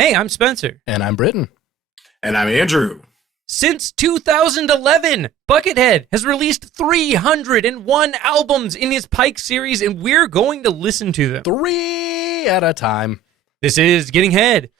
Hey, I'm Spencer. And I'm Britton. And I'm Andrew. Since 2011, Buckethead has released 301 albums in his Pike series, and we're going to listen to them. 3 at a time. This is Getting Head.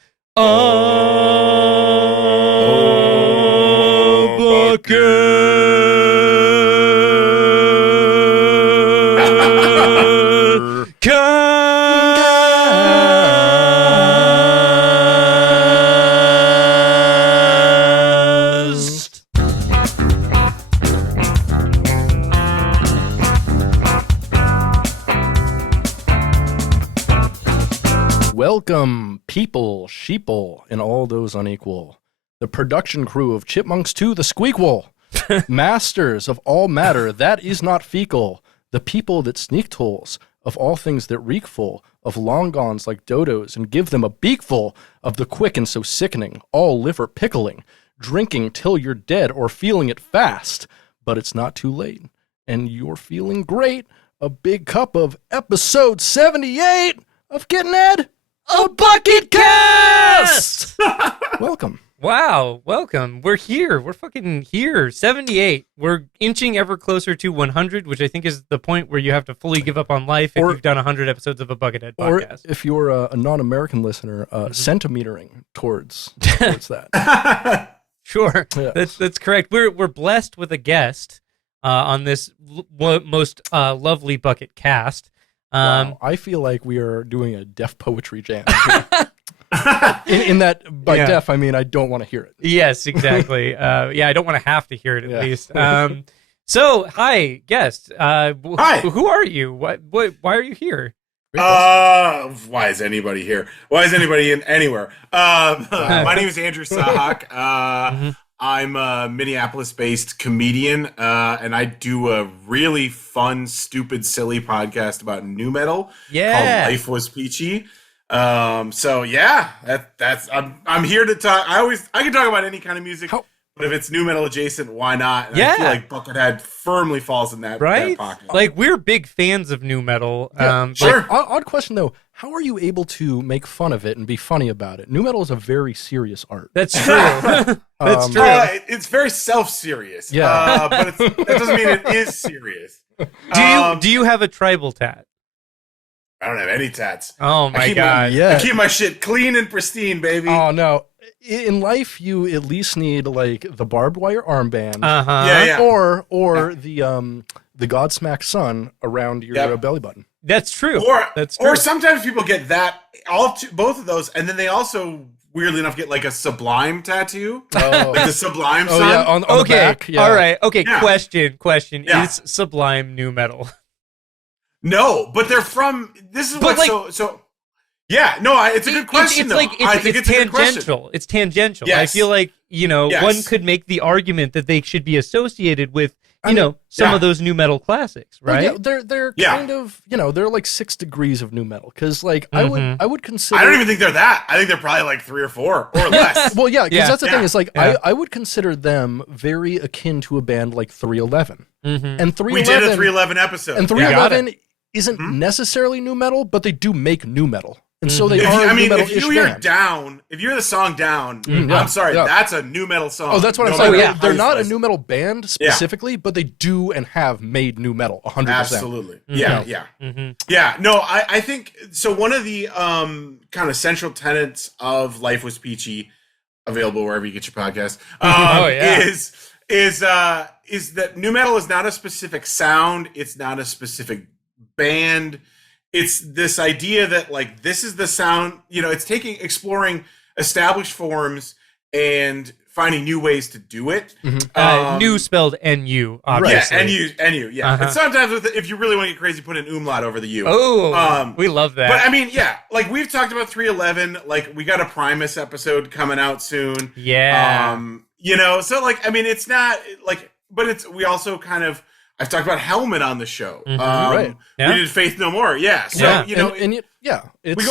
Welcome, people, sheeple, and all those unequal. The production crew of Chipmunks 2, the Squeakquel. Masters of all matter that is not fecal. The people that sneak tolls of all things that reek full of long gones like dodos and give them a beakful of the quick and so sickening, all liver pickling, drinking till you're dead or feeling it fast. But it's not too late, and you're feeling great. A big cup of episode 78 of Gettin' Ed. A Bucketcast! Welcome. Wow, welcome. We're here. We're fucking here. 78. We're inching ever closer to 100, which I think is the point where you have to fully give up on life if you've done 100 episodes of a Buckethead podcast. Or if you're a non-American listener, centimetering towards that. Sure, Yeah. that's correct. We're blessed with a guest on this most lovely Bucketcast. Wow. I feel like we are doing a deaf poetry jam. in that, by deaf, I mean I don't want to hear it. Yes, exactly. I don't want to have to hear it at least. So, hi, guest. Hi. Who are you? Why are you here? Why is anybody here? Why is anybody in anywhere? My name is Andrew Cahak. I'm a Minneapolis-based comedian, and I do a really fun, stupid, silly podcast about nu metal called Life Was Peachy. I'm here to talk. I can talk about any kind of music, but if it's nu metal adjacent, why not? And I feel like Buckethead firmly falls in that pocket. Like, we're big fans of nu metal. Sure. Odd question though. How are you able to make fun of it and be funny about it? Nu metal is a very serious art. That's true. That's true. It's very self-serious. Yeah. But that doesn't mean it is serious. Do you have a tribal tat? I don't have any tats. Oh my god! I keep my shit clean and pristine, baby. Oh no! In life, you at least need like the barbed wire armband, or the Godsmack sun around your belly button. That's true. That's true. Or sometimes people get that both of those, and then they also weirdly enough get like a Sublime tattoo, like the Sublime sun. Yeah, on the back. Yeah. All right. Okay. Yeah. Question. Yeah. Is Sublime nu metal? No, but they're from. This is But what so. Yeah, no, it's a good question. I think it's tangential. It's tangential. Yes. I feel like one could make the argument that they should be associated with some of those nu metal classics, right? Well, they're kind of they're like 6 degrees of nu metal because like I would consider. I don't even think they're that. I think they're probably like 3 or 4 or less. Well, yeah, because that's the thing is like I would consider them very akin to a band like 311. And 311 we did a 311 episode, and 311 isn't necessarily nu metal, but they do make nu metal. And so they are. If you hear Down, if you hear the song Down, I'm sorry, that's a nu metal song. Oh, that's what I'm saying. They're not a nu metal band specifically, but they do and have made nu metal 100%. Absolutely. Yeah. No, I think so. One of the kind of central tenets of Life Was Peachy, available wherever you get your podcast, is that nu metal is not a specific sound. It's not a specific band. It's this idea that like this is the sound, it's exploring established forms and finding new ways to do it. New spelled N-U, obviously. Yeah, N-U, yeah. And sometimes if you really want to get crazy, put an umlaut over the U. Oh, we love that. But I mean, like we've talked about 311, like we got a Primus episode coming out soon. Yeah. So like, I mean, it's not like, but we also kind of, I've talked about Helmet on the show. Right. Yeah. We did Faith No More. Yeah. So, we go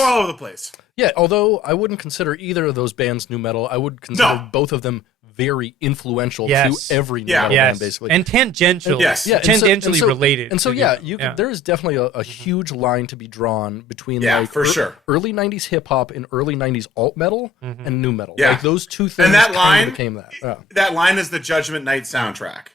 all over the place. Yeah. Although I wouldn't consider either of those bands nu metal, I would consider both of them very influential Yes. to every new Yeah. metal Yes, band, basically. and tangential, Yes. Yeah, and so- tangentially related. And so, to yeah, the- you can, there is definitely a huge line to be drawn between Yeah, like for sure. early 90s hip hop and early 90s alt metal and new metal. Yeah. Like those two things And that kind line- of became that. Yeah. That line is the Judgment Night soundtrack.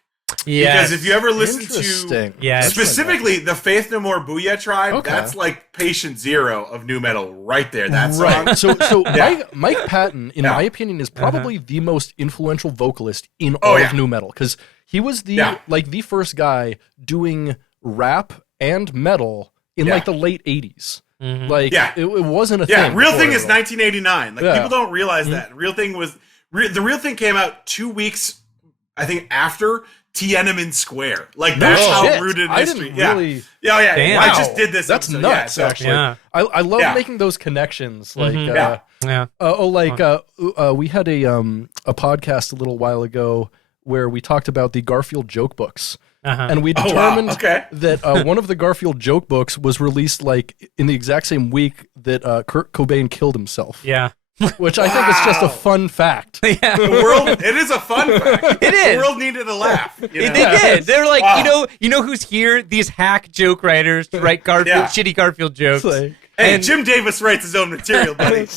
Yes. Because if you ever listen Interesting. to Yes. specifically the Faith No More Booyah Tribe, Okay. that's like patient zero of new metal right there. That song. Right. So Yeah. Mike Patton, in Yeah. my opinion, is probably the most influential vocalist in Oh, all yeah. of new metal because he was the Yeah. the first guy doing rap and metal in Yeah. like the late 80s. Mhm. Like Yeah. it wasn't a Yeah, thing. Real before Thing is it. 1989. Like Yeah. people don't realize that. Real Thing was the Real Thing came out 2 weeks, I think, after Tiananmen Square. Like that's No how shit. rooted in I history. didn't Yeah. really. Yeah. Damn. I just did this. That's episode. nuts. Yeah, so- Actually, Yeah. I love Yeah. making those connections. Like, Mhm. Yeah. Yeah. we had a podcast a little while ago where we talked about the Garfield joke books. Uh-huh. And we Oh, wow. determined Okay. that one of the Garfield joke books was released like in the exact same week that Kurt Cobain killed himself, yeah. which I think is just a Wow. fun fact. Yeah. The world. It is a fun fact. It is. The world needed a laugh. You know? They did. They're like, Wow. you know who's here? These hack joke writers to write Garfield, Yeah. shitty Garfield jokes. It's like, Hey, And- Jim Davis writes his own material, buddy.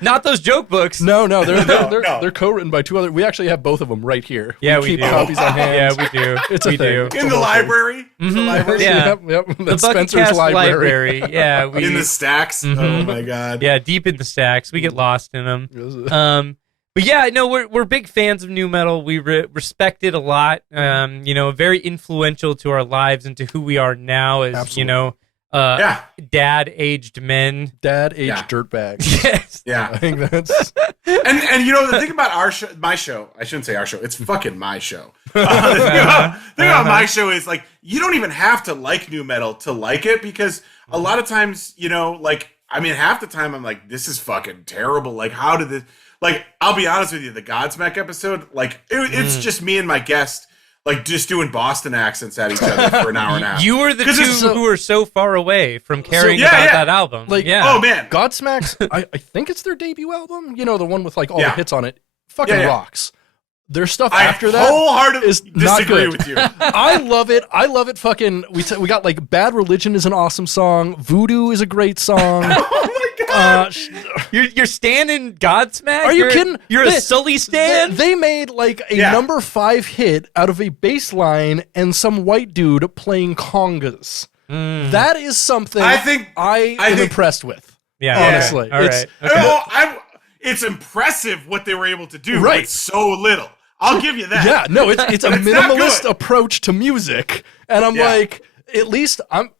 Not those joke books. no, they're no. they're co-written by two other. We actually have both of them right here. Yeah, we keep do. copies on hand. Yeah, we do. It's a we thing. do. In the library. The library. Yeah. Yep. The That's Spencer's Bucketcast library. Yeah, we. In the stacks. Oh my god. Yeah, deep in the stacks. We get lost in them. But yeah, no, we're big fans of new metal. We respect it a lot. Very influential to our lives and to who we are now as Absolutely. Yeah. dad-aged men. Dad aged Yeah. dirtbags. Yes. I Yeah. think that's And the thing about my show, I shouldn't say our show. It's fucking my show. The thing about my show is like you don't even have to like new metal to like it because a lot of times, half the time I'm like, this is fucking terrible. Like, how did this? Like, I'll be honest with you, the Godsmack episode, like, it's just me and my guest, like, just doing Boston accents at each other for an hour and a half. You were the 'Cause two it's who were so far away from caring yeah, about yeah. that album. Like, yeah. Oh man, Godsmack's. I think it's their debut album. You know, the one with like all the Yeah. hits on it. Fucking Yeah. rocks. Their stuff I after that wholeheartedly is not disagree good. with you. I love it. I love it. Fucking, we got like Bad Religion is an awesome song. Voodoo is a great song. Oh my god. You're standing Godsmack? Are you You're- kidding? You're a Sully stan? They made like a Yeah. number 5 hit out of a bass line and some white dude playing congas. That is something I think- I I am think- impressed with. Yeah. Honestly, Okay. All it's- right. It's impressive what they were able to do Right. with so little. I'll give you that. Yeah, no, it's a It's not minimalist good. approach to music, and I'm Yeah. like, at least I'm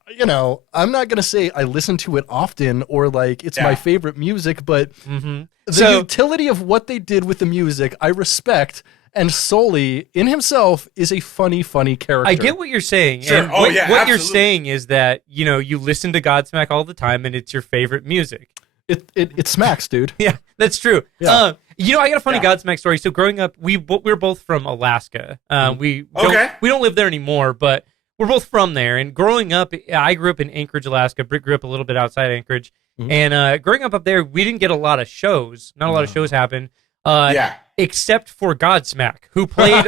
not gonna say I listen to it often or like it's my Yeah. favorite music, but the So- utility of what they did with the music, I respect. And Sully in himself is a funny character. I get what you're saying. Sure. And Oh, what, yeah, what you're absolutely. saying is that, you listen to Godsmack all the time and it's your favorite music. It smacks, dude. Yeah, that's true. Yeah. I got a funny Yeah. Godsmack story. So growing up, we're both from Alaska. We Okay. we don't live there anymore, but we're both from there. And growing up, I grew up in Anchorage, Alaska. Britt grew up a little bit outside Anchorage. And growing up there, we didn't get a lot of shows. Not a lot of shows happen. Yeah. Except for Godsmack, who played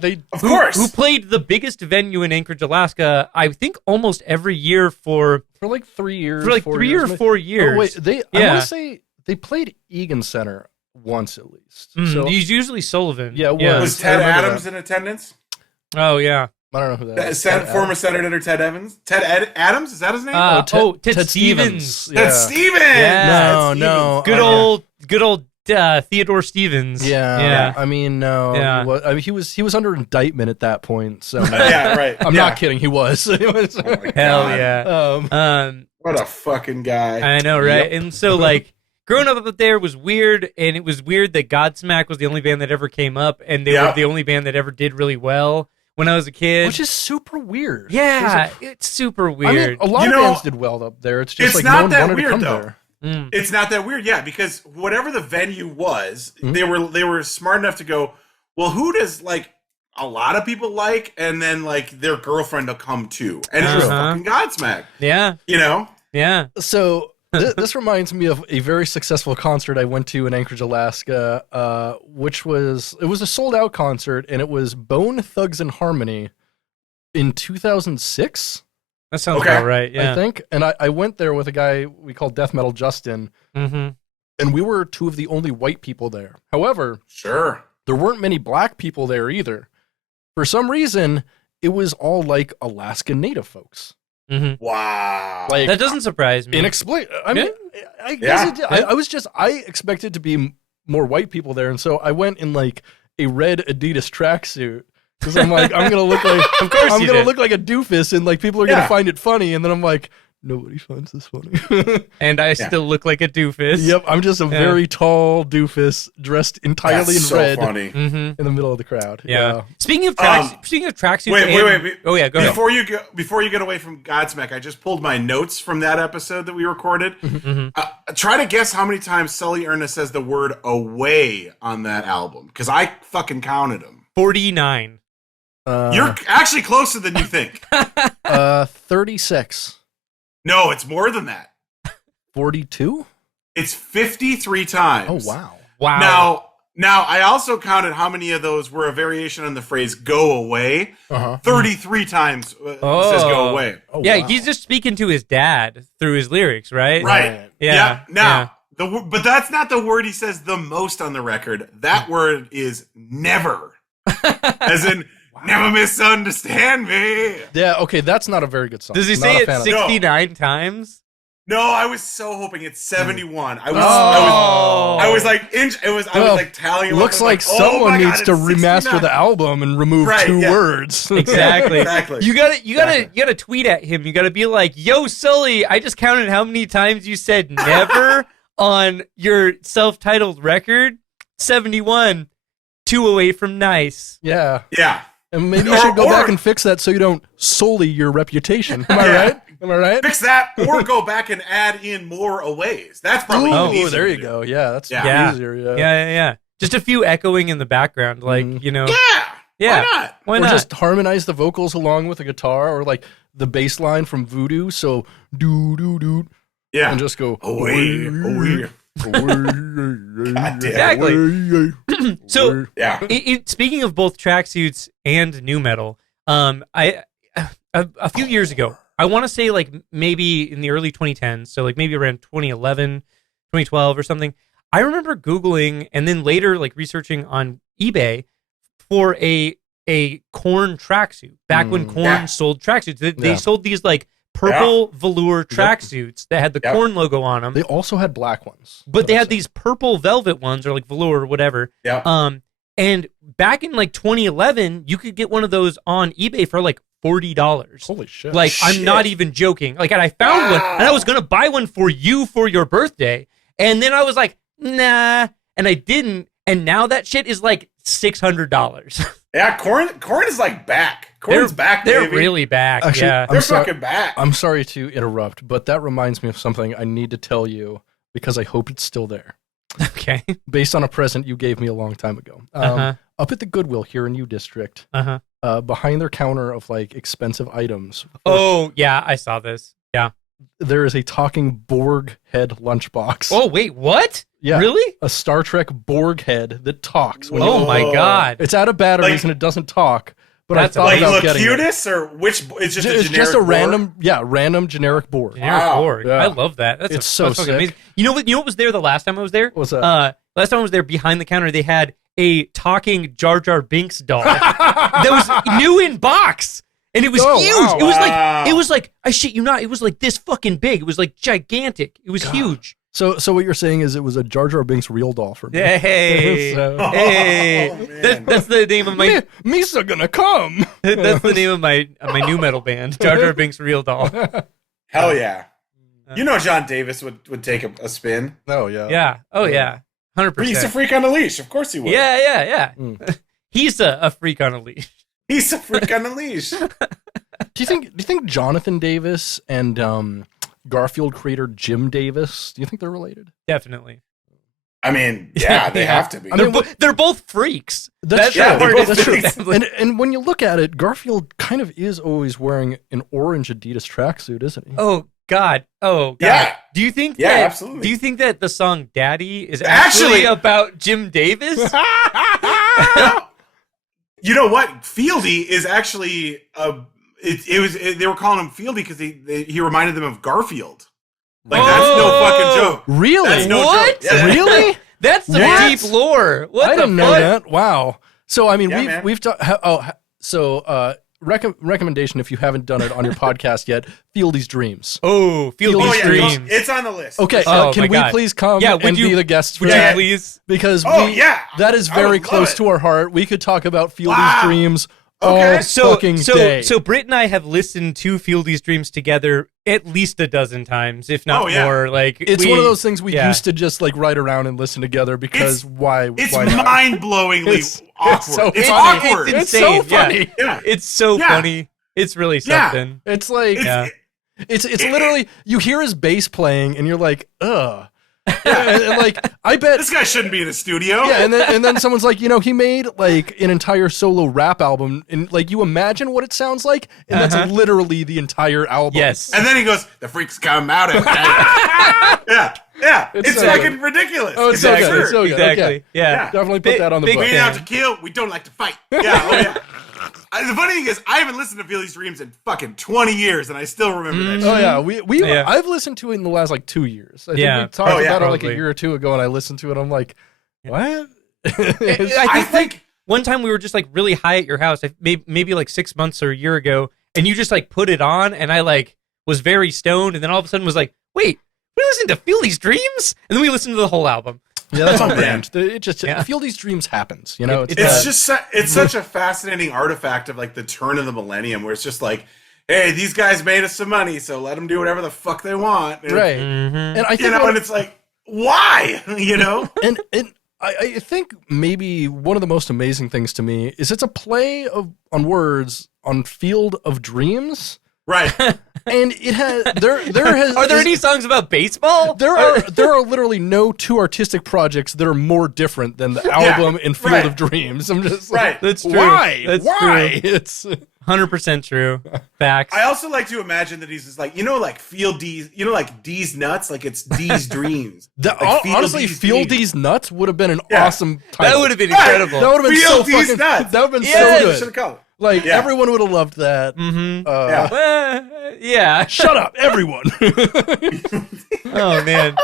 They Of course. who played the biggest venue in Anchorage, Alaska. I think almost every year for for like 3 years. like 4 3 years, or maybe. 4 years. Oh, wait, I Yeah. want to say they played Egan Center once at least. Mm, So he's usually Sullivan. Yeah, it was. Was I Ted remember Adams in attendance? Oh yeah. I don't know who that is. Former Senator Ted Evans? Adams? Is that his name? Ted Stevens. Yeah. Ted Stevens! Yeah. No. Good old Theodore Stevens. Yeah. I mean, no. Yeah. He was under indictment at that point. So Yeah, right. I'm Yeah. not kidding. He was. Oh my Hell God. yeah. What a fucking guy. I know, right? And so like growing up there was weird, and it was weird that Godsmack was the only band that ever came up, and they were the only band that ever did really well when I was a kid. Which is super weird. Yeah, it's super I weird. mean, a lot You of know, bands did well up there. It's just it's like not no one that wanted to weird, come though. there. It's not that weird, yeah, because whatever the venue was, Mm-hmm. they were smart enough to go, well, who does like a lot of people like, and then like their girlfriend will come too, and it was Uh-huh. fucking Godsmack, Yeah, you know? yeah. So This reminds me of a very successful concert I went to in Anchorage, Alaska, which was a sold out concert, and it was Bone Thugs and Harmony in 2006. That sounds about right. Yeah, I think. And I went there with a guy we called Death Metal Justin, and we were two of the only white people there. However, there weren't many black people there either. For some reason, it was all like Alaska Native folks. Wow. Like, that doesn't surprise me. I mean, I guess it did. I expected to be more white people there, and so I went in like a red Adidas tracksuit because I'm like, I'm gonna look like, look like a doofus, and like people are gonna find it funny, and then I'm like, nobody finds this funny. And I still look like a doofus. Yep, I'm just a very tall doofus dressed entirely in red funny. in the middle of the crowd. Yeah. Speaking of tracksuits. Wait. Oh yeah, go ahead. Before you get away from Godsmack, I just pulled my notes from that episode that we recorded. Try to guess how many times Sully Erna says the word "away" on that album, because I fucking counted them. 49. You're actually closer than you think. 36. No, it's more than that. 42? It's 53 times. Oh, wow. Wow. Now I also counted how many of those were a variation on the phrase "go away." 33 times says "go away." Oh, yeah, wow. He's just speaking to his dad through his lyrics, right? Right. Yeah. Now, but that's not the word he says the most on the record. That word is "never," as in. Never misunderstand me. Yeah, okay, that's not a very good song. Does he say it 69 times? No, I was so hoping it's 71. I was like tallying. Looks like someone needs to remaster the album and remove two words. Exactly. You gotta tweet at him. You gotta be like, "Yo, Sully, I just counted how many times you said never on your self-titled record. 71. 2 away from nice." Yeah. Yeah. And maybe you should go back and fix that so you don't sully your reputation. Am I right? Am I right? Fix that, or go back and add in more aways. That's probably easier. There you go. Yeah, that's easier. Yeah. Just a few echoing in the background, like, you know. Yeah. Why not? Or just harmonize the vocals along with the guitar, or like the bass line from Voodoo. So do. Yeah. And just go away. Exactly. So, speaking of both tracksuits and new metal, a few years ago, I want to say like maybe in the early 2010s, so like maybe around 2011, 2012 or something. I remember Googling and then later like researching on eBay for a Korn tracksuit. Back when Korn sold tracksuits, they sold these like purple velour tracksuits that had the Korn logo on them. They also had black ones. But they had these purple velvet ones or like velour or whatever. Yeah. And back in like 2011, you could get one of those on eBay for like $40. Holy shit. Like, I'm not even joking. Like, and I found one and I was going to buy one for you for your birthday. And then I was like, nah. And I didn't. And now that shit is like $600. Yeah, Korn is like back. Korn's back, They're baby. really back. Actually, they're fucking back. I'm sorry to interrupt, but that reminds me of something I need to tell you because I hope it's still there. Okay. Based on a present you gave me a long time ago. Up at the Goodwill here in U District, behind their counter of like expensive items. Oh, yeah, I saw this. Yeah. There is a talking Borg head lunchbox. Oh, wait, what? Yeah. Really? A Star Trek Borg head that talks. Oh my God. It's out of batteries and it doesn't talk. But that's I thought about getting it. Locutus or which? It's just it's just a random generic Borg. Generic Borg. Yeah. I love that. It's so sick. Amazing. You know what was there the last time I was there? What's that? Last time I was there, behind the counter, they had a talking Jar Jar Binks doll that was new in box. And it was huge. Wow. It was like, I shit you not, it was like this fucking big. It was like gigantic. It was huge. So what you're saying is it was a Jar Jar Binks real doll for me. Hey. That's the name of my... Misa gonna come. That's the name of my new metal band, Jar Jar Binks Real Doll. Hell yeah. You know John Davis would take a spin. Oh, yeah. Yeah. Oh, yeah. 100%. He's a freak on a leash. Of course he would. Yeah. He's a freak on a leash. He's a freak on a leash. Do you think Jonathan Davis and Garfield creator Jim Davis, do you think they're related? Definitely. I mean, yeah, they have to be. I mean, they're both freaks. That's true. That's true. And when you look at it, Garfield kind of is always wearing an orange Adidas tracksuit, isn't he? Oh, God. Oh, God. Yeah. Do you think Yeah, that? absolutely. Do you think that the song "Daddy" is actually about Jim Davis? You know what? Fieldy is actually they were calling him Fieldy because he reminded them of Garfield. Like that's no fucking joke. Really? That's no What? joke. Yeah. Really? That's some What? deep lore. What I the didn't know fuck? that. Wow. So I mean, Yeah, we've talked. Recommendation if you haven't done it on your podcast yet, Fieldy's Dreams. Oh, Fieldy's Oh yeah, Dreams. it's on the list. Okay, Oh, can my we God. please come Yeah, and be the guests for Would that? you please? Because that is I very would love close it. to our heart. We could talk about Fieldy's Wow. Dreams Okay. all So, fucking day. so Britt and I have listened to Fieldy's Dreams together at least a dozen times, if not Oh, yeah. more. Like it's one of those things we yeah. used to just like write around and listen together because why? It's why not? mind-blowingly It's awkward. so It's funny. awkward. It's It's so insane, yeah. funny. yeah. It's so Yeah. funny. It's really Yeah. something. It's like Yeah. it's literally you hear his bass playing and you're like, ugh. and like I bet This guy shouldn't be in a studio. yeah, and then someone's like, he made like an entire solo rap album, and like you imagine what it sounds like, and that's literally the entire album. Yes. And then he goes, "The freaks come out at night." yeah. It's so fucking good. ridiculous. Oh, it's so good. absurd. It's so good. Exactly. Okay. Yeah. Yeah. Definitely put Big- that on the big book. We ain't out fan. to kill. We don't like to fight. Yeah. Oh yeah. The funny thing is, I haven't listened to Fieldy's Dreams in fucking 20 years, and I still remember that. Oh Shit. yeah, we Yeah. I've listened to it in the last like 2 years. I think Yeah. we talked Oh, yeah, about it like a probably. year or two ago, and I listened to it. I'm like, what? I think one time we were just like really high at your house, maybe like 6 months or a year ago, and you just like put it on, and I like was very stoned, and then all of a sudden was like, wait, we listened to Fieldy's Dreams, and then we listened to the whole album. Yeah, that's on Oh, man. brand. It just Yeah. Fieldy's Dreams happens. It's just it's such a fascinating artifact of like the turn of the millennium, where it's just like, hey, these guys made us some money, so let them do whatever the fuck they want. And, right. Mm-hmm. And I think You know, and it's like, why? You know? and I think maybe one of the most amazing things to me is it's a play on words on Field of Dreams, Right. and it has there has Are there any songs about baseball? there are literally no two artistic projects that are more different than the album and Field right. of Dreams. I'm just like, Right. That's true. why? That's Why? true. It's 100% true. Facts. I also like to imagine that he's just like, like Field D's, like D's nuts, like it's D's dreams. Like honestly, D's Field dreams. These Nuts would have been an Yeah. awesome title. That would have been Right. incredible. That would have been Field so D's fucking. Nuts. That would have been Yes. so Should good. have called. Like Yeah. everyone would have loved that. Mm-hmm. Yeah. Yeah. Shut up, everyone. Oh man.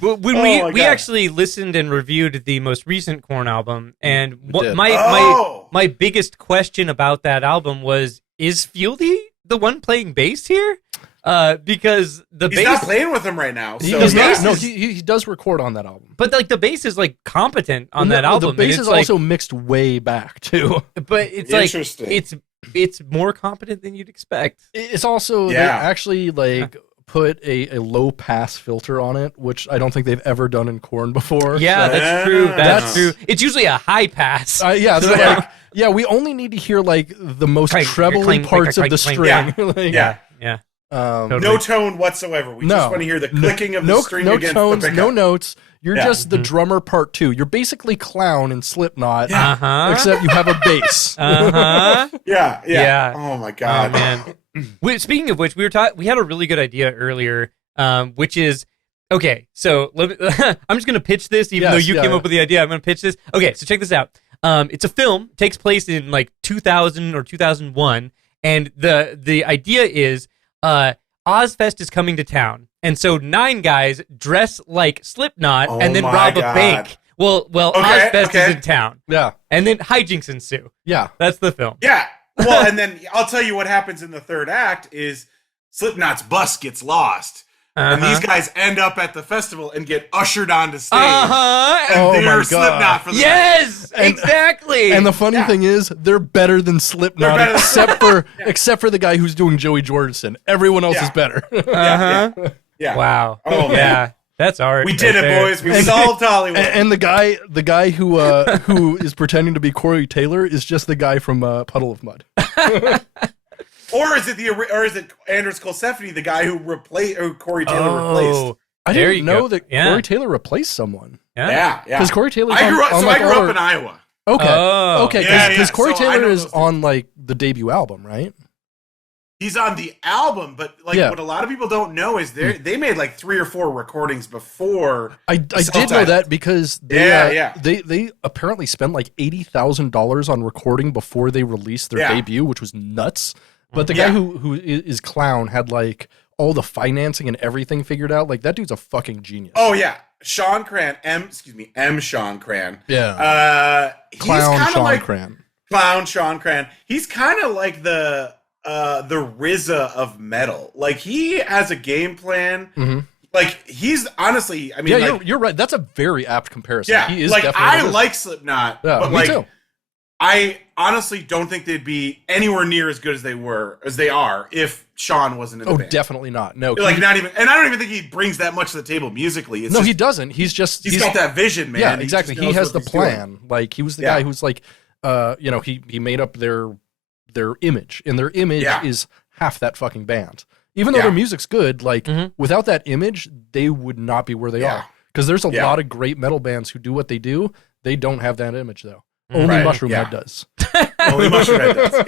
When my we God. actually listened and reviewed the most recent Korn album, and did. my biggest question about that album was: is Fieldy the one playing bass here? Because the He's bass, not playing with him right now. He So does yeah. not. No, he does record on that album. but like the bass is like competent on that No, album. The and bass it's is like, also mixed way back too. but it's like Interesting. it's more competent than you'd expect. It's also they Yeah. actually like put a low pass filter on it, which I don't think they've ever done in Korn before. Yeah, So- that's true. That's That's- true. It's usually a high pass. yeah, they're Yeah. like, yeah, we only need to hear like the most Clang, trebly clang, parts clang, of the clang, string. clang. Like, Yeah. Yeah. Um, No tone whatsoever. We just want to hear the clicking of the string no against tones, the pickup. no notes. You're Yeah. just the drummer part 2. You're basically Clown in Slipknot, Uh-huh. except you have a bass. Uh-huh. Yeah. Yeah. Oh my Oh god. man. Speaking of which, we had a really good idea earlier, which is okay. So I'm just gonna pitch this, even though Yes, you yeah, came yeah. up with the idea. I'm gonna pitch this. Okay, so check this out. It's a film. Takes place in like 2000 or 2001, and the idea is Ozfest is coming to town, and so 9 guys dress like Slipknot Oh and then my rob a God. bank. Well, Okay, Ozfest okay. is in town, Yeah, and then hijinks ensue. yeah. That's the film. Yeah. Well, and then I'll tell you what happens in the third act is Slipknot's bus gets lost. And these guys end up at the festival and get ushered onto stage. Uh-huh. And Oh my they're God. Slipknot for the Yes, And- exactly. And the funny thing is, they're better than Slipknot, They're better than except for the guy who's doing Joey Jordison. Everyone else Yeah. is better. uh-huh. Yeah. Wow. Oh, man. Yeah, that's art. We right did it, there. boys. We solved Hollywood. And the guy who is pretending to be Corey Taylor is just the guy from Puddle of Mud. Or is it Anders Kolsefny, the guy who Corey Taylor replaced? Oh, I there didn't you know go. that Yeah. Corey Taylor replaced someone. yeah. Yeah, yeah. Because Corey Taylor's I grew on, up. So like I grew all up her- in Iowa. Okay, Oh. okay, Yeah, because yeah, Corey so I Taylor know is those on like the debut album, right? He's on the album, but what a lot of people don't know is they made like 3 or 4 recordings before. I did know that because they apparently spent like $80,000 on recording before they released their debut, which was nuts. But the guy who is Clown had like all the financing and everything figured out. Like, that dude's a fucking genius. Oh yeah, Sean Cran, M. Sean Cran. Yeah, Clown Sean Cran. Clown Sean Cran. He's kind of like the RZA of metal. Like, he has a game plan. Mm-hmm. Like, he's honestly, I mean, you're right. That's a very apt comparison. Yeah, he is like, definitely I like Slipknot, but me too. I honestly don't think they'd be anywhere near as good as they are if Sean wasn't in the band. Definitely not. No, like, not even, and I don't even think he brings that much to the table musically. He doesn't. He's got that vision, man. Yeah, exactly. He has the plan. Doing. Like, he was the guy who's like, he made up their image, and their image is half that fucking band. Even though their music's good, like, without that image, they would not be where they are. Because there's a lot of great metal bands who do what they do. They don't have that image, though. Only Mushroom Head does. Only Mushroom Head does.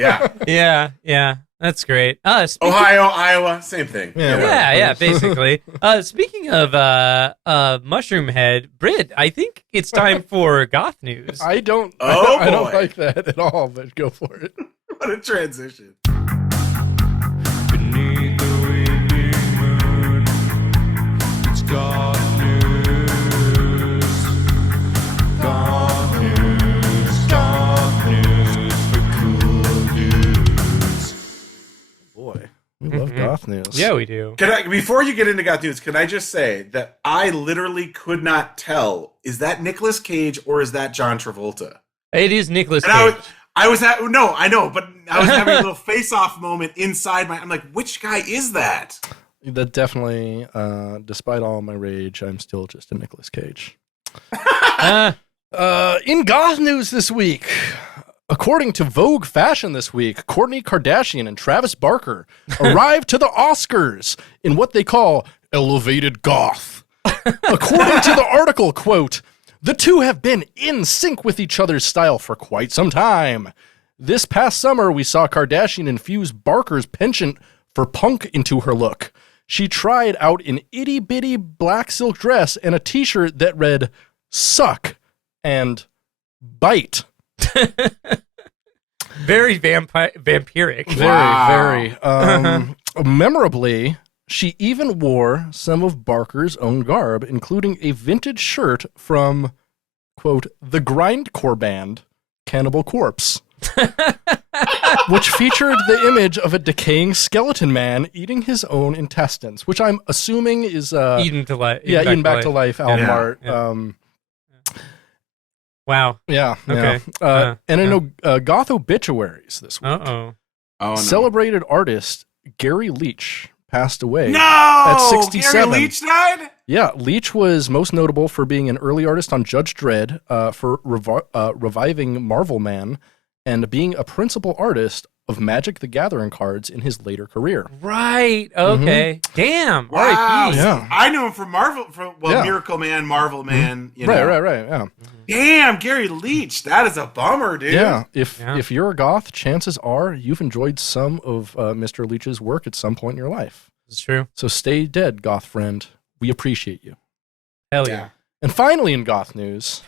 Yeah. Yeah. That's great. Ohio, Iowa, same thing. Yeah, basically. Speaking of Mushroom Head, Britt, I think it's time for Goth news. I don't like that at all, but go for it. What a transition. Beneath the waning moon, it's Goth news. Goth news for cool dudes. Boy, we love Goth news. Yeah, we do. Before you get into Goth news, can I just say that I literally could not tell, is that Nicolas Cage or is that John Travolta? It is Nicolas Cage. I was having a little face-off moment inside I'm like, which guy is that? That definitely, despite all my rage, I'm still just a Nicolas Cage. In Goth news this week, according to Vogue Fashion this week, Kourtney Kardashian and Travis Barker arrived to the Oscars in what they call elevated goth. According to the article, quote, "The two have been in sync with each other's style for quite some time. This past summer, we saw Kardashian infuse Barker's penchant for punk into her look. She tried out an itty-bitty black silk dress and a t-shirt that read, 'Suck' and 'Bite.'" Very vampiric. Very. Memorably, she even wore some of Barker's own garb, including a vintage shirt from, quote, the grindcore band Cannibal Corpse, which featured the image of a decaying skeleton man eating his own intestines, which I'm assuming is Eaten to life. Yeah, Eaten Back to Life, Alan Mart. Wow. Yeah. Okay. And I know Goth obituaries this week. Uh-oh. Oh, no. Celebrated artist Gary Leach passed away at 67. Gary Leach died? Yeah, Leach was most notable for being an early artist on Judge Dredd, for reviving Marvel Man, and being a principal artist of Magic the Gathering cards in his later career. Right. Okay. Damn. Wow. R.I.P. Yeah. I knew him from Marvel, Miracle Man, Marvel Man. You know. Right. Yeah. Damn, Gary Leach. That is a bummer, dude. Yeah. If you're a goth, chances are you've enjoyed some of Mr. Leach's work at some point in your life. It's true. So stay dead, goth friend. We appreciate you. Hell yeah. And finally, in goth news,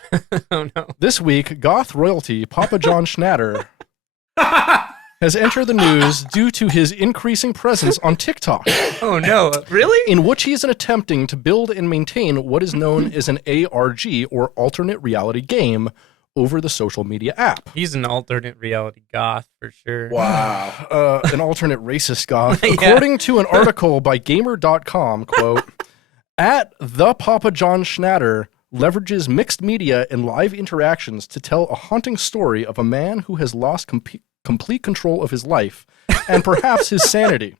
Oh no. this week, goth royalty Papa John Schnatter has entered the news due to his increasing presence on TikTok. Oh no. Really? In which he is attempting to build and maintain what is known as an ARG, or alternate reality game, over the social media app. He's an alternate reality goth for sure. Wow. An alternate racist goth. Yeah. According to an article by Gamer.com, quote, "At the Papa John Schnatter leverages mixed media and live interactions to tell a haunting story of a man who has lost complete control of his life and perhaps his sanity.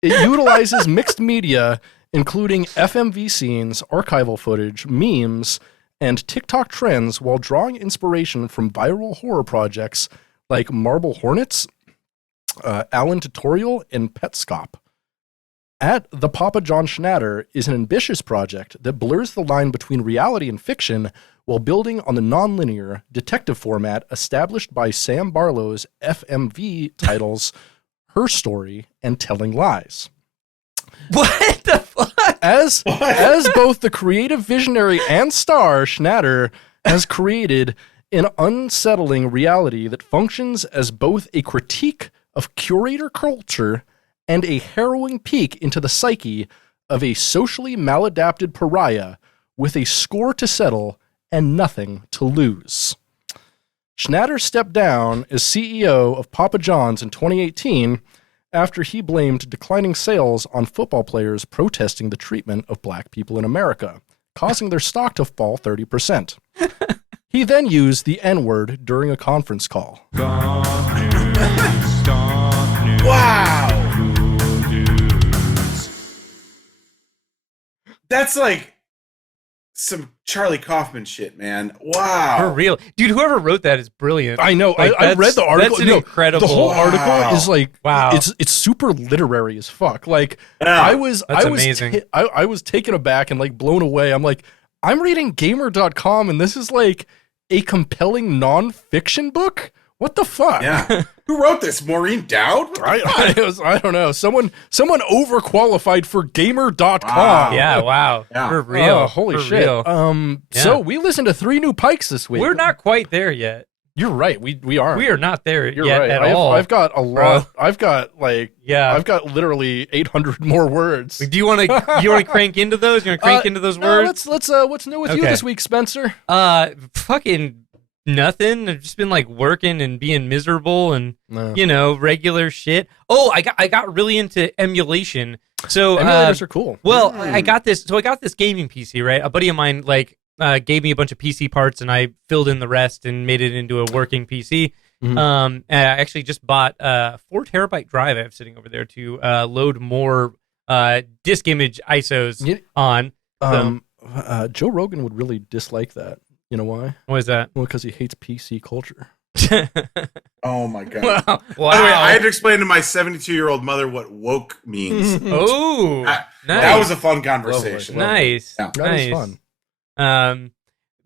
It utilizes mixed media, including FMV scenes, archival footage, memes, and TikTok trends, while drawing inspiration from viral horror projects like Marble Hornets, Alan Tutorial, and Petscop. At the Papa John Schnatter is an ambitious project that blurs the line between reality and fiction while building on the nonlinear detective format established by Sam Barlow's FMV titles her story and telling lies. What the fuck? As both the creative visionary and star, Schnatter has created an unsettling reality that functions as both a critique of curator culture and a harrowing peek into the psyche of a socially maladapted pariah with a score to settle and nothing to lose. Schnatter stepped down as CEO of Papa John's in 2018 after he blamed declining sales on football players protesting the treatment of black people in America, causing their stock to fall 30%. He then used the N-word during a conference call. Wow. That's like some Charlie Kaufman shit, man. Wow. For real. Dude, whoever wrote that is brilliant. I know. Like, I read the article. That's an incredible. The whole article is like, wow. It's super literary as fuck. Like, Yeah. I was amazing. I was taken aback and like blown away. I'm like, I'm reading gamer.com and this is like a compelling nonfiction book? What the fuck? Yeah. Who wrote this? Maureen Dowd? I don't know. Someone overqualified for gamer.com. Wow. Yeah, wow. Yeah. For real. Oh, holy For shit. real. Yeah. So we listened to 3 new Pikes this week. We're not quite there yet. You're right. We are. We are not there You're yet right. at I've, all. I've got a lot. I've got like Yeah. I've got literally 800 more words. Do you want to crank into those? You want to crank into those words? Let's what's new with you Okay. this week, Spencer? Fucking nothing. I've just been like working and being miserable and regular shit. Oh, I got really into emulation. So Emulators are cool. Well, I got this. So I got this gaming PC, right? A buddy of mine gave me a bunch of PC parts, and I filled in the rest and made it into a working PC. Mhm. And I actually just bought a 4 terabyte drive I have sitting over there to load more disk image ISOs Yeah. on. Joe Rogan would really dislike that. You know why? What is that? Well, because he hates PC culture. Oh my god. Wow. By the way, I had to explain to my 72-year-old mother what woke means. Oh, That- nice. That was a fun conversation. Nice. Yeah. That Nice. was fun.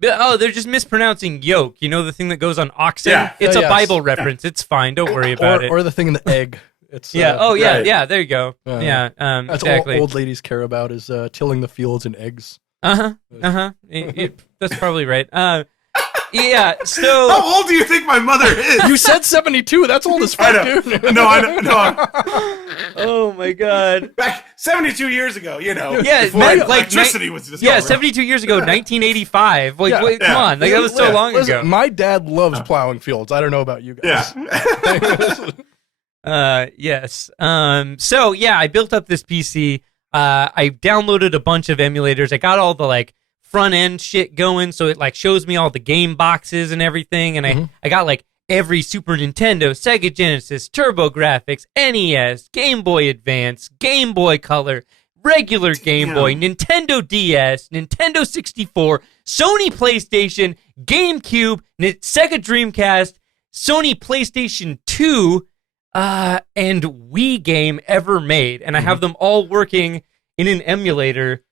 They're just mispronouncing yolk. You know the thing that goes on oxen? Yeah. It's Yeah, a yes. Bible reference. It's fine. Don't worry about it. Or the thing in the egg. It's Yeah. right. Yeah. There you go. Yeah. That's Exactly. all old ladies care about is tilling the fields and eggs. That's probably right. Yeah. So. How old do you think my mother is? You said 72. That's old as I fuck, know. dude. No, I know. Oh my God. Back 72 years ago, Yeah, before man, electricity was discovered. Yeah, 72 years ago, 1985. Like, Yeah. wait, come Yeah. on, like that was so long Listen, ago. my dad loves plowing fields. I don't know about you guys. Yeah. Yes. So yeah, I built up this PC. I downloaded a bunch of emulators. I got all the like front end shit going, so it like shows me all the game boxes and everything. And I got like every Super Nintendo, Sega Genesis, TurboGrafx, NES, Game Boy Advance, Game Boy Color, regular Game Boy, Nintendo DS, Nintendo 64, Sony PlayStation, GameCube, Sega Dreamcast, Sony PlayStation 2, and Wii game ever made. And I have them all working in an emulator,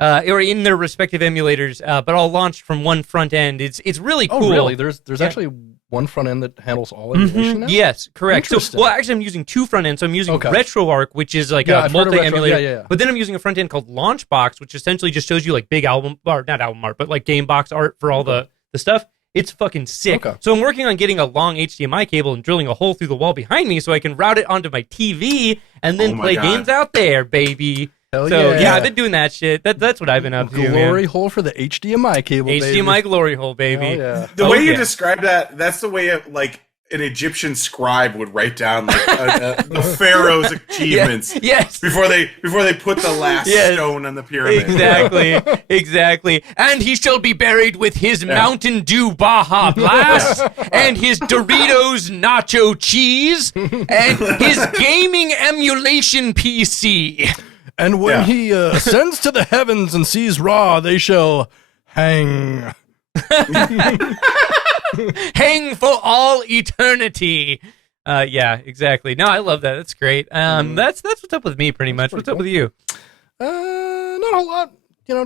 or in their respective emulators, but all launched from one front end. It's really cool. Oh, really? There's actually one front end that handles all emulation now? Yes, correct. So, Interesting. well, actually, I'm using 2 front ends. So I'm using Okay. RetroArch, which is like Yeah, a I've heard of multi-emulator. Retro- yeah. But then I'm using a front end called Launchbox, which essentially just shows you like big album, or not album art, but like game box art for all the stuff. It's fucking sick. Okay. So I'm working on getting a long HDMI cable and drilling a hole through the wall behind me so I can route it onto my TV and then Oh my play God. games out there, baby. Hell So yeah. yeah, I've been doing that shit. That's what I've been up to, man. Glory hole for the HDMI cable, HDMI baby. glory hole, baby. Hell yeah. The Oh, way you yeah. describe that, that's the way like an Egyptian scribe would write down like the pharaoh's achievements Yes. before they put the last Yes. stone on the pyramid. Exactly. And he shall be buried with his Mountain Dew Baja Blast and his Doritos nacho cheese and his gaming emulation PC. And when Yeah. he ascends to the heavens and sees Ra, they shall hang. Hang for all eternity. Yeah, exactly. No, I love that. That's great. That's what's up with me pretty much. What's up with you? Not a whole lot.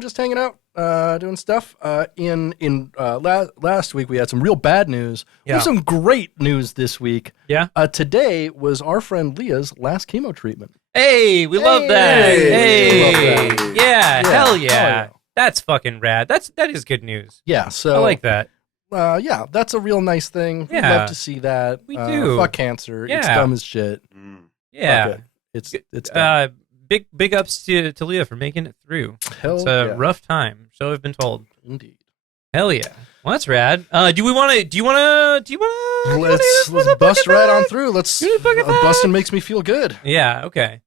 Just hanging out. doing stuff. Last week we had some real bad news. We have some great news this week. Yeah. Today was our friend Leah's last chemo treatment. Hey, we love that. Hey. We love that. Yeah, hell yeah. yeah. That's fucking rad. That is good news. Yeah, so I like that. Yeah, that's a real nice thing. Yeah. We'd love to see that. We do. Fuck cancer. It's Yeah. dumb as shit. Yeah. Fuck it. It's dumb. Big ups to Leah for making it through. Hell It's a yeah. rough time, so I've been told. Indeed. Hell yeah. Well, that's rad. Do you want to Let's bust right on through. Let's busting makes me feel good. Yeah, okay.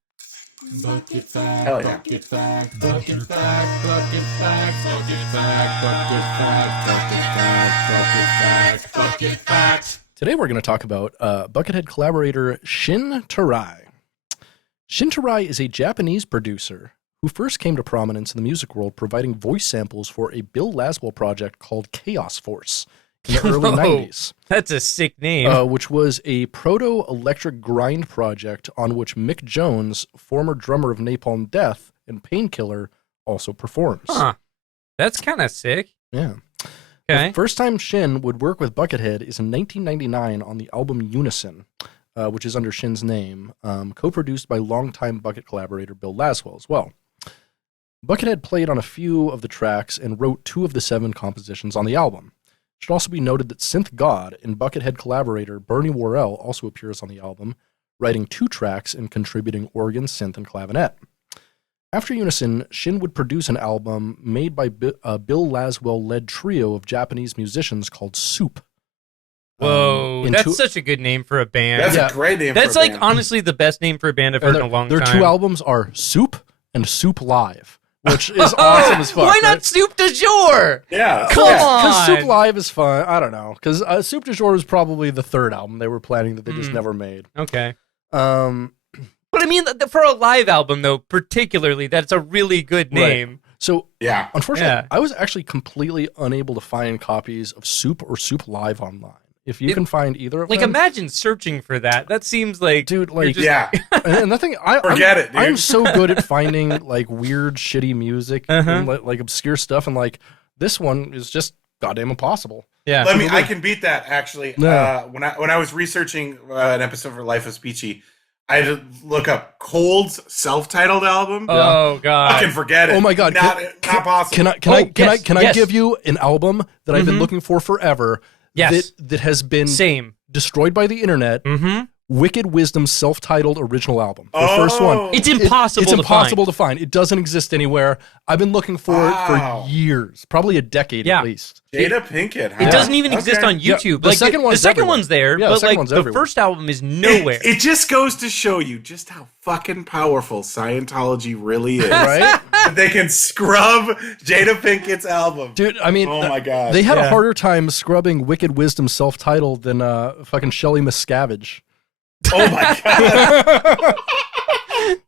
Bucket fact, Hell yeah. bucket fact, bucket fact, bucket fact, bucket fact, bucket fact, bucket fact, bucket fact. Today we're going to talk about Buckethead collaborator Shin Terai. Shin Terai is a Japanese producer who first came to prominence in the music world providing voice samples for a Bill Laswell project called Chaos Force in the early Whoa. 90s. That's a sick name. Which was a proto-electric grind project on which Mick Jones, former drummer of Napalm Death and Painkiller, also performs. Huh. That's kind of sick. Yeah. Okay. The first time Shin would work with Buckethead is in 1999 on the album Unison, which is under Shin's name, co-produced by longtime Bucket collaborator Bill Laswell as well. Buckethead played on a few of the tracks and wrote 2 of the 7 compositions on the album. It should also be noted that Synth God and Buckethead collaborator Bernie Worrell also appears on the album, writing 2 tracks and contributing organ, synth, and clavinet. After Unison, Shin would produce an album made by Bill Laswell-led trio of Japanese musicians called Soup. Whoa, that's such a good name for a band. That's a great name That's for a like band. honestly the best name for a band I've heard in a long Their time. 2 albums are Soup and Soup Live, which is awesome as fuck. Why not right? Soup du jour? Yeah. Come on. Because Soup Live is fun. I don't know. Because Soup du Jour was probably the 3rd album they were planning that they just never made. Okay. But I mean, for a live album, though, particularly, that's a really good name. So, Yeah. unfortunately, Yeah. I was actually completely unable to find copies of Soup or Soup Live online. If you can find either of Like, them. imagine searching for that. That seems like... Dude, you're like, just- Yeah. and the thing, Forget it, dude. I'm so good at finding, like, weird, shitty music and, like, obscure stuff, and, like, this one is just goddamn impossible. Yeah. I can beat that actually. Yeah. When I was researching an episode for Life of Peachy, I had to look up Cold's self-titled album. Oh, God. I can forget it. Oh my god! Not possible. Can I yes. give you an album that I've been looking for forever? Yes. That has been Same. destroyed by the internet. Mm-hmm. Wicked Wisdom's self-titled original album, the first one. It's impossible It's to impossible to find. It doesn't exist anywhere. I've been looking for it Wow. for years, probably a decade Yeah. at least. Jada Pinkett. Huh? It doesn't even exist Okay. on YouTube. the Like, second one's the second everywhere. one's there, Yeah, the but second like one's the everywhere. first album is nowhere. It just goes to show you just how fucking powerful Scientology really is. Right? They can scrub Jada Pinkett's album. Dude, I mean, Oh my God. they had a Yeah. harder time scrubbing Wicked Wisdom self-titled than fucking Shelley Miscavige. Oh my God.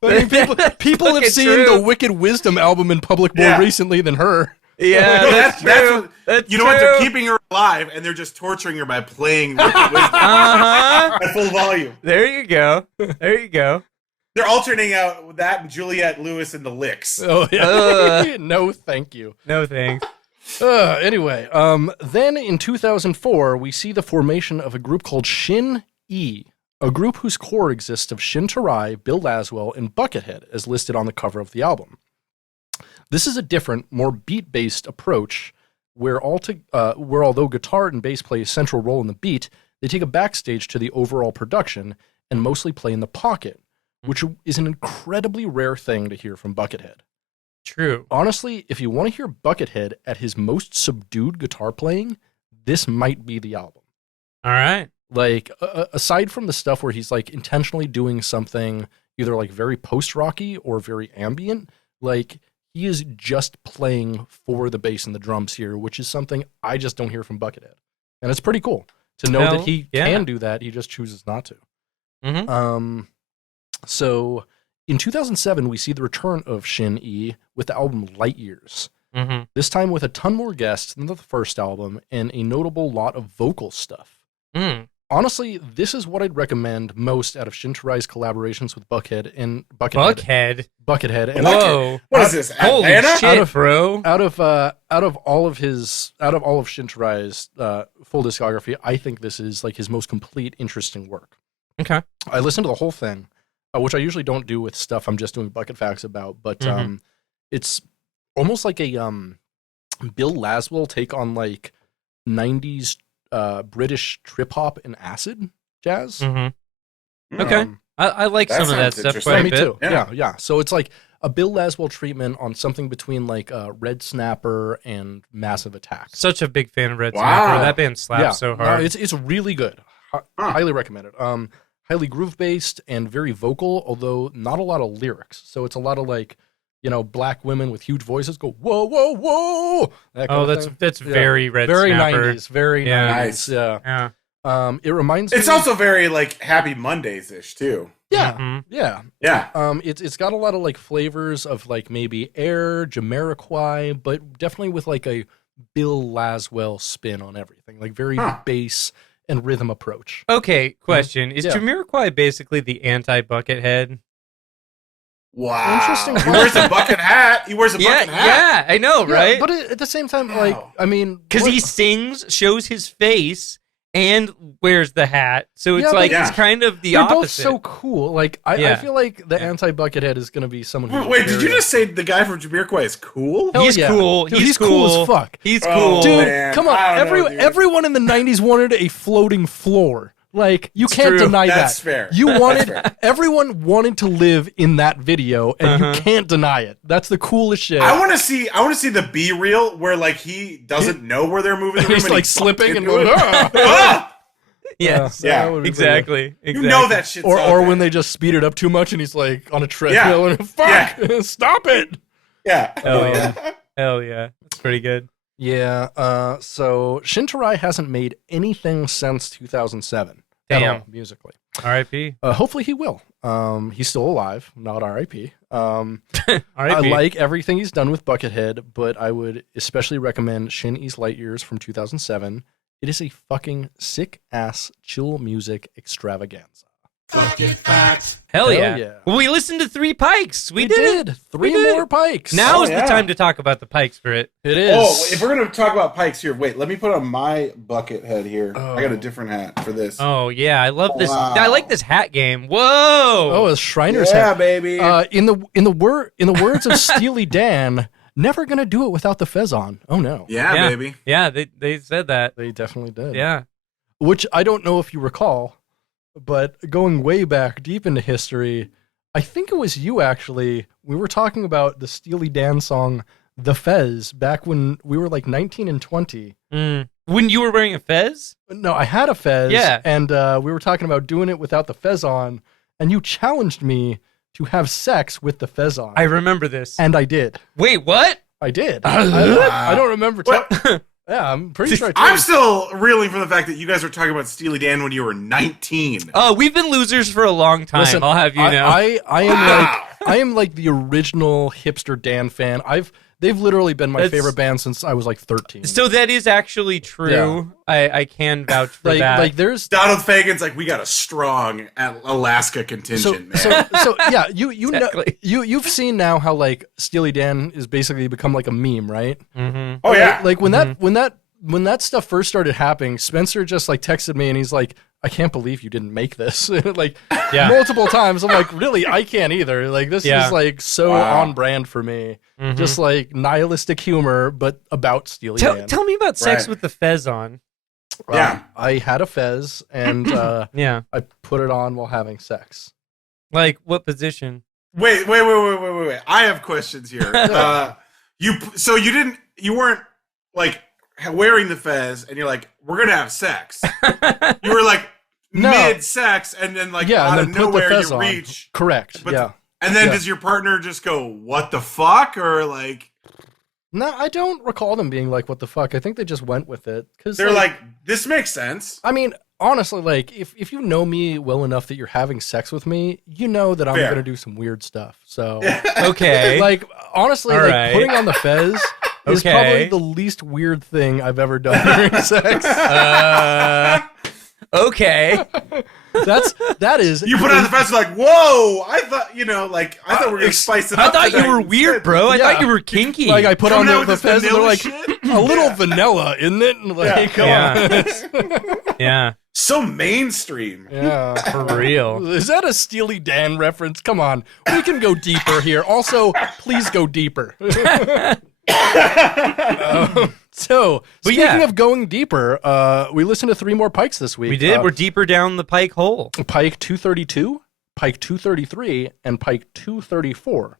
I mean, people have fucking seen true. the Wicked Wisdom album in public more Yeah. recently than her. Yeah, That's true. what, That's you know what? They're true. keeping her alive, and they're just torturing her by playing Wicked Wisdom Uh-huh. at full volume. There you go. There you go. They're alternating out with that and Juliette Lewis and the Licks. Oh yeah. No, thank you. No thanks. Anyway, then in 2004, we see the formation of a group called Shin E, a group whose core exists of Shin Terai, Bill Laswell, and Buckethead, as listed on the cover of the album. This is a different, more beat-based approach, where although guitar and bass play a central role in the beat, they take a backstage to the overall production and mostly play in the pocket, which is an incredibly rare thing to hear from Buckethead. True. Honestly, if you want to hear Buckethead at his most subdued guitar playing, this might be the album. All right. Like, aside from the stuff where he's like intentionally doing something either like very post-rocky or very ambient, like he is just playing for the bass and the drums here, which is something I just don't hear from Buckethead. And it's pretty cool to know that he can do that. He just chooses not to. Mm-hmm. So in 2007, we see the return of Shin E with the album Light Years. Mm-hmm. This time with a ton more guests than the first album and a notable lot of vocal stuff. Mm. honestly, this is what I'd recommend most out of Shin Terai's collaborations with Buckethead. And Buckethead. And Whoa! What is this? Holy Atlanta? shit, bro! Out of all of Shin Terai's full discography, I think this is like his most complete, interesting work. Okay. I listened to the whole thing, which I usually don't do with stuff I'm just doing bucket facts about, but it's almost like a Bill Laswell take on like 90s British trip hop and acid jazz. Okay. I like That some of that sounds stuff interesting. quite a Me bit. too. Yeah. Yeah. So it's like a Bill Laswell treatment on something between like Red Snapper and Massive Attack. Such a big fan of Red Wow. Snapper. That band slaps so No, hard. it's really good. Highly recommend it. Highly groove based and very vocal, although not a lot of lyrics. So it's a lot of like, black women with huge voices go whoa whoa whoa. That kind of thing. that's very Red very Snapper. 90s, very Yeah. 90s. Nice. Yeah. Yeah. It reminds It's me. also very like Happy Mondays ish too. Yeah. Mhm. Yeah. Yeah. It's got a lot of like flavors of like maybe Air, Jamiroquai, but definitely with like a Bill Laswell spin on everything, like very bass and rhythm approach. Okay, question. Is Yeah. Jamiroquai basically the anti-Buckethead? Wow. Interesting He wears a bucket hat. He wears a bucket hat. I know, Yeah, right? but at the same time, like, Wow. I mean, Because what- he sings, shows his face, and wears the hat. So it's Yeah, like but- it's kind of the they're opposite. both so cool. Like, I Yeah. feel like the anti-Buckethead is going to be someone who's Wait, did you very- just say the guy from Jamiroquai is cool? Hell He's yeah. cool. Dude, He's cool cool. as fuck. He's Oh, cool. Dude, man. come on. I don't know, dude. Everyone in the 90s wanted a floating floor. Like, you It's can't true. deny That's that. fair. You That's wanted fair. everyone wanted to live in that video, and you can't deny it. That's the coolest shit. I want to see the B reel where like he doesn't know where they're moving the room He's and like he slipping and fucks into going, it. "Ah!" Yes. Yeah, that would be Exactly. You know that shit's Or out or there. when they just speed it up too much and he's like on a treadmill and fuck, stop it. Yeah. Hell yeah. Hell yeah. That's pretty good. Yeah. So Shin Terai hasn't made anything since 2007. At Damn. all, musically. R.I.P. Hopefully he will. He's still alive, not R.I.P. I R.I.P. like everything he's done with Buckethead, but I would especially recommend Shin E's Light Years from 2007. It is a fucking sick-ass chill music extravaganza. Bucket facts. Hell Hell yeah. yeah. Well, we listened to 3 Pikes. We We did. did. Three We did. more Pikes. Now Oh, is yeah. the time to talk about the Pikes for it. It is. Oh, if we're gonna talk about Pikes here, wait, let me put on my bucket head here. Oh. I got a different hat for this. Oh yeah, I love this. Wow. I like this hat game. Whoa. Oh, it's Shriner's yeah, hat. baby. In the words of Steely Dan, never gonna do it without the fez on. Oh no. yeah, baby. Yeah, they said that. They definitely did. Yeah. Which I don't know if you recall, but going way back deep into history, I think it was you actually. We were talking about the Steely Dan song "The Fez" back when we were like 19 and 20. When you were wearing a fez? No, I had a fez. Yeah. And we were talking about doing it without the fez on, and you challenged me to have sex with the fez on. I remember this. And I did. Wait, what? I did. I don't remember. What? Yeah, I'm pretty sure I told I'm you. still reeling from the fact that you guys were talking about Steely Dan when you were 19. Oh, we've been losers for a long time. Listen, I'll have you know. I am like the original hipster Dan fan. They've literally been my That's- favorite band since I was like 13. so that is actually true. I can vouch for that. like there's Donald Fagen's like, we got a strong Alaska contingent, man. so yeah, you Exactly. know you've seen now how like Steely Dan is basically become like a meme, right? Mhm. Oh yeah. Like when that stuff first started happening, Spencer just like texted me and he's like, I can't believe you didn't make this. Like Yeah. multiple times. I'm like, really? I can't either. Like this Yeah. is like so Wow. on brand for me. Mhm. Just like nihilistic humor, but about Steely Dan. Tell me about sex Right. with the fez on. Yeah. I had a fez and Yeah. I put it on while having sex. Like what position? Wait. I have questions here. You weren't like wearing the fez and you're like, we're going to have sex. You were like No. mid-sex and then like Yeah, out and of then put the nowhere fez you on. reach. Correct. But- yeah. And then Yeah. does your partner just go, what the fuck? Or like, No, I don't recall them being like, what the fuck? I think they just went with it. Cause they're like, this makes sense. I mean, honestly, like if you know me well enough that you're having sex with me, you know that I'm Fair. gonna do some weird stuff. So Okay. like honestly, All like right. putting on the fez is Okay. probably the least weird thing I've ever done during sex. Okay. that is. You put it on the fence like, whoa! I thought I thought we were gonna spice it I up. thought you tonight were instead. weird, bro. I thought you were kinky. Like I put on Coming out the with this fez, and they're vanilla like shit? a little vanilla, isn't it? And like, come on. Yeah. So mainstream. Yeah, For real. Is that a Steely Dan reference? Come on, we can go deeper here. Also, please go deeper. So, speaking of going deeper, we listened to 3 more Pikes this week. We did. We're deeper down the Pike hole. Pike 232, Pike 233, and Pike 234.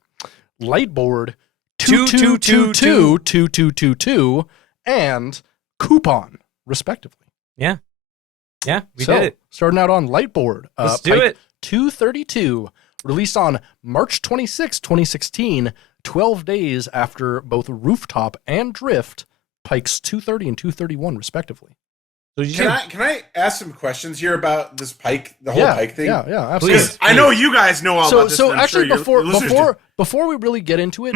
Lightboard 2222, 2222, and Coupon, respectively. Yeah. Yeah, we So, did it. starting out on Lightboard. Let's do Pike it. 232, released on March 26, 2016, 12 days after both Rooftop and Drift, Pikes 230 and 231, respectively. So Can I ask some questions here about this Pike, the whole Pike thing? Yeah, absolutely. Because I know you guys know all about this. So and I'm actually, sure your listeners do. before we really get into it,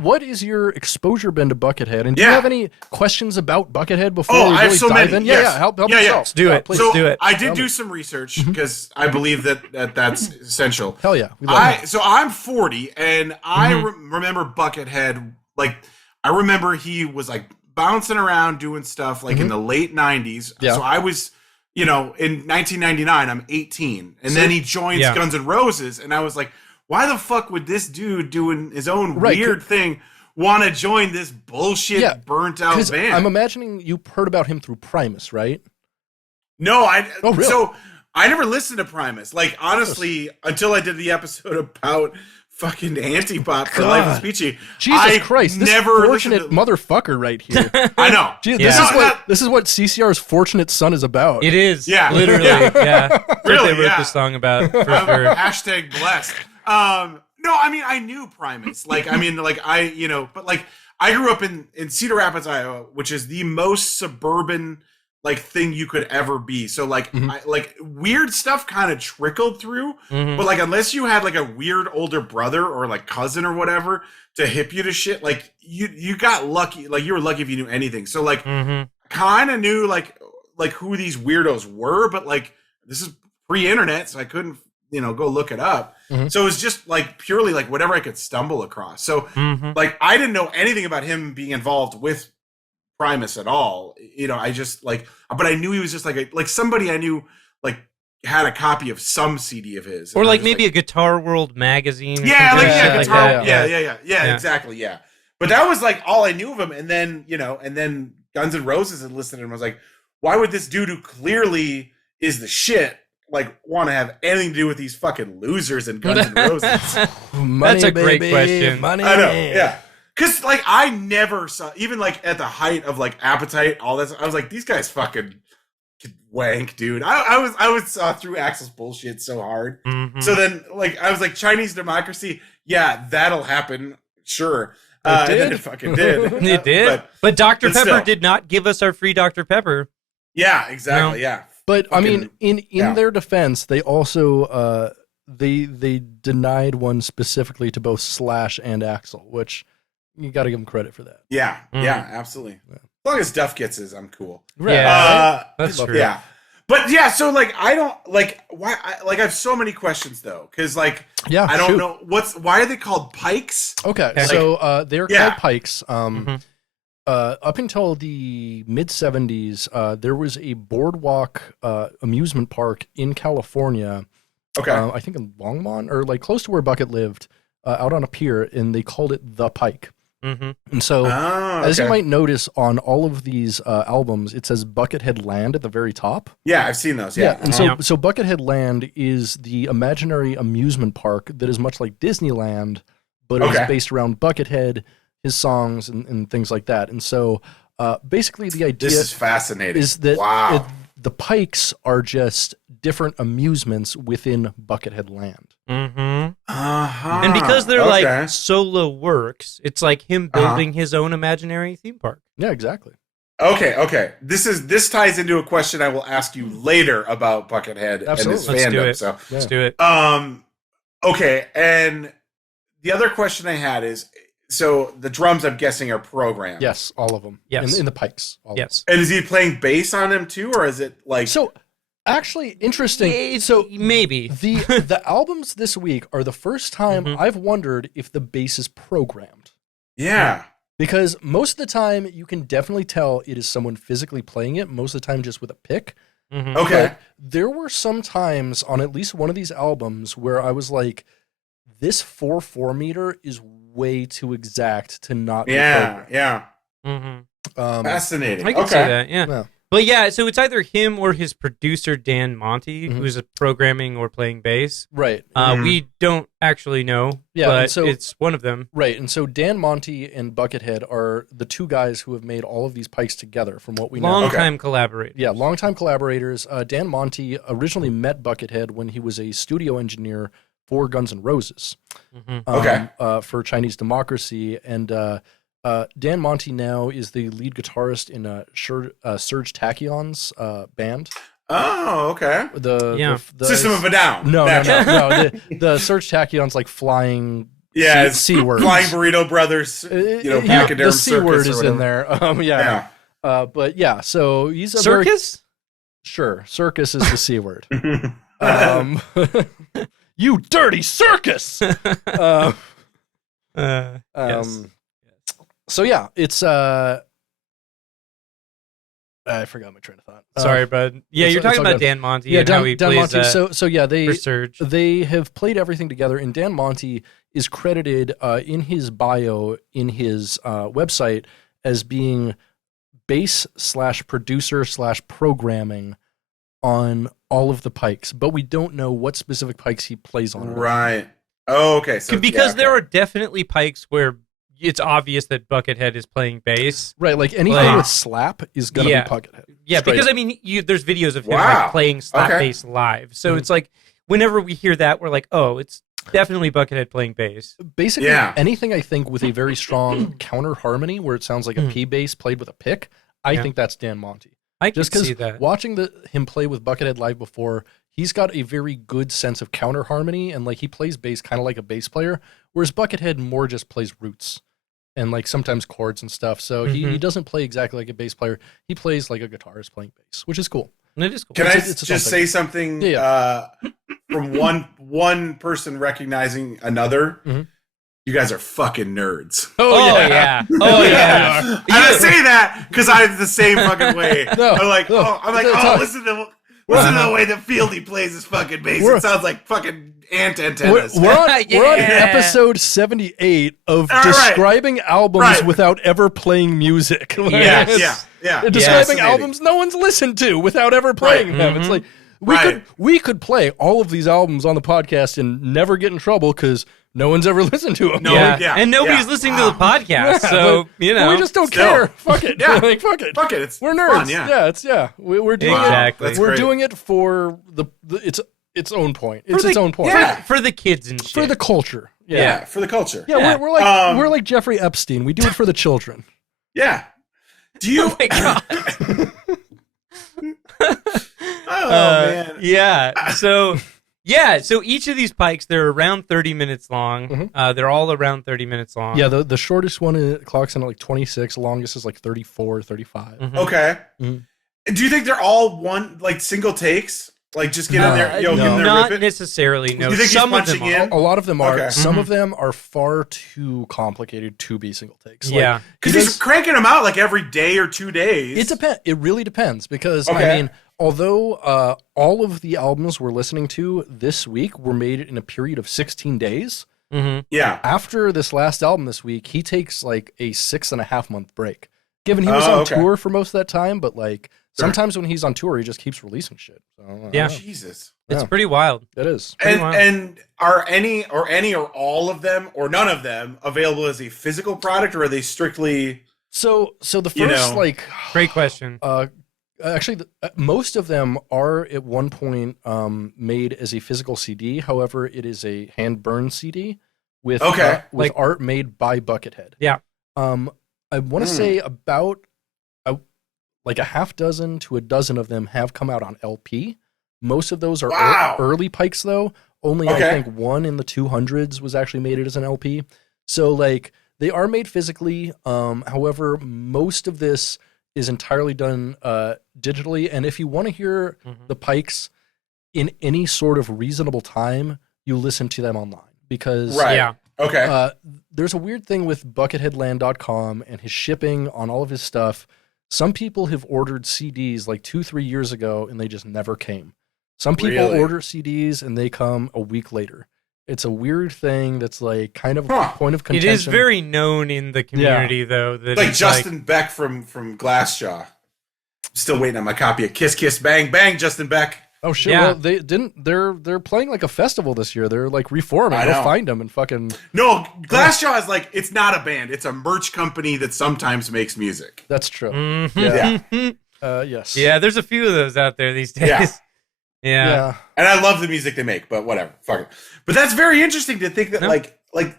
what is your exposure been to Buckethead? And do you have any questions about Buckethead before we I have really so dive many. in? Yes. Yeah, help Yeah, yourself. Let's do it. Please. Let's do it. I did do some research because I believe that's essential. Hell yeah. We love it. So I'm 40 and I remember Buckethead. Like I remember he was like bouncing around doing stuff like in the late 90s. Yeah. So I was, in 1999, I'm 18. And then he joins Guns N' Roses. And I was like, why the fuck would this dude doing his own weird thing want to join this bullshit burnt out band? I'm imagining you heard about him through Primus, right? No, really? So I never listened to Primus. Like, honestly, until I did the episode about fucking Antibot for Life is Peachy. Jesus Christ, this never fortunate motherfucker right here. I know. This is what CCR's Fortunate Son is about. It is. Yeah. Literally. Yeah. That's Really, what they wrote the song about, for sure. Hashtag blessed. No, I mean, I knew Primus. Like, I mean, like, but like, I grew up in Cedar Rapids, Iowa, which is the most suburban like thing you could ever be. So like, like weird stuff kind of trickled through, but like, unless you had like a weird older brother or like cousin or whatever to hip you to shit, like you got lucky. Like you were lucky if you knew anything. So like, kind of knew like who these weirdos were, but like this is pre-internet, so I couldn't go look it up. So it was just like purely like whatever I could stumble across. So like I didn't know anything about him being involved with Primus at all. I just like, but I knew he was just like somebody I knew like had a copy of some CD of his, or like maybe a Guitar World magazine. Or Guitar. Yeah, exactly. Yeah, but that was like all I knew of him. And then and then Guns N' Roses had listed him. I was like, why would this dude who clearly is the shit like want to have anything to do with these fucking losers and Guns N' Roses? That's a great question. Money. I know. Yeah. Cause like I never saw, even like at the height of like Appetite, all this, I was like, these guys fucking wank, dude. I was through Axl's bullshit so hard. So then like I was like, Chinese Democracy, yeah, that'll happen, sure. And then it fucking did. It did. But Dr. Pepper still. did not give us our free Dr. Pepper. Yeah, exactly. No. Yeah. But fucking, I mean, in their defense, they also they denied one specifically to both Slash and Axl, which you got to give them credit for that. Yeah, yeah, absolutely. Yeah. As long as Duff gets his, I'm cool. Right. Yeah, that's true. Yeah, but yeah, so like I don't like why. I have so many questions though, because like I don't know why are they called Pikes? Okay, so they're called Pikes. Up until the mid 70s, there was a boardwalk amusement park in California. Okay, I think in Longmont or like close to where Bucket lived, out on a pier, and they called it the Pike. And so, as you might notice on all of these albums, it says Buckethead Land at the very top. Yeah, I've seen those. Yeah, and so Buckethead Land is the imaginary amusement park that is much like Disneyland, but it's based around Buckethead, his songs, and things like that. And so, basically, the idea this is fascinating. Is that the Pikes are just different amusements within Buckethead Land. And because they're like solo works, it's like him building his own imaginary theme park. Yeah, exactly. Okay. This ties into a question I will ask you later about Buckethead and his fandom. So let's do it. Okay, and the other question I had is, so the drums I'm guessing are programmed. Yes, all of them. Yes, in the Pikes. Yes. And is he playing bass on them too, or is it like so? Actually, interesting. So maybe the albums this week are the first time I've wondered if the bass is programmed. Yeah. Because most of the time you can definitely tell it is someone physically playing it, most of the time just with a pick. Okay. But there were some times on at least one of these albums where I was like, this 4/4 meter is way too exact to not be programmed. Yeah. Fascinating. I can see that, yeah. But yeah, so it's either him or his producer, Dan Monty, who's programming or playing bass. Right. We don't actually know, but so, it's one of them. Right, and so Dan Monty and Buckethead are the two guys who have made all of these Pikes together, from what we know. Long-time collaborators. Yeah, long-time collaborators. Dan Monty originally met Buckethead when he was a studio engineer for Guns N' Roses. For Chinese Democracy, and Dan Monty now is the lead guitarist in Serge Tachyon's band. Oh, okay. The System of a Down. No. The Serge Tachyon's like flying. Yeah, C word. Flying Burrito Brothers. Pachyderm the C word Circus is in there. But yeah, so he's a circus. Sure, circus is the C word. You dirty circus. Yes. So yeah, it's I forgot my train of thought. Sorry, bud. Yeah, you're talking about Dan Monty and how he Dan plays Monty. So yeah, Surge. They have played everything together, and Dan Monty is credited in his bio in his website as being bass/producer/programming on all of the Pikes, but we don't know what specific Pikes he plays on. Right. Oh, okay. So because there are definitely Pikes where it's obvious that Buckethead is playing bass. Right, like anything with slap is going to be Buckethead. Yeah, because I mean, there's videos of him like, playing slap bass live. So it's like, whenever we hear that, we're like, oh, it's definitely Buckethead playing bass. Basically, anything I think with a very strong counter harmony where it sounds like a P bass played with a pick, I think that's Dan Monty. I can see that. Watching him play with Buckethead live before, he's got a very good sense of counter harmony, and like he plays bass kind of like a bass player, whereas Buckethead more just plays roots and like sometimes chords and stuff. So he doesn't play exactly like a bass player. He plays like a guitarist playing bass, which is cool. It is cool. Can I just say something from one person recognizing another? You guys are fucking nerds. Oh yeah. I gotta say that because I'm the same fucking way. Listen to the way that Fieldy plays his fucking bass. It sounds like fucking ant antennas. We're on episode 78 of describing albums without ever playing music. Describing albums no one's listened to without ever playing them. It's like we could play all of these albums on the podcast and never get in trouble because no one's ever listened to them. And nobody's listening to the podcast, so we just don't care. Fuck it. Fuck it. We're nerds. Fun, we're doing it. We're doing it for its own point. It's its own point. For the kids and shit. For the culture. For the culture. We're like Jeffrey Epstein. We do it for the children. Yeah. Do you? Oh my god. Man. So each of these Pikes, they're around 30 minutes long. They're all around 30 minutes long. Yeah, the shortest one clocks in at like 26. The longest is like 34, 35. Okay. Do you think they're all single takes? Like just get in there, not necessarily. No, you think some of them are. A lot of them are. Okay. Some of them are far too complicated to be single takes. Because he's cranking them out like every day or 2 days. It really depends because I mean, although all of the albums we're listening to this week were made in a period of 16 days. After this last album this week, he takes like a 6.5 month break. Given he was on tour for most of that time, but like. Sometimes when he's on tour, he just keeps releasing shit. So, Jesus, it's pretty wild. It is. And are any or all of them or none of them available as a physical product, or are they strictly? So the first great question. Actually, most of them are at one point made as a physical CD. However, it is a hand burned CD with art made by Buckethead. Yeah. I want to say about. Like a half dozen to a dozen of them have come out on LP. Most of those are early Pikes, though. Only I think one in the 200s was actually made it as an LP. So like they are made physically. However, most of this is entirely done digitally, and if you want to hear the Pikes in any sort of reasonable time, you listen to them online because there's a weird thing with Bucketheadland.com and his shipping on all of his stuff. Some people have ordered CDs like 2-3 years ago and they just never came. Some people order CDs and they come a week later. It's a weird thing that's like kind of a point of contention. It is very known in the community, though. That like Justin Beck from Glassjaw. Still waiting on my copy of Kiss Kiss Bang Bang, Justin Beck. Oh shit! Yeah. Well, they're playing like a festival this year. They're like reforming. Go find them and fucking. No, Glassjaw is like it's not a band. It's a merch company that sometimes makes music. That's true. Mm-hmm. Yeah. Yes. Yeah. There's a few of those out there these days. Yeah. And I love the music they make, but whatever. Fuck it. But that's very interesting to think that like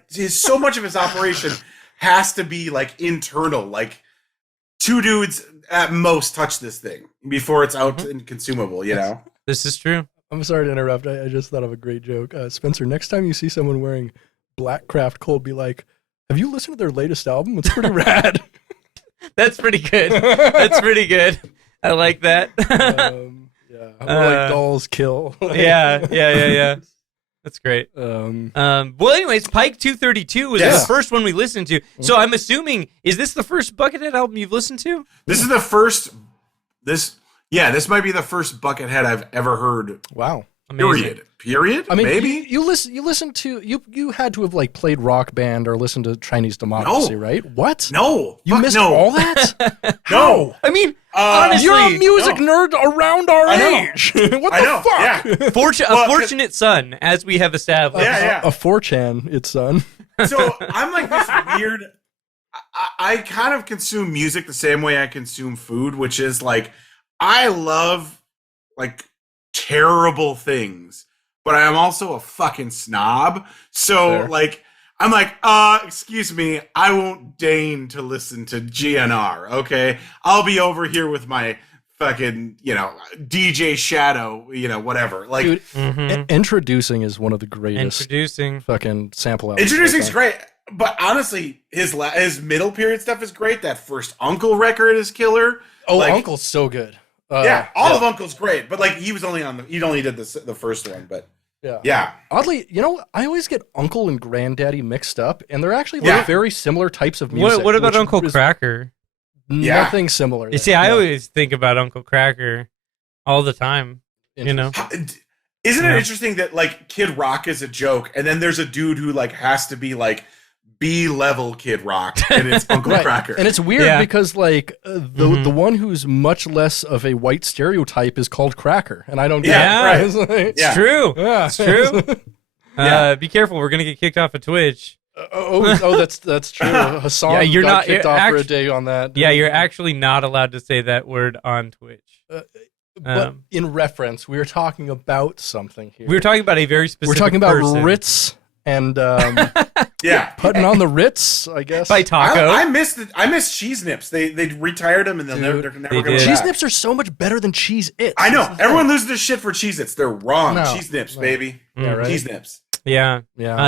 so much of his operation has to be like internal. Like 2 dudes at most touch this thing before it's out and consumable, you know? This is true. I'm sorry to interrupt. I just thought of a great joke. Spencer, next time you see someone wearing Black Craft Cold, be like, have you listened to their latest album? It's pretty rad. That's pretty good. That's pretty good. I like that. Like Dolls Kill. Yeah. That's great. Well, anyways, Pike 232 was the first one we listened to. So I'm assuming, is this the first Buckethead album you've listened to? This is the first. This might be the first Buckethead I've ever heard. Wow. Amazing. Period. I mean, maybe you listen to you had to have like played Rock Band or listened to Chinese Democracy, right? What? No, you missed all that. No, I mean, honestly, you're a music nerd around our age. What the fuck? Yeah. A fortunate son, as we have established. A 4chan, its son. So I'm like this weird. I kind of consume music the same way I consume food, which is like I love like terrible things, but I am also a fucking snob. So like I'm like, excuse me, I won't deign to listen to GNR, okay? I'll be over here with my fucking, DJ Shadow, whatever. Like Introducing is one of the greatest fucking sample albums. Introducing's great, but honestly, his middle period stuff is great. That first Uncle record is killer. Oh, like, Uncle's so good. All of Uncle's great, but like he only did the first one, but yeah. Oddly, I always get Uncle and Granddaddy mixed up, and they're actually very similar types of music. What about Uncle Cracker? Nothing similar. You see, I always think about Uncle Cracker all the time. Isn't it interesting that like Kid Rock is a joke, and then there's a dude who like has to be like B-level Kid Rock, and it's Uncle Cracker. And it's weird because like the one who's much less of a white stereotype is called Cracker, and I don't get it. Right? It's true. Yeah. It's true. Be careful, we're gonna get kicked off of Twitch. That's true. Hassan you're got not kicked off for a day on that. Yeah, you're actually not allowed to say that word on Twitch. But in reference, we were talking about something here. We were talking about a very specific We're talking about person. Ritz and putting on the Ritz, I guess. By Taco. I missed Cheese Nips. They retired them and they're never going to go Cheese back. Nips are so much better than Cheese Its. I know. Everyone loses their shit for Cheese Its. They're wrong. Cheese Nips, baby. Yeah, right. Cheese Nips. Yeah.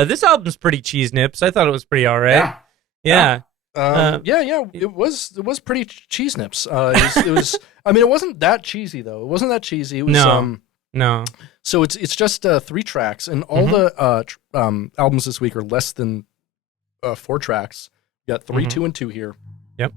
This album's pretty Cheese Nips. I thought it was pretty all right. Yeah. It was pretty Cheese Nips. It was. I mean, it wasn't that cheesy though. It wasn't that cheesy. It was, no. So it's just 3 tracks, and all the albums this week are less than 4 tracks. You got 3, 2, and 2 here. Yep.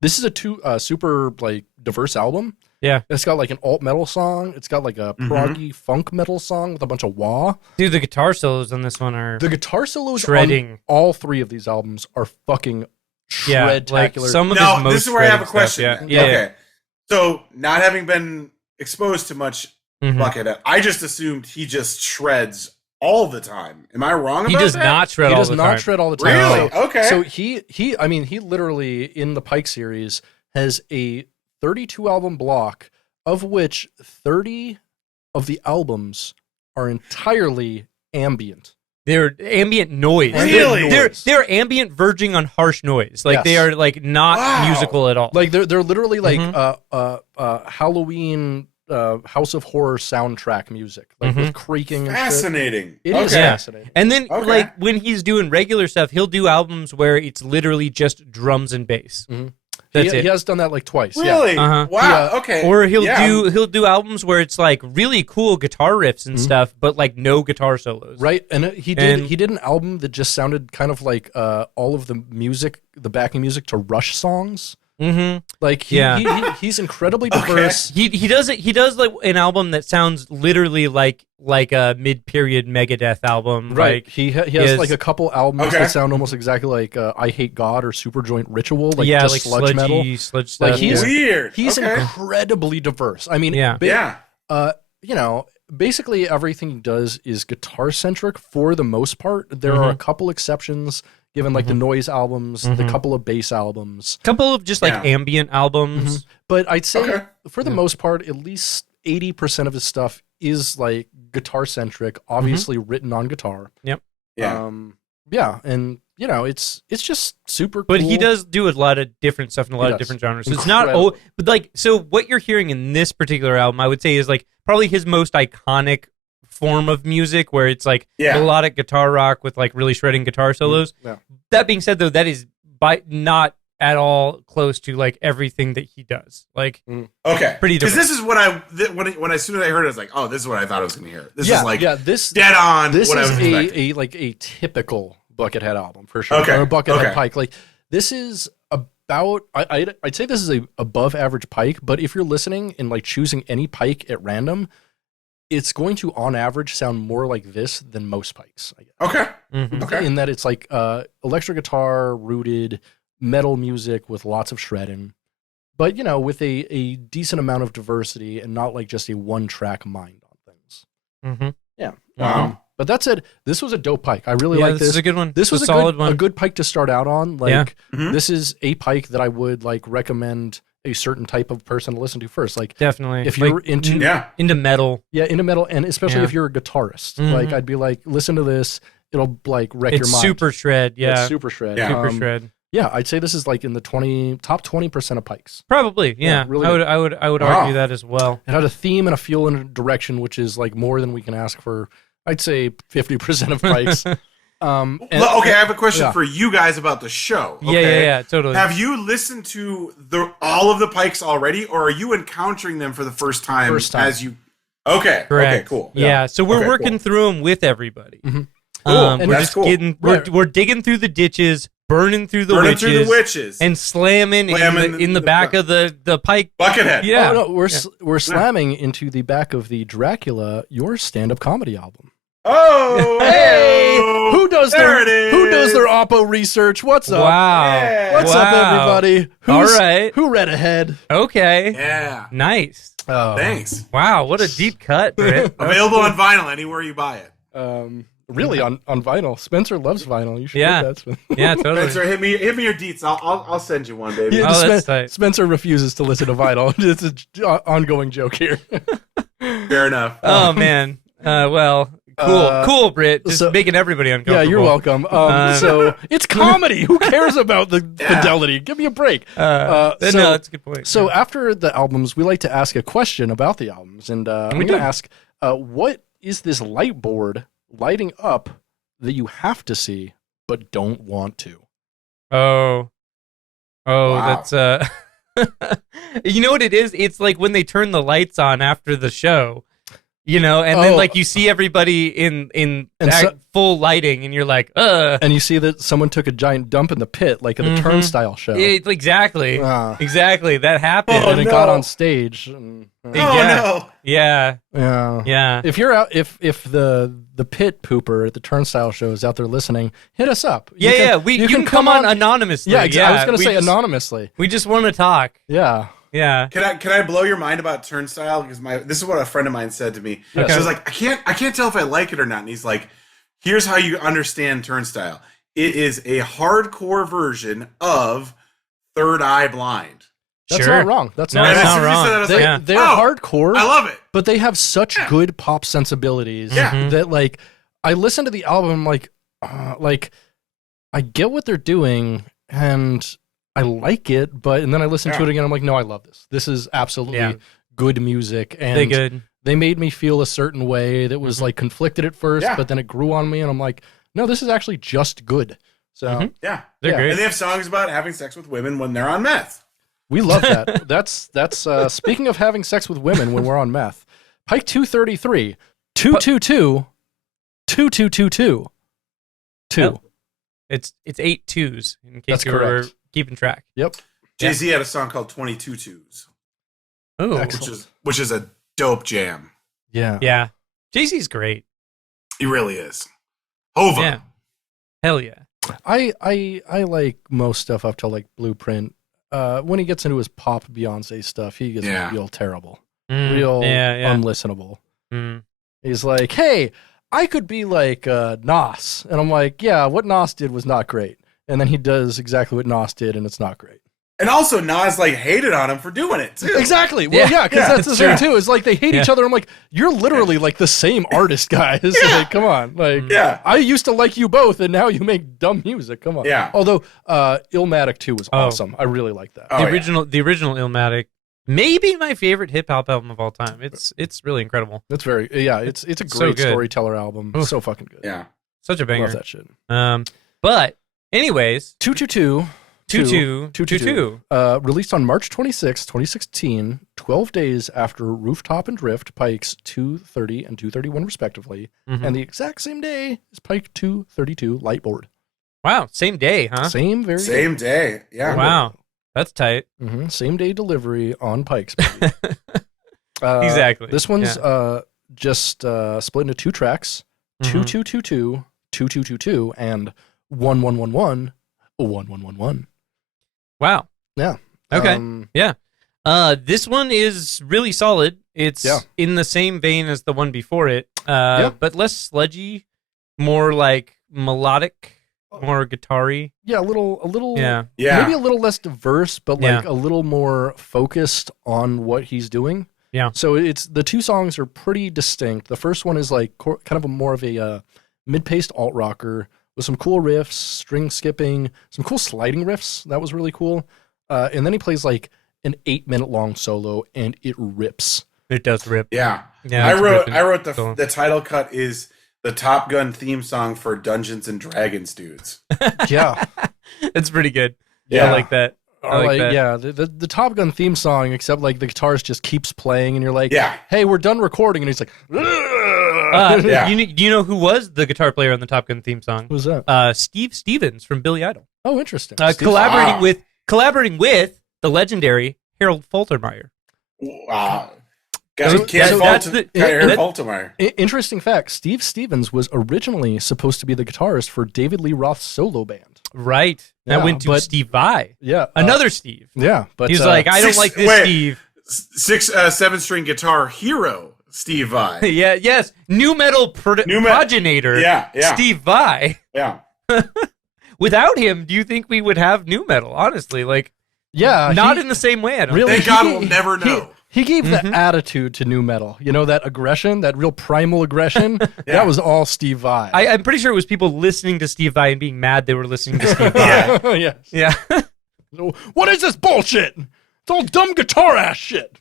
This is a super like diverse album. Yeah. It's got like an alt metal song. It's got like a proggy funk metal song with a bunch of wah. Dude, the guitar solos on this one are the guitar solos shredding. On all 3 of these albums are fucking shredtacular. Like some of his most this is where I have a question. Yeah. Okay. So not having been exposed to much Buckethead, I just assumed he just shreds all the time. Am I wrong about that? He does not shred all the time. He does not shred all the time. Really? Okay. So he literally in the Pike series has a 32 album block, of which 30 of the albums are entirely ambient. They're ambient noise. Really? They're ambient verging on harsh noise. Like they are like not musical at all. Like they're literally like Halloween House of Horror soundtrack music, like with creaking. Fascinating. It is fascinating. And then like when he's doing regular stuff, he'll do albums where it's literally just drums and bass. That's he it. has done that like twice. Really? Uh-huh. Wow. Okay. Or he'll do albums where it's like really cool guitar riffs and stuff, but like no guitar solos. Right, and he did an album that just sounded kind of like all of the music, the backing music to Rush songs. Mm-hmm. Like he's incredibly diverse. He does like an album that sounds literally like a mid-period Megadeth album. Right. Like, He has like a couple albums that sound almost exactly like I Hate God or Superjoint Ritual. Like just like sludge metal. Sludge stuff. Like he's weird. He's incredibly diverse. I mean, you know, basically everything he does is guitar centric for the most part. There are a couple exceptions. Given like the noise albums, the couple of bass albums, couple of just like ambient albums, but I'd say for the most part, at least 80% of his stuff is like guitar centric, obviously written on guitar. Yep. Yeah, and you know it's just super. But cool. he does do a lot of different stuff in a lot of different genres. So it's not but like so what you're hearing in this particular album, I would say, is like probably his most iconic form of music, where it's like melodic guitar rock with like really shredding guitar solos. That being said, though, that is by not at all close to like everything that he does. Like, pretty. Because this is what when as soon as I heard it, I was like, oh, this is what I thought I was going to hear. This is like this dead on. This what is I was expecting. a typical Buckethead album for sure. Okay, or a Buckethead Pike. Like this is about. I'd say this is a above average Pike, but if you're listening and like choosing any Pike at random, it's going to, on average, sound more like this than most Pikes. I guess. Okay. In that it's like electric guitar rooted metal music with lots of shredding, but you know, with a decent amount of diversity and not like just a one track mind on things. Yeah. But that said, this was a dope Pike. I really like this. This is a good one. This was a solid one. A good Pike to start out on. Like this is a Pike that I would like recommend a certain type of person to listen to first. Like definitely if you're into metal. Yeah, into metal, and especially if you're a guitarist. Like I'd be like, listen to this. It'll like wreck your mind. Super shred, It's super shred. Super shred. Yeah, I'd say this is like in the top 20% of Pikes. Probably, yeah. really I would argue that as well. It had a theme and a feel and a direction, which is like more than we can ask for. I'd say 50% of Pikes. I have a question for you guys about the show. Okay? Yeah, totally. Have you listened to all of the Pikes already, or are you encountering them for the first time? As you? Okay, correct. Okay, cool. Yeah, so we're working through them with everybody. Cool. And we're just getting, we're digging through the ditches, burning through the witches, and slamming in the back of the Pike Buckethead. Yeah, we're slamming into the back of the Dracula, your stand-up comedy album. Oh, hey! Who does their Oppo research? What's up? Wow. Yeah. What's up, everybody? All right. Who read ahead? Okay. Yeah. Nice. Thanks. Wow, what a deep cut, Britt. Available on vinyl anywhere you buy it. Really on vinyl. Spencer loves vinyl. You should get that, Spencer. Yeah, totally. Spencer, hit me your deets. I'll send you one, baby. Yeah, that's tight. Spencer refuses to listen to vinyl. It's an ongoing joke here. Fair enough. Oh man. Well. Cool, Britt. Just making everybody uncomfortable. Yeah, you're welcome. So it's comedy. Who cares about the fidelity? Give me a break. No, that's a good point. So after the albums, we like to ask a question about the albums, and I'm going to ask, what is this light board lighting up that you have to see but don't want to? Oh, wow. That's you know what it is? It's like when they turn the lights on after the show. You know, and then like you see everybody in full lighting, and you're like, and you see that someone took a giant dump in the pit, like at the Turnstile show. Exactly, exactly. That happened, and it got on stage. And, Yeah. If you're out, if the pit pooper at the Turnstile show is out there listening, hit us up. You can come on anonymously. Yeah, I was going to say anonymously. We just want to talk. Yeah. Yeah. Can I blow your mind about Turnstile? Because this is what a friend of mine said to me. Okay. She was like, I can't tell if I like it or not. And he's like, here's how you understand Turnstile. It is a hardcore version of Third Eye Blind. That's not wrong. That's not wrong. They're hardcore. I love it. But they have such good pop sensibilities that like I listen to the album like I get what they're doing and I like it, and then I listen to it again. I'm like, no, I love this. This is absolutely good music, and they made me feel a certain way that was like conflicted at first, but then it grew on me, and I'm like, no, this is actually just good. So they're great. And they have songs about having sex with women when they're on meth. We love that. That's speaking of having sex with women when we're on meth. Pike 233, 222, 2222. 2. Oh. It's 8 twos in case That's you were correct. keeping track. Yep. Jay-Z had a song called 22 Twos, Oh, Excellent. which is a dope jam. Yeah. yeah. Jay-Z's great. He really is. Hova. Yeah. Hell yeah. I like most stuff up till like Blueprint. When he gets into his pop Beyonce stuff, he gets real terrible. Real unlistenable. Mm. He's like, hey, I could be like Nas. And I'm like, yeah, what Nas did was not great. And then he does exactly what Nas did, and it's not great. And also, Nas like hated on him for doing it too. Exactly. Well, yeah, because that's the true. thing too. It's like they hate each other. I'm like, you're literally like the same artist, guys. Like, come on. Like, I used to like you both, and now you make dumb music. Come on. Yeah. Although, Illmatic 2 was awesome. I really like that. Oh, The original Illmatic, maybe my favorite hip hop album of all time. It's really incredible. That's very it's a So great good. storyteller album. Oof. So fucking good. Yeah. Such a banger. Love that shit. But anyways, 222. 222. Released on March 26, 2016, 12 days after Rooftop and Drift, Pikes 230 and 231 respectively, and the exact same day as Pike 232 Lightboard. Wow, same day, huh? Same day. Yeah. Wow, that's tight. Same day delivery on Pikes. Baby. Exactly. This one's just split into 2 tracks: 2222, 2222, and 1111, 1111. Wow. Yeah. Okay. This one is really solid. It's in the same vein as the one before it, but less sludgy, more like melodic, more guitar-y. Yeah, a little. Yeah. Maybe a little less diverse, but like a little more focused on what he's doing. Yeah. So it's the 2 songs are pretty distinct. The first one is like kind of more of a mid-paced alt rocker with some cool riffs, string skipping, some cool sliding riffs. That was really cool. And then he plays like an 8-minute long solo, and it rips. It does rip. Yeah. Yeah, I wrote so. the title cut is the Top Gun theme song for Dungeons and Dragons dudes. Yeah. It's pretty good. Yeah. I like that. I like that. Yeah, the Top Gun theme song, except like the guitars just keeps playing, and you're like, Yeah. hey, we're done recording, and he's like, Yeah. Do you know who was the guitar player on the Top Gun theme song? who's that? Steve Stevens from Billy Idol. Oh, interesting. Collaborating with the legendary Harold Faltermeyer. Wow. So Can't that's Faltermeyer. Interesting fact, Steve Stevens was originally supposed to be the guitarist for David Lee Roth's solo band. Right. That went to but- Steve Vai. Yeah. Another Steve. Yeah, but He's like, I don't like this Steve. 7-string guitar hero Steve Vai. Yeah, yes. New metal progenitor. Yeah. Steve Vai. Yeah. Without him, do you think we would have new metal? Honestly, like, not in the same way. I don't really, Thank God we'll never know. He gave the attitude to new metal. You know, that aggression, that real primal aggression. That was all Steve Vai. I'm pretty sure it was people listening to Steve Vai and being mad they were listening to Steve Vai. Yes. Yeah. So, what is this bullshit? It's all dumb guitar ass shit.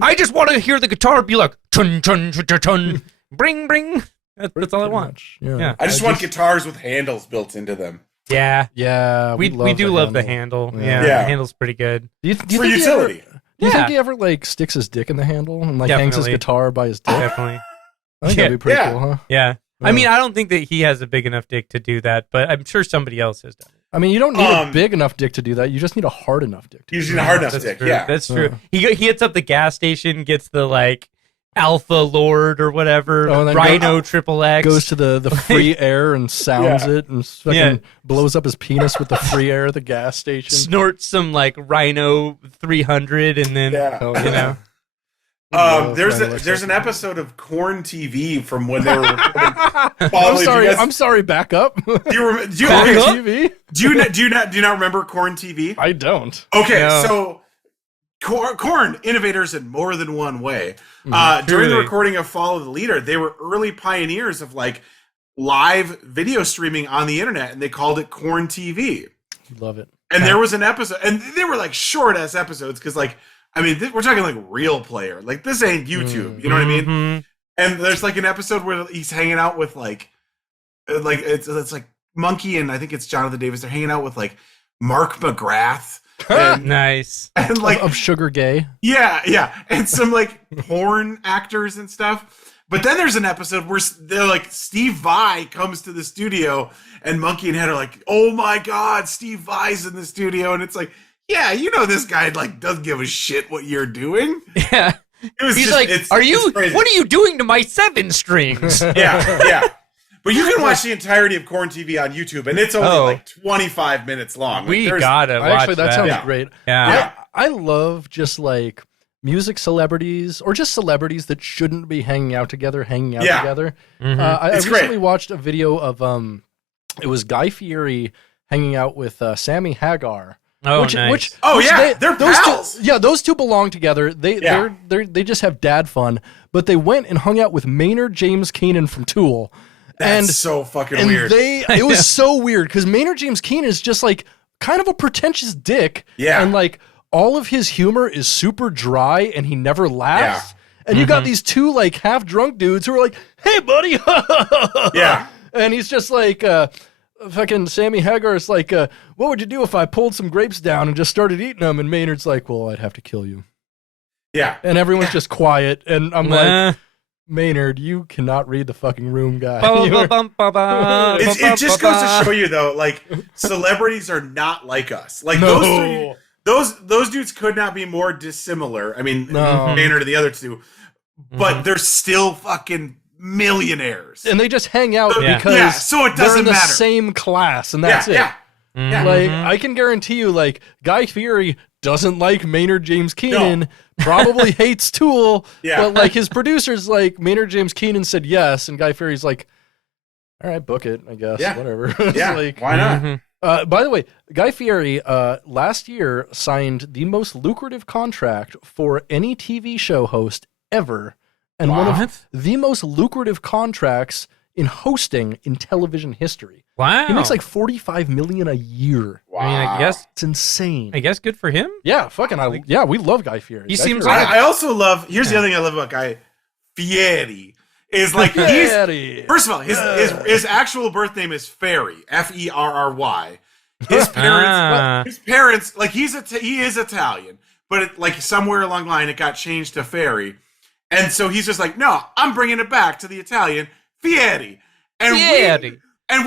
I just want to hear the guitar be like, chun, chun, chun, chun, chun, bring, bring. That's all I want. Yeah. I just want guitars with handles built into them. Yeah. Yeah. We do love the handle. Yeah. Yeah. The handle's pretty good. Do you For think utility. Do you think he ever like sticks his dick in the handle and like hangs his Definitely. guitar by his dick? Definitely. I think that'd be pretty cool, huh? Yeah. I mean, I don't think that he has a big enough dick to do that, but I'm sure somebody else has done it. I mean, you don't need a big enough dick to do that. You just need a hard enough dick. You just need a hard enough That's dick. true. Yeah. That's true. He hits up the gas station, gets the like Alpha Lord or whatever, and then Rhino Triple X. Goes to the free air and sounds it and fucking blows up his penis with the free air at the gas station. Snorts some like Rhino 300 and then, you know. There's an episode of Korn TV from when they were recording. I'm sorry. Back up. Do you TV? do you not remember Korn TV? I don't. Okay, No. so Korn, innovators in more than one way. During the Truly. recording of Follow the Leader, they were early pioneers of like live video streaming on the internet, and they called it Korn TV. Love it. And there was an episode, and they were like short ass episodes because, like, I mean, we're talking like real player. Like, this ain't YouTube. You know what I mean? Mm-hmm. And there's like an episode where he's hanging out with like it's like Monkey and I think it's Jonathan Davis. They're hanging out with like Mark McGrath And, Nice. and like of Sugar Gay. yeah, and some like porn actors and stuff. But then there's an episode where they're like, Steve Vai comes to the studio, and Monkey and Head are like, "Oh my God, Steve Vai's in the studio," and it's like, yeah, this guy like doesn't give a shit what you're doing. Yeah. He's like, what are you doing to my 7 strings? Yeah. But you can watch the entirety of Corn TV on YouTube, and it's only like 25 minutes long. We gotta watch actually, that sounds great. Yeah. I love just like music celebrities or just celebrities that shouldn't be hanging out together. Mm-hmm. I It's recently great. watched a video of it was Guy Fieri hanging out with Sammy Hagar. Oh, nice. They're those pals. two, those two belong together. They just have dad fun. But they went and hung out with Maynard James Keenan from Tool. That's so fucking weird. It was so weird because Maynard James Keenan is just like kind of a pretentious dick. Yeah. And like all of his humor is super dry and he never laughs. Yeah. And you got these two like half drunk dudes who are like, "Hey, buddy." Yeah. And he's just like, fucking Sammy Hagar is like, "What would you do if I pulled some grapes down and just started eating them?" And Maynard's like, "Well, I'd have to kill you." Yeah. And everyone's just quiet. And I'm like, Maynard, you cannot read the fucking room, guy. It just goes to show you, though, like, celebrities are not like us. Like, those dudes could not be more dissimilar. I mean, Maynard and the other two, but they're still fucking millionaires. And they just hang out because so it doesn't they're in the matter. same class, and that's it. Yeah. Like, I can guarantee you, like, Guy Fieri doesn't like Maynard James Keenan, probably hates Tool, but, like, his producers, like, Maynard James Keenan said yes, and Guy Fieri's like, all right, book it, I guess, whatever. Yeah, like, why not? By the way, Guy Fieri last year signed the most lucrative contract for any TV show host ever, and one of the most lucrative contracts in hosting in television history. Wow. He makes like $45 million a year. Wow. I mean, I guess it's insane. I guess good for him. Yeah, we love Guy Fieri. He seems Fieri. like I also love, here's the other thing I love about Guy Fieri, is like, first of all, his actual birth name is Ferry, Ferry. His parents, like, he is Italian, but like somewhere along the line, it got changed to Ferry. And so he's just like, no, I'm bringing it back to the Italian, Fieri. And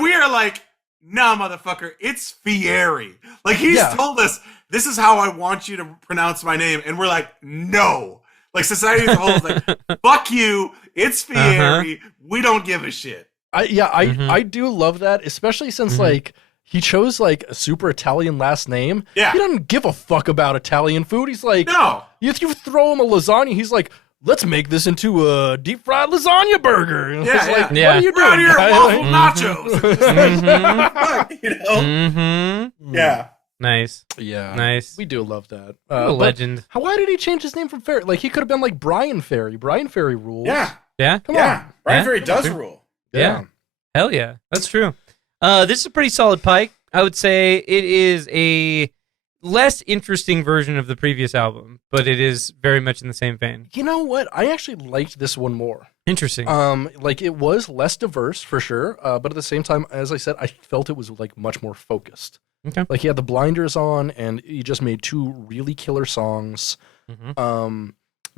we are like, nah, motherfucker, it's Fieri. Like, he's told us, this is how I want you to pronounce my name. And we're like, no. Like, society as a whole is like, fuck you, it's Fieri. We don't give a shit. I do love that, especially since, like, he chose, like, a super Italian last name. Yeah. He doesn't give a fuck about Italian food. He's like, no. If you throw him a lasagna, he's like, let's make this into a deep fried lasagna burger. And Yeah, like, what are you doing? Around here, waffle nachos. You know? Yeah. Nice. Yeah. Nice. We do love that. A legend. Why did he change his name from Ferry? Like, he could have been like Brian Ferry. Brian Ferry rules. Yeah. Yeah. Come on. Brian Ferry does rule. Yeah. Hell yeah. That's true. This is a pretty solid Pike. I would say it is a less interesting version of the previous album, but it is very much in the same vein. You know what? I actually liked this one more. Interesting. Like, it was less diverse for sure, but at the same time, as I said, I felt it was like much more focused. Okay. Like, he had the blinders on, and he just made 2 really killer songs. The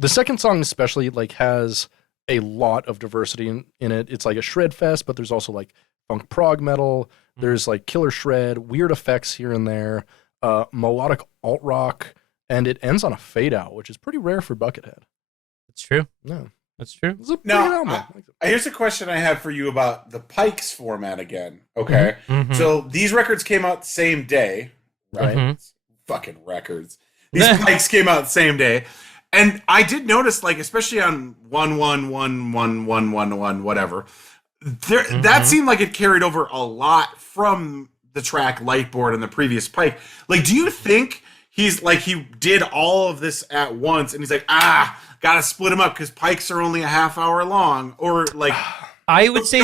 second song especially, like, has a lot of diversity in it. It's like a shred fest, but there's also like funk prog metal. There's like killer shred, weird effects here and there. Melodic alt rock, and it ends on a fade out, which is pretty rare for Buckethead. That's true. Yeah, that's true. It's a pretty good album. Here's a question I have for you about the Pikes format again. Okay, so these records came out the same day, right? Fucking records. These Pikes came out the same day, and I did notice, like, especially on 1111111 whatever, that seemed like it carried over a lot from the track Lightboard and the previous Pike. Like, do you think he's like, he did all of this at once and he's like, gotta split them up because Pikes are only a half hour long? Or like, I would say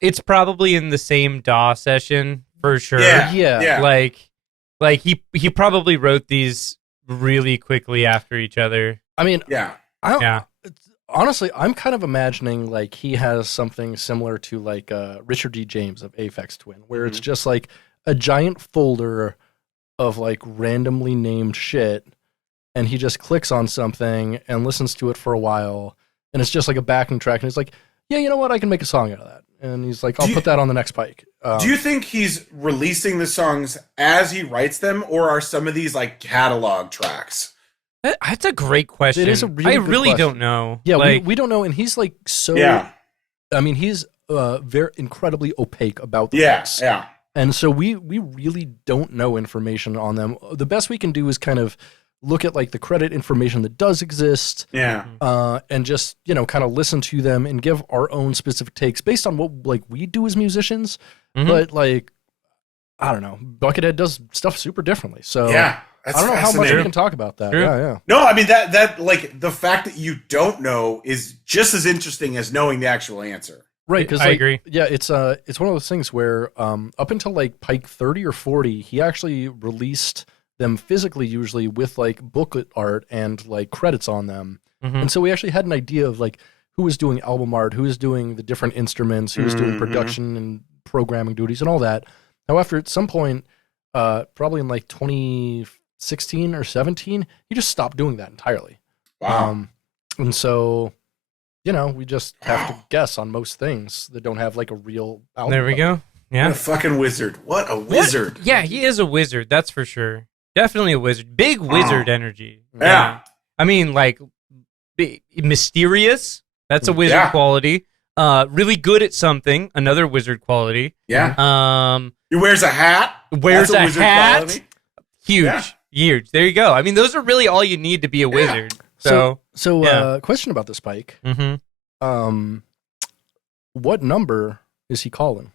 it's probably in the same DAW session for sure. Yeah. Like he probably wrote these really quickly after each other. I mean, yeah. Honestly, I'm kind of imagining like he has something similar to like Richard D. James of Aphex Twin, where it's just like a giant folder of like randomly named shit, and he just clicks on something and listens to it for a while, and it's just like a backing track, and he's like, yeah, you know what, I can make a song out of that. And he's like, I'll put that on the next Pike. Do you think he's releasing the songs as he writes them, or are some of these like catalog tracks? That's a great question. It is a really I good really question. don't know. Yeah, like, we don't know, and he's like so. Yeah. I mean, he's very incredibly opaque about the Yeah, books. yeah. And so we really don't know information on them. The best we can do is kind of look at like the credit information that does exist. Yeah. And just, kind of listen to them and give our own specific takes based on what like we do as musicians. Mhm. But like, I don't know, Buckethead does stuff super differently. So Yeah. That's I don't know how much we fascinating. can talk about that. True. Yeah. No, I mean that like the fact that you don't know is just as interesting as knowing the actual answer. Right, because I agree. Yeah, it's one of those things where up until like Pike 30 or 40, he actually released them physically, usually with like booklet art and like credits on them, Mhm. and so we actually had an idea of like who was doing album art, who was doing the different instruments, who was doing production and programming duties and all that. However, at some point, probably in like 2016 or 17, he just stopped doing that entirely. Wow. And so, we just have to guess on most things that don't have like a real album. There we go. What Yeah. a fucking wizard. What a wizard. Yeah, he is a wizard. That's for sure. Definitely a wizard. Big wizard energy. Yeah. I mean, like, mysterious. That's a wizard Yeah. quality. Really good at something. Another wizard quality. Yeah. He wears a hat. Wears That's a wizard hat. quality. Huge. Yeah. Huge. There you go. I mean, those are really all you need to be a wizard. So yeah. Question about this Pike. mhm. What number is he calling?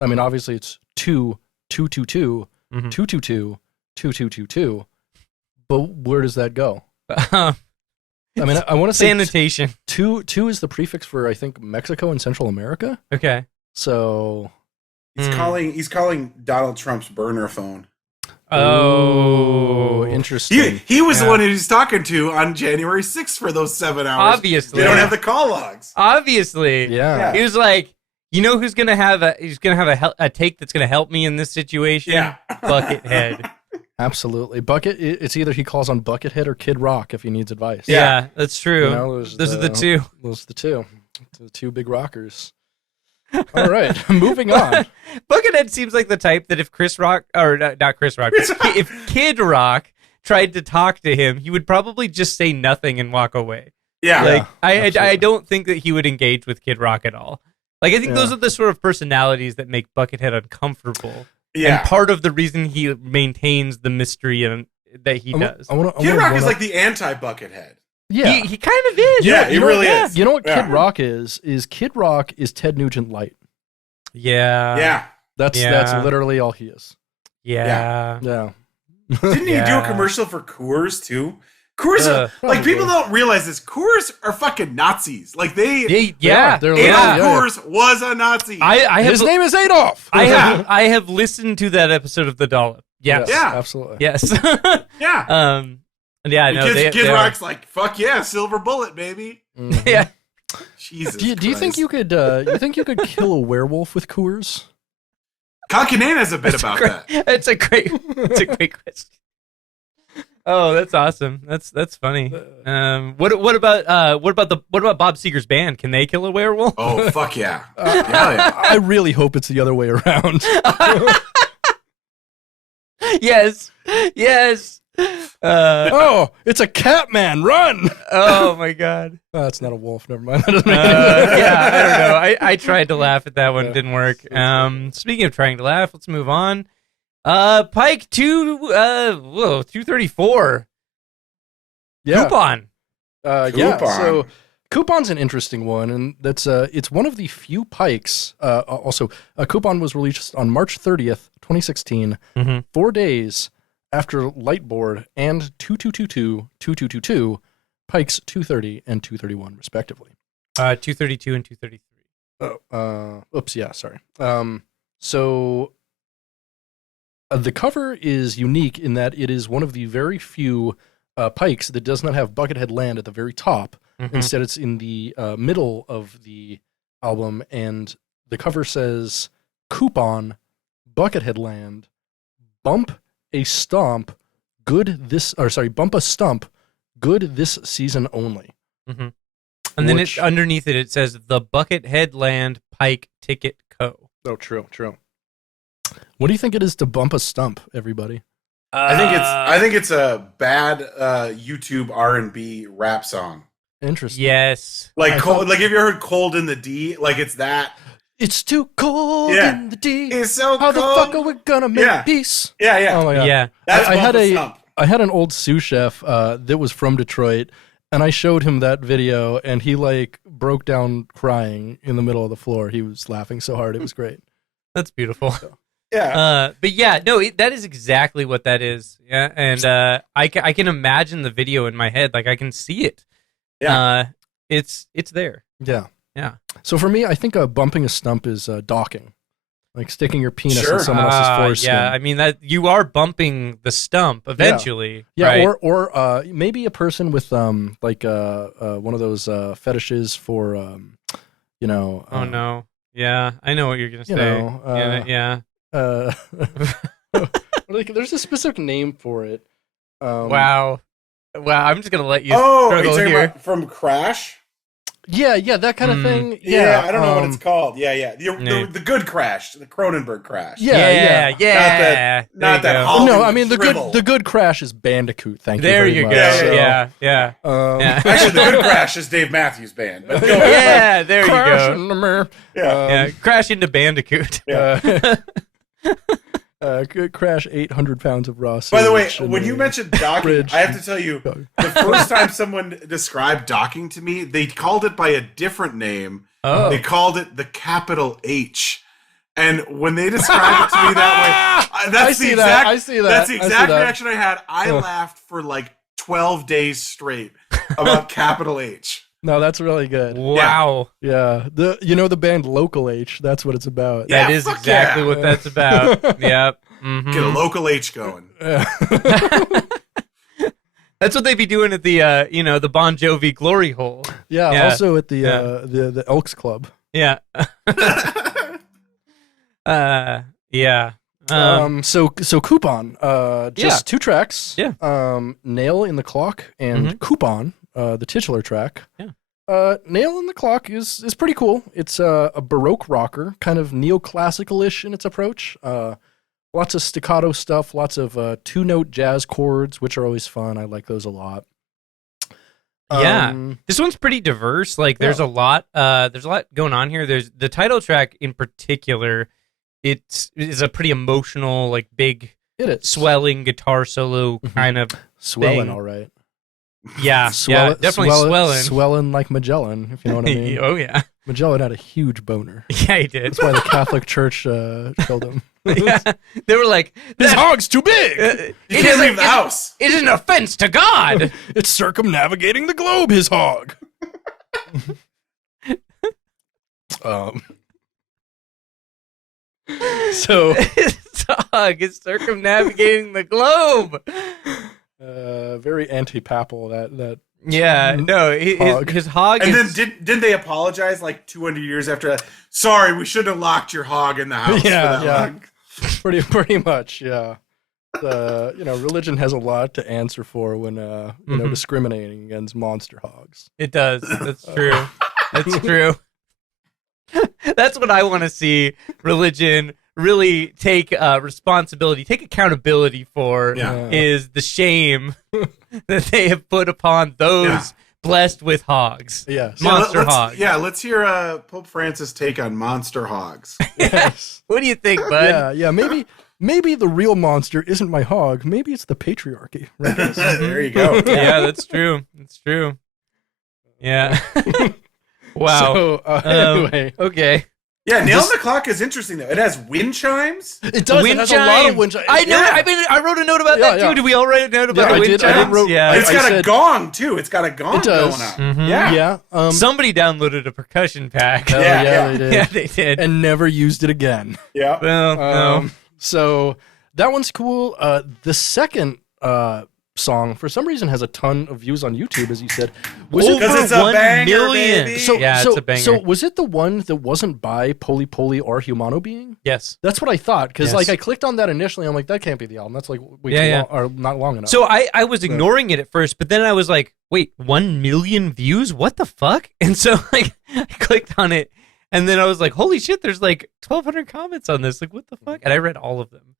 I mean, obviously it's 2-2-2-2, Mhm. 2-2-2, 2-2-2-2, but where does that go? I mean, I want to say Sanitation. two is the prefix for, I think, Mexico and Central America. Okay. So He's calling Donald Trump's burner phone. Oh, interesting. He was the Yeah. one he was talking to on January 6th for those 7 hours. Obviously. They don't have the call logs. Obviously. Yeah. He was like, you know who's gonna have a take that's gonna help me in this situation? Yeah. Buckethead. Absolutely. It's either he calls on Buckethead or Kid Rock if he needs advice. Yeah, that's true. Those are the two. Those are the two big rockers. All right, moving on. Buckethead seems like the type that if Chris Rock, or not Chris Rock, if Kid Rock tried to talk to him, he would probably just say nothing and walk away. Yeah. Like I absolutely. don't think that he would engage with Kid Rock at all. Like I think those are the sort of personalities that make Buckethead uncomfortable. Yeah. And part of the reason he maintains the mystery and that he does. Kid Rock is like the anti-Buckethead. Yeah. He kind of is. Yeah, he really is. You know what Yeah. Kid Rock is? Kid Rock is Ted Nugent light. Yeah. Yeah. That's literally all he is. Yeah. Yeah. Didn't he do a commercial for Coors too? Coors are, like, people don't realize this. Coors are fucking Nazis. Like They're Adolf Coors was a Nazi. His name is Adolf. I have listened to that episode of The Dollop. Yes. Yeah. Absolutely. Yes. Yeah. Yeah, no, Kid Rock's like, fuck yeah, silver bullet, baby. Mhm. Yeah. Jesus. Do you think you could kill a werewolf with Coors? Conkinane has a bit about that. It's a great question. Oh, that's awesome. That's funny. What about Bob Seger's band? Can they kill a werewolf? Oh, fuck yeah. Yeah. I really hope it's the other way around. Yes. Oh, it's a cat man! Run! Oh my god. Oh, that's not a wolf. Never mind. That doesn't make Yeah, I don't know. I tried to laugh at that one. Didn't work. Speaking of trying to laugh, let's move on. Pike 234. Yeah. Coupon. Yeah. So Coupon's an interesting one, and that's it's one of the few Pikes. Also, Coupon was released on March 30th, 2016, 4 days after Lightboard and 2222, 2222, Pikes 230 and 231, respectively. 232 and 233. Oops, yeah, sorry. So the cover is unique in that it is one of the very few Pikes that does not have Buckethead Land at the very top. Instead, it's in the middle of the album, and the cover says Coupon, Buckethead Land, bump a stump, bump a stump, good this season only. Mm-hmm. And then underneath it says the Buckethead Land Pike Ticket Co. Oh, true. What do you think it is to bump a stump, everybody? I think it's a bad YouTube R&B rap song. Interesting. Yes. Like cold, like have you heard "Cold in the D"? Like it's that. It's too cold in the D. It's so How cold. the fuck are we gonna make peace? Yeah. Oh my God. Yeah. That's I had an old sous chef that was from Detroit, and I showed him that video, and he like broke down crying in the middle of the floor. He was laughing so hard, it was great. That's beautiful. So. Yeah. But yeah, no, that is exactly what that is. Yeah, and I can imagine the video in my head. Like I can see it. Yeah. It's there. Yeah. Yeah. So for me, I think bumping a stump is docking, like sticking your penis in Sure. someone else's foreskin. Yeah, I mean that you are bumping the stump eventually. Yeah, right? or maybe a person with like one of those fetishes for oh no. Yeah, I know what you're gonna say. Yeah. There's a specific name for it. Wow. I'm just gonna let you. Oh, are you struggle talking here. about from Crash? Yeah, that kind of thing. Yeah, I don't know what it's called. Yeah. The good Crash, the Cronenberg Crash. Yeah. Not that Oh, Hollywood no, I mean dribble. the good Crash is Bandicoot. Thank you. There very you much. go. So, Yeah. Actually, the good Crash is Dave Matthews Band. But go ahead. Yeah, there Crash you in go. the mirror. Yeah. Crash into Bandicoot. Crash 800 pounds of raw. By the way, sewage in when the you mentioned docking, fridge. I have to tell you, the first time someone described docking to me, they called it by a different name. Oh. They called it the capital H. And when they described it to me that way, that's the exact, I see that. That's the I see exact that. reaction I had. I laughed for like 12 days straight about capital H. No, that's really good. Wow. Yeah, the band Local H. That's what it's about. Yeah, That is fuck exactly yeah. what that's about. Yep. Mhm. Get a local H going. That's what they be doing at the the Bon Jovi Glory Hole. Yeah. Also at the Elks Club. Yeah. Yeah. So Coupon. Just 2 tracks. Yeah. Nail in the Clock and Coupon, the titular track. Yeah. Nail in the Clock is pretty cool. It's a Baroque rocker, kind of neoclassical-ish in its approach. Lots of staccato stuff, lots of 2-note jazz chords, which are always fun. I like those a lot. This one's pretty diverse. Like there's a lot going on here. There's the title track in particular. It is a pretty emotional, like big, It is swelling guitar solo kind of swelling, thing. all right. Yeah, definitely swelling. Swelling like Magellan, if you know what I mean. Oh yeah, Magellan had a huge boner. yeah, he did. That's why the Catholic Church killed him. Yeah, they were like, His hog's too big. You can't leave the house. It is an offense to God. It's circumnavigating the globe, his hog. So His dog is circumnavigating the globe. very anti-papal that Yeah, no, his hog And is... then didn't they apologize like 200 years after that? Sorry, we should have locked your hog in the house. for that long. pretty much, yeah. Religion has a lot to answer for when discriminating against monster hogs. It does. That's true. That's true. That's what I want to see religion really take responsibility, take accountability for, is the shame that they have put upon those blessed with hogs. Yes. Monster hogs. Yeah, let's hear Pope Francis' take on monster hogs. Yes. What do you think, bud? Yeah. Maybe the real monster isn't my hog. Maybe it's the patriarchy. Right? There you go. Yeah, that's true. That's true. Yeah. Wow. So, anyway. Okay. Yeah, Nail in the Clock is interesting, though. It has wind chimes. It does. It has a lot of wind chimes. I know. I wrote a note about that, too. Did we all write a note about the wind chimes? It's got a gong, too. It's got a gong going on. Mm-hmm. Yeah. Somebody downloaded a percussion pack. Yeah, they did. Yeah, they did. And never used it again. Yeah. Well, no. So that one's cool. The second song, for some reason, has a ton of views on YouTube, as you said. Was it because it's a 1 banger, million. baby? It's a banger. So was it the one that wasn't by Poli Poli or Humano Being? Yes. That's what I thought, because Yes. like I clicked on that initially. I'm like, that can't be the album. That's like way too long, or not long enough. So I was ignoring it at first, but then I was like, wait, 1 million views? What the fuck? And so like I clicked on it, and then I was like, holy shit, there's like 1,200 comments on this. Like, what the fuck? And I read all of them.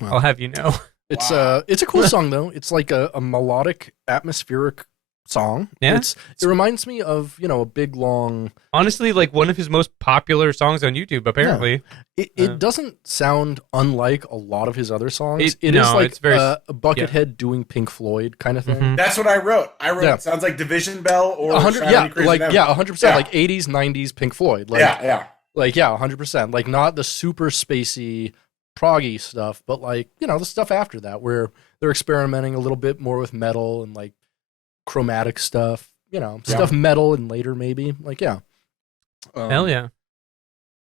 Wow. I'll have you know. It's a cool song though. It's like a melodic, atmospheric song. Yeah. It reminds me of, a big long. Honestly, like one of his most popular songs on YouTube, apparently. It doesn't sound unlike a lot of his other songs. It no, is like it's very- a Buckethead doing Pink Floyd kind of thing. Mhm. That's what I wrote. It sounds like Division Bell or 100, Shiny Crazy like Devil. 100%, Yeah. like 80s, 90s Pink Floyd. Like, yeah. like 100%. Like not the super spacey, proggy stuff, but like the stuff after that where they're experimenting a little bit more with metal and like chromatic stuff. Stuff metal and later maybe. Like Hell yeah.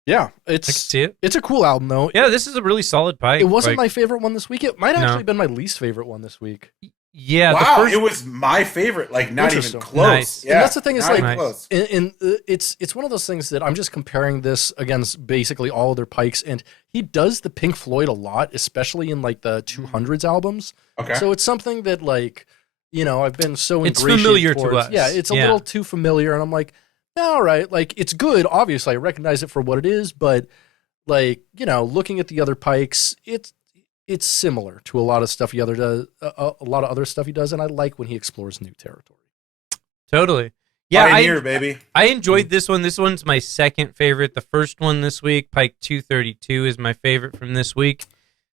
Yeah, I can see it. it's a cool album though. Yeah, this is a really solid Pike. It wasn't like, my favorite one this week. It might No. actually been my least favorite one this week. Yeah, Wow, the first, it was my favorite. Like not even Interesting. close. Nice. Yeah, And that's the thing is not like even close. and it's one of those things that I'm just comparing this against basically all other Pikes, and he does the Pink Floyd a lot, especially in like the 200s albums. Okay. So it's something that like I've been so It's ingratiated familiar to towards. us. Yeah, it's a Yeah. little too familiar, and I'm like, yeah, all right, like it's good. Obviously, I recognize it for what it is, but like looking at the other Pikes, it's similar to a lot of stuff he does, a lot of other stuff he does, and I like when he explores new territory. totally. Yeah, Pioneer, baby. I enjoyed this one. This one's my second favorite. The first one this week, Pike 232, is my favorite from this week.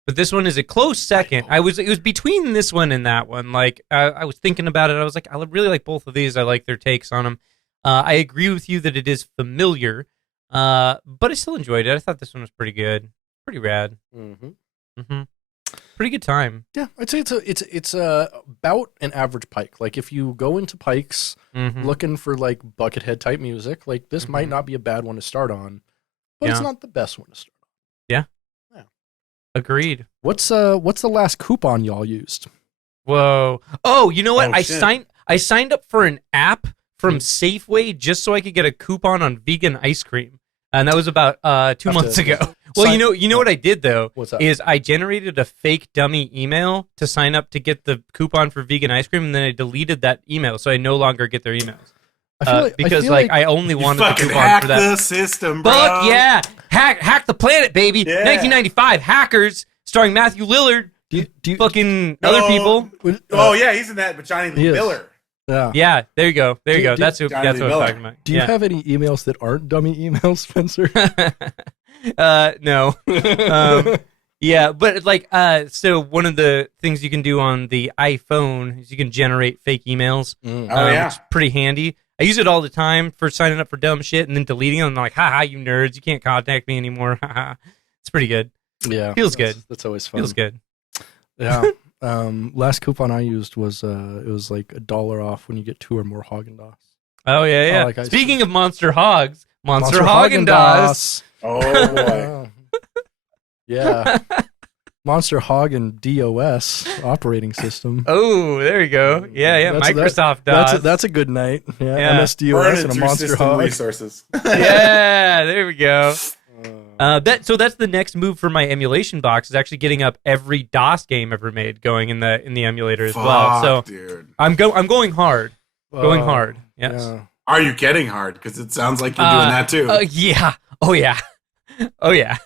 But this one is a close second. It was between this one and that one. Like I was thinking about it. I was like, I really like both of these. I like their takes on them. I agree with you that it is familiar, but I still enjoyed it. I thought this one was pretty good, pretty rad. Mm-hmm. Pretty good time. Yeah, I'd say it's about an average Pike. Like if you go into Pikes Mhm. looking for like Buckethead type music, like this might not be a bad one to start on, but it's Yeah. not the best one to start. Agreed. What's the last coupon y'all used? Whoa. Oh, you know what? Oh, I shit. signed up for an app from Safeway just so I could get a coupon on vegan ice cream. And that was about 2 months ago. Well, Sign- you know what I did though What's that? is I generated a fake dummy email to sign up to get the coupon for vegan ice cream, and then I deleted that email so I no longer get their emails. Because I only You wanted the fucking coupon hack for that. the system, bro. Fuck yeah! Hack the planet, baby! Yeah. 1995, Hackers, starring Matthew Lillard, do you, fucking No. other people. Oh yeah, he's in that, but Johnny He Lee is. Miller. yeah. Yeah, there you go. There you Do- go. do- That's Johnny what Lee I'm Miller. talking about. Do you Yeah. have any emails that aren't dummy emails, Spencer? No. Yeah, but like, so one of the things you can do on the iPhone is you can generate fake emails. Mm. Oh, yeah. Which is pretty handy. I use it all the time for signing up for dumb shit and then deleting them. I'm like, haha, you nerds, you can't contact me anymore. Haha. It's pretty good. Yeah, Feels that's- good. That's always fun. Feels good. Yeah. Last coupon I used was it was like $1 off when you get 2 or more Haagen-Dazs. Oh yeah, yeah. like ice Speaking of Monster Hogs, Monster Haagen-Dazs. Oh boy. Yeah. Monster Hagen DOS operating system. Oh, there you go. Yeah, yeah. Microsoft does. That's a good night. Yeah. Yeah. MSDOS Burn and it a through Monster system Hog. resources. Yeah, there we go. So that's the next move for my emulation box is actually getting up every DOS game ever made going in the emulator as well. So dude. I'm going hard. Going hard. Yes. Yeah. Are you getting hard? Because it sounds like you're doing that too. Yeah. Oh yeah. Oh yeah.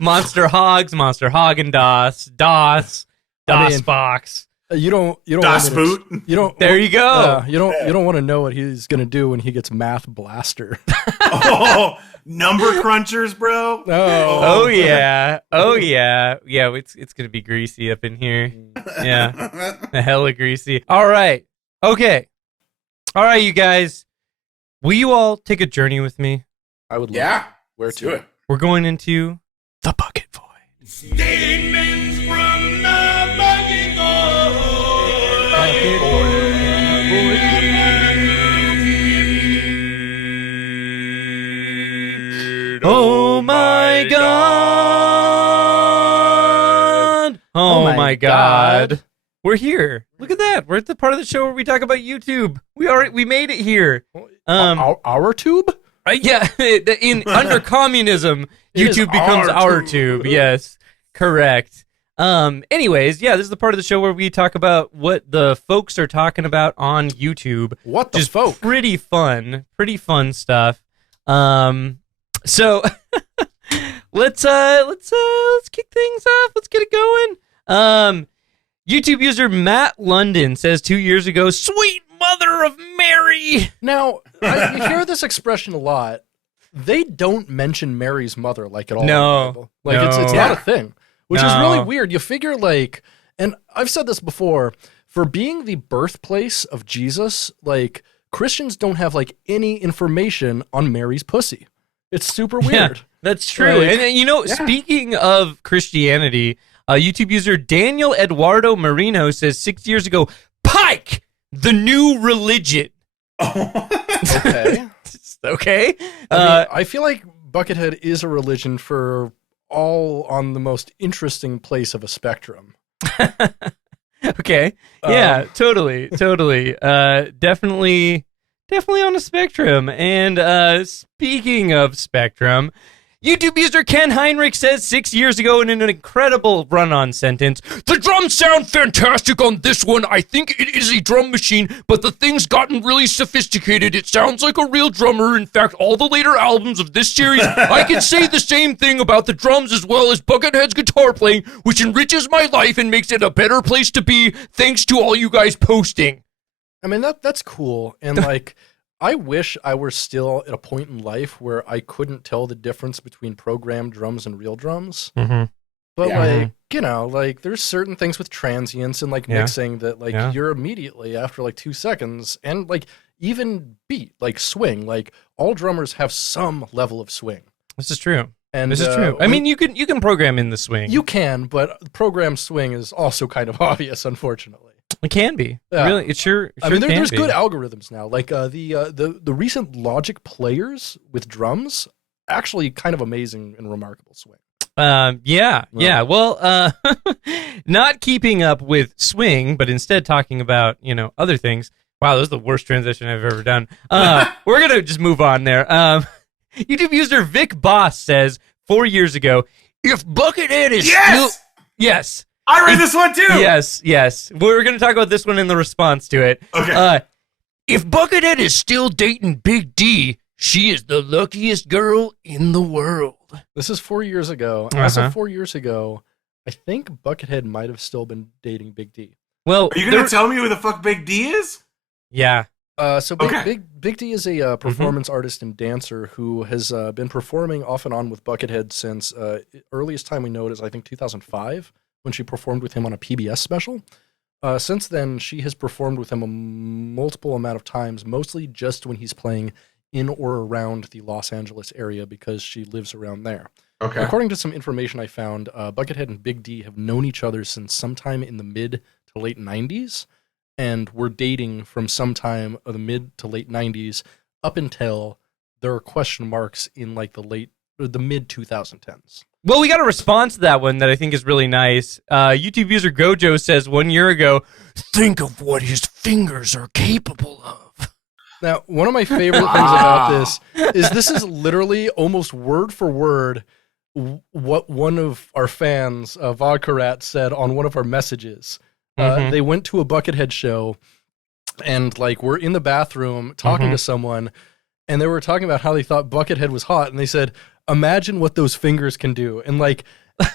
Monster Hogs, Monster Haagen-Dazs, DOS I mean, box. You don't Das want me to- boot. You don't. There you go. You don't want to know what he's gonna do when he gets Math Blaster. Oh, number crunchers, bro. Oh yeah. Oh yeah. Yeah, it's gonna be greasy up in here. Yeah. Hella greasy. All right. Okay. All right, you guys. Will you all take a journey with me? I would. Love Yeah. Where Let's to? do it. We're going into the Bucket Void. Statements from the bucket Oh my god! Oh my god! We're here. Look at that. We're at the part of the show where we talk about YouTube. We made it here. Our tube? Yeah, under communism, YouTube becomes our tube. Yes, correct. Anyways, yeah, this is the part of the show where we talk about what the folks are talking about on YouTube. What the folk? Pretty fun stuff. So let's kick things off. Let's get it going. YouTube user Matt London says 2 years ago, "Sweet Mother of Mary." Now, you hear this expression a lot. They don't mention Mary's mother like at all. No. In the Bible. Like it's not a thing, which is really weird. You figure like, and I've said this before, for being the birthplace of Jesus, like Christians don't have like any information on Mary's pussy. It's super weird. Yeah, that's true. Like, and speaking of Christianity, YouTube user Daniel Eduardo Marino says 6 years ago, Pike, the new religion. Okay. Okay. I feel like Buckethead is a religion for all on the most interesting place of a spectrum. Okay. Yeah, totally. Definitely on a spectrum. And speaking of spectrum, YouTube user Ken Heinrich says 6 years ago in an incredible run-on sentence, "The drums sound fantastic on this one. I think it is a drum machine, but the thing's gotten really sophisticated. It sounds like a real drummer. In fact, all the later albums of this series, I can say the same thing about the drums as well as Buckethead's guitar playing, which enriches my life and makes it a better place to be, thanks to all you guys posting." I mean, that's cool. And like, I wish I were still at a point in life where I couldn't tell the difference between programmed drums and real drums. Mm-hmm. But like, there's certain things with transients and like mixing that like you're immediately after like 2 seconds, and like even beat, like swing, like all drummers have some level of swing. This is true. And this is true. I mean, you can program in the swing. You can, but programmed swing is also kind of obvious, unfortunately. It can be. Yeah. Really, it sure I mean, there's be. good algorithms now. Like the recent Logic players with drums, actually kind of amazing and remarkable swing. Yeah. Well, not keeping up with swing, but instead talking about other things. Wow, that was the worst transition I've ever done. We're gonna just move on there. YouTube user Vic Boss says 4 years ago, "If Buckethead is still yes." I read this one too. Yes. We're going to talk about this one in the response to it. Okay. If Buckethead is still dating Big D, she is the luckiest girl in the world. This is 4 years ago. As of 4 years ago, I think Buckethead might have still been dating Big D. Well, are you going to tell me who the fuck Big D is? Yeah. So Big D is a performance artist and dancer who has been performing off and on with Buckethead since earliest time we know it is I think 2005. When she performed with him on a PBS special. Since then, she has performed with him a multiple amount of times, mostly just when he's playing in or around the Los Angeles area because she lives around there. Okay. According to some information I found, Buckethead and Big D have known each other since sometime in the mid to late 90s, and were dating from sometime of the mid to late 90s up until there are question marks in like the mid 2010s. Well, we got a response to that one that I think is really nice. YouTube user Gojo says 1 year ago, "Think of what his fingers are capable of." Now, one of my favorite things about this is literally almost word for word what one of our fans, Vodka Rat, said on one of our messages. They went to a Buckethead show and like were in the bathroom talking to someone, and they were talking about how they thought Buckethead was hot, and they said, "Imagine what those fingers can do." And like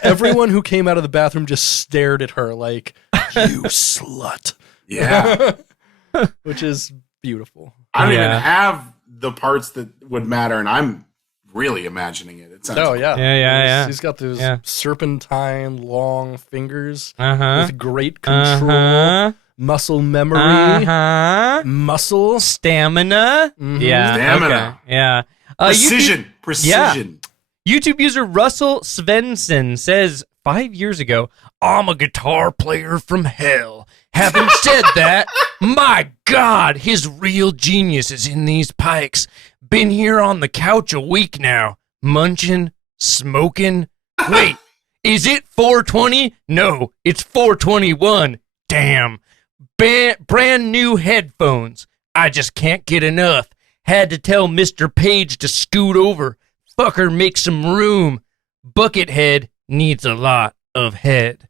everyone who came out of the bathroom just stared at her like, "You slut." Yeah. Which is beautiful. I don't even have the parts that would matter, and I'm really imagining it. It sounds Yeah. He's got those serpentine long fingers with great control, muscle memory, muscle stamina. Yeah. Stamina. Okay. Yeah. Precision. Precision. YouTube user Russell Svensson says 5 years ago, "I'm a guitar player from hell. Having said that, my God, his real genius is in these Pikes. Been here on the couch a week now, munching, smoking. Wait, is it 420? No, it's 421. Damn. Brand new headphones. I just can't get enough. Had to tell Mr. Page to scoot over. Fucker, make some room. Buckethead needs a lot of head.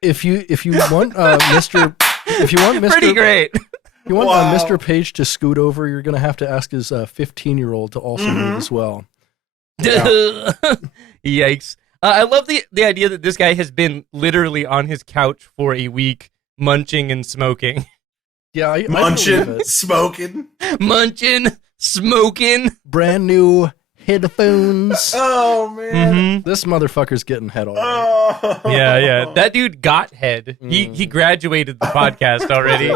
If you want Mr. Pretty great. You want Mr. Page to scoot over, you're going to have to ask his 15-year-old to also move as well. Yeah. Yikes. I love the idea that this guy has been literally on his couch for a week, munching and smoking. Yeah, munching, smoking. Munching, smoking. Brand new headphones. Oh, man. This motherfucker's getting head already. Oh. Yeah. That dude got head. He graduated the podcast already.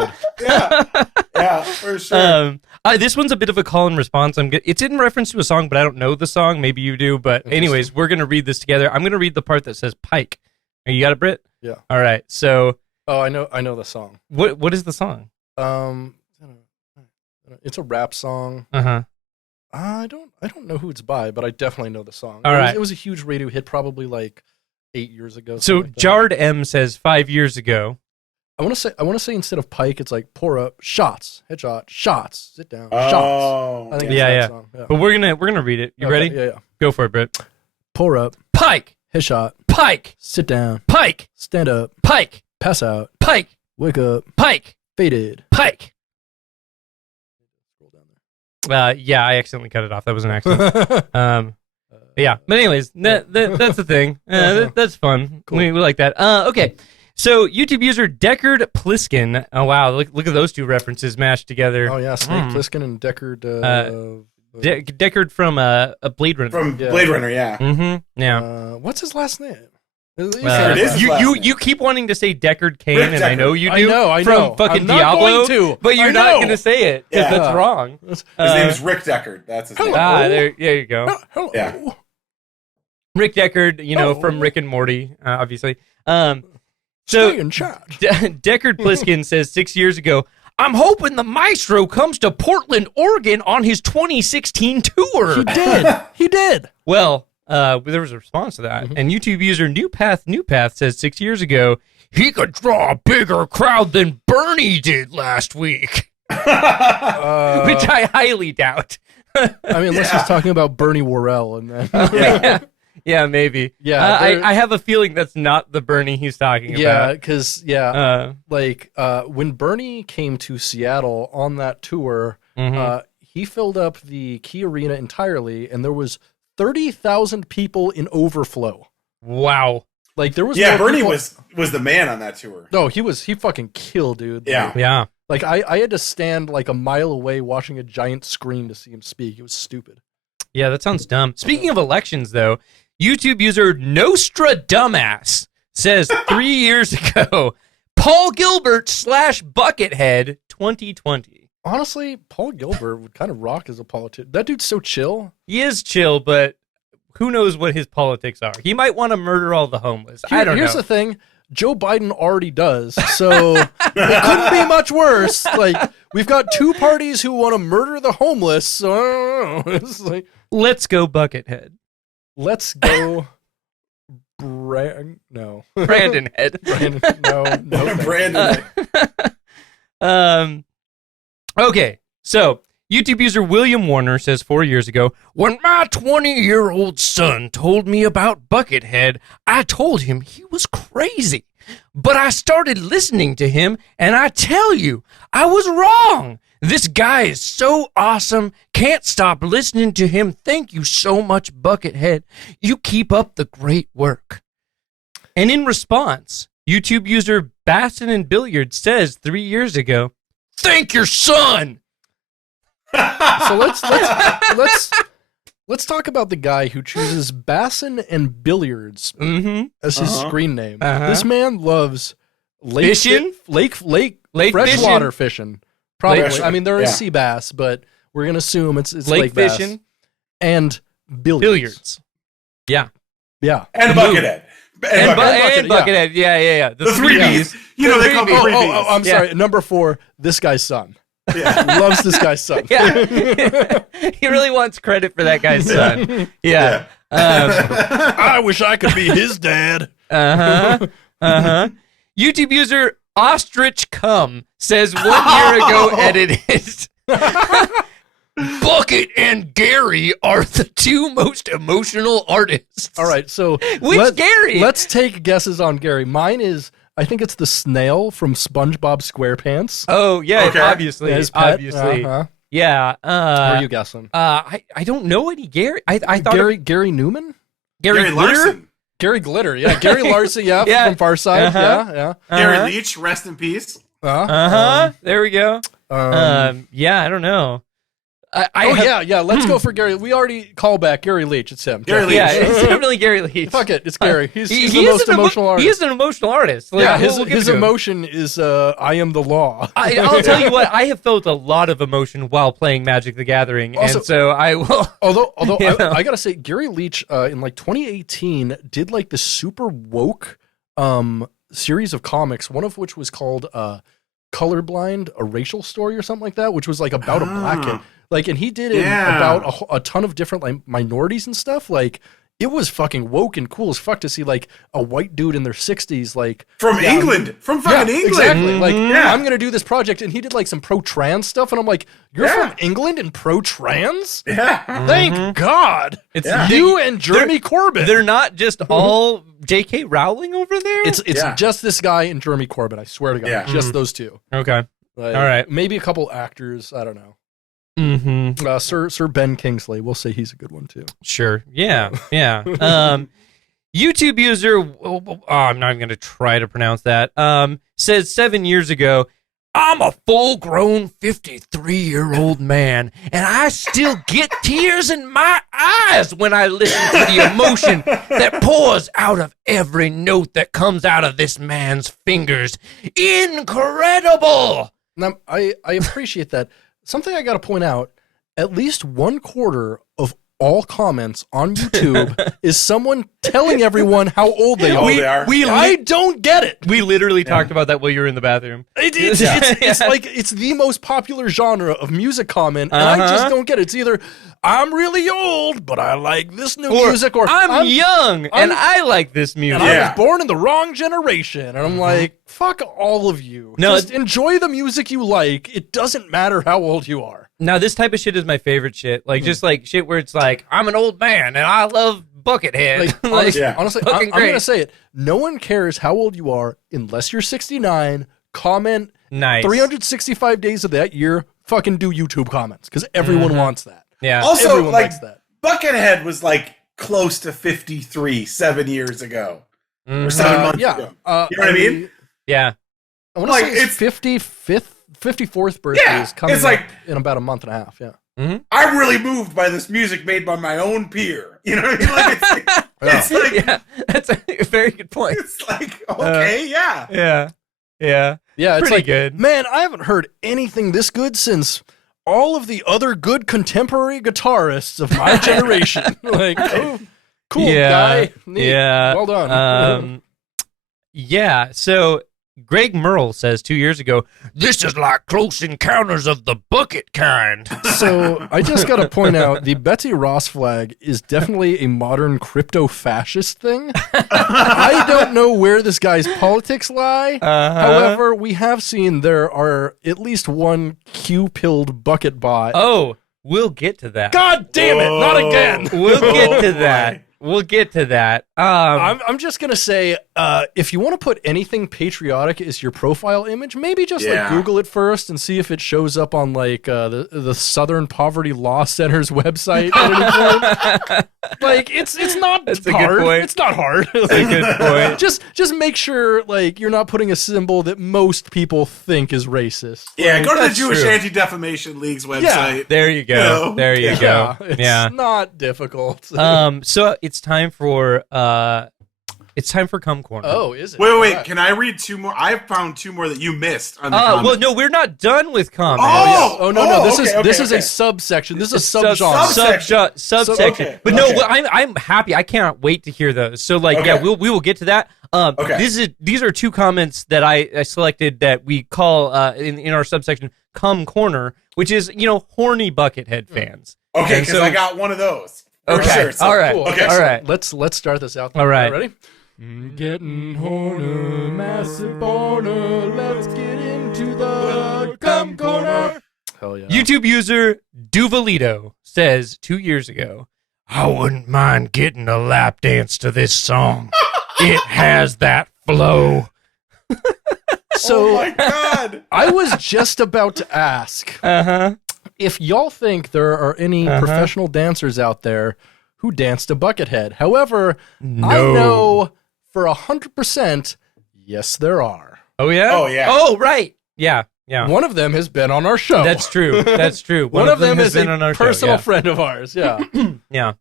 Yeah, for sure. This one's a bit of a call and response. It's in reference to a song, but I don't know the song. Maybe you do. But anyways, we're going to read this together. I'm going to read the part that says Pike. You got it, Britt? Yeah. All right. So. Oh, I know the song. What is the song? It's a rap song. Uh-huh. I don't know who it's by, but I definitely know the song. All right. It was a huge radio hit probably like 8 years ago. So like Jard M says 5 years ago. I want to say instead of Pike, it's like pour up, shots, headshot, shots, sit down, Oh. shots. I think it's that song. Yeah. But we're gonna read it. You ready? Yeah. Go for it, Britt. Pour up, Pike, headshot, Pike, sit down, Pike, stand up, Pike, pass out, Pike, wake up, Pike, faded. Pike. Yeah, I accidentally cut it off. That was an accident. Yeah, but anyways, that's the thing. That's fun. Cool. We like that. Okay, so YouTube user Deckard Pliskin. Oh wow, look at those two references mashed together. Oh yeah, Snake Plissken and Deckard. Deckard from a Blade Runner. From Blade Runner, yeah. Mm-hmm. Yeah. What's his last name? You keep wanting to say Deckard Cain, and I know you do. I know. From fucking I'm not Diablo, going to. but you're not going to say it because that's wrong. His name is Rick Deckard. That's his name. There you go. Hello. Yeah. Rick Deckard, from Rick and Morty, obviously. Stay in chat. Deckard Pliskin says 6 years ago, I'm hoping the Maestro comes to Portland, Oregon on his 2016 tour. He did. Well, there was a response to that. And YouTube user Newpath says 6 years ago, he could draw a bigger crowd than Bernie did last week. Which I highly doubt. I mean, unless he's talking about Bernie Worrell. And then, yeah, maybe. Yeah, I have a feeling that's not the Bernie he's talking about. Yeah, because, when Bernie came to Seattle on that tour, he filled up the Key Arena entirely, and there was 30,000 people in overflow. Wow. Like there was Bernie was the man on that tour. No, he fucking killed, dude. Yeah. Like I had to stand like a mile away watching a giant screen to see him speak. It was stupid. Yeah, that sounds dumb. Speaking of elections though, YouTube user Nostra Dumbass says 3 years ago, Paul Gilbert / Buckethead 2020. Honestly, Paul Gilbert would kind of rock as a politician. That dude's so chill. He is chill, but who knows what his politics are? He might want to murder all the homeless. I don't know. Here's the thing. Joe Biden already does, so it couldn't be much worse. Like, we've got two parties who want to murder the homeless, so I don't know. It's like, let's go Buckethead. Let's go Brandon Head. No, Brandon. Okay, so YouTube user William Warner says 4 years ago, when my 20-year-old son told me about Buckethead, I told him he was crazy. But I started listening to him, and I tell you, I was wrong. This guy is so awesome. Can't stop listening to him. Thank you so much, Buckethead. You keep up the great work. And in response, YouTube user Bassin and Billiard says 3 years ago, thank your son. So let's talk about the guy who chooses Bassin and Billiards as his screen name. This man loves fishing, lake freshwater fishing. Probably. I mean, there is sea bass, but we're gonna assume it's lake bass. fishing And billiards. Yeah. And Buckethead. And Buckethead. Yeah. The three Bs. You know, they call me three Bs. I'm sorry. Number 4, this guy's son. Yeah. Loves this guy's son. Yeah. He really wants credit for that guy's son. Yeah. I wish I could be his dad. Uh-huh. YouTube user Ostrich Cum says 1 year ago edited. Bucket and Gary are the two most emotional artists. All right, so Which Gary? Let's take guesses on Gary. Mine is, I think it's the snail from SpongeBob SquarePants. Oh, yeah, Okay. obviously. Yeah, his pet. Obviously. Uh-huh. Yeah. What are you guessing? I don't know any Gary. I thought Gary Newman? Gary Glitter? Larson. Gary Glitter, yeah. Gary Larson, yeah, Yeah. from Farside. Uh-huh. Yeah. Gary Leach, rest in peace. There we go. Yeah, I don't know. Let's go for Gary. We already call back Gary Leach. It's him. Gary Leach. Yeah, it's definitely Gary Leach. Fuck it, it's Gary. He's He the most emotional artist. He is an emotional artist. Like, Yeah, we'll give his it to him. emotion is I am the law. I'll tell you what, I have felt a lot of emotion while playing Magic the Gathering, Also- and so I will. Although You know? I gotta say, Gary Leach in like 2018 did like the super woke series of comics, one of which was called Colorblind, a racial story or something like that, which was like about a black kid. Like, and he did it about a ton of different like minorities and stuff. Like, it was fucking woke and cool as fuck to see like a white dude in their 60s, like From England. From fucking England. Exactly. Like, Yeah. I'm gonna do this project, and he did like some pro-trans stuff, and I'm like, you're from England and pro-trans? Yeah. Thank God. It's You and Jeremy Corbyn. They're not just all J.K. Rowling over there. It's just this guy and Jeremy Corbyn. I swear to God, Yeah. just those two. Okay. Like, All right. maybe a couple actors. I don't know. Mm-hmm. Sir Ben Kingsley. We'll say he's a good one too. Sure. Yeah. Yeah. YouTube user, I'm not even going to try to pronounce that, says 7 years ago, I'm a full-grown 53-year-old man, and I still get tears in my eyes when I listen to the emotion that pours out of every note that comes out of this man's fingers. Incredible! Now, I appreciate that. Something I got to point out, at least 1/4 of all comments on YouTube is someone telling everyone how old they are. They are. I don't get it. We literally talked about that while you were in the bathroom. It's like it's the most popular genre of music comment, and I just don't get it. It's either I'm really old, but I like this new music, or I'm young and I like this music. and I was born in the wrong generation. And I'm like, fuck all of you. No, just enjoy the music you like. It doesn't matter how old you are. Now, this type of shit is my favorite shit. Like, just like shit where it's like, I'm an old man and I love Buckethead. Like, Yeah. honestly, fucking I'm going great. to say it. No one cares how old you are unless you're 69. Comment Nice. 365 days of that year. Fucking do YouTube comments because everyone wants that. Yeah. Also, Everyone like, likes that. Buckethead was like close to 53 7 years ago. Or 7 months Yeah. ago. You know what I mean? Yeah. I want to Like, say his it's- 54th birthday Yeah, is coming it's like- up in about a month and a half. Yeah. I'm really moved by this music made by my own peer. You know what I mean? Like, it's like, Yeah. That's a very good point. it's like, okay, yeah. Yeah. Yeah. Yeah, it's Pretty like, good. man, I haven't heard anything this good since all of the other good contemporary guitarists of my generation. Like, oh, cool Yeah. guy. Neat. Yeah. Well done. Yeah. So Greg Merle says 2 years ago, this is like Close Encounters of the Bucket kind. So I just got to point out the Betsy Ross flag is definitely a modern crypto-fascist thing. I don't know where this guy's politics lie. However, we have seen there are at least one Q-pilled bucket bot. Oh, we'll get to that. God damn it, not again. We'll get to boy. that. We'll get to that. I'm just going to say, if you want to put anything patriotic as your profile image, maybe just like Yeah. Google it first and see if it shows up on like the Southern Poverty Law Center's website at any point. Like it's not That's a good hard. point. It's not hard. That's a good point. Just make sure like you're not putting a symbol that most people think is racist. Yeah, go to the That's Jewish true. Anti-Defamation League's website. There you go. No. There you go. It's Yeah. not difficult. So it's time for Cum Corner. Oh, is it? Wait, All right. can I read two more? I found two more that you missed on the Well, comments. no, we're not done with comments. Oh, no. This okay, is okay. a subsection. This is a Sub- subgenre. subsection. Okay, But no, okay. well, I'm happy. I can't wait to hear those. So like, Okay. yeah, we will get to that. Okay. These are two comments that I selected that we call in our subsection Cum Corner, which is horny Buckethead fans. Okay, And because so- I got one of those. For Okay, sure. So, all right, cool. all Okay, right. Let's start this out. All right. Ready? Getting horny, massive boner. Let's get into the cum corner. Hell yeah. YouTube user Duvalito says 2 years ago, I wouldn't mind getting a lap dance to this song. It has that flow. So, oh my God. I was just about to ask if y'all think there are any professional dancers out there who dance to Buckethead. However, I know for 100%, yes, there are. Oh, yeah? Oh, yeah. Oh, right. Yeah. Yeah. One of them has been on our show. That's true. That's true. One of them has is been on our a personal show. friend of ours. Yeah. Yeah.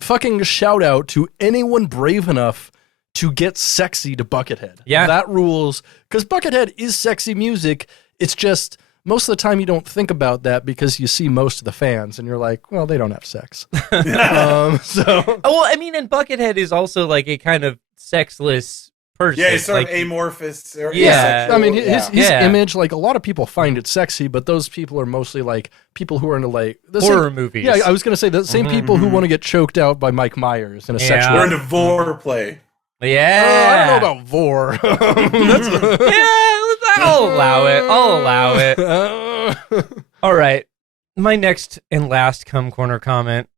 Fucking shout out to anyone brave enough to get sexy to Buckethead. Yeah. That rules. Because Buckethead is sexy music. It's just most of the time you don't think about that because you see most of the fans and you're like, well, they don't have sex. So. Well, I mean, and Buckethead is also like a kind of sexless person. Yeah, he's sort like, of amorphous. Or Yeah. I mean, his Yeah. image, like a lot of people find it sexy, but those people are mostly like people who are into like the horror same, movies. Yeah, I was going to say the same people who want to get choked out by Mike Myers in a sexual. We're into foreplay. Yeah. I don't know about vor. I'll allow it. I'll allow it. All right. My next and last Cum Corner comment.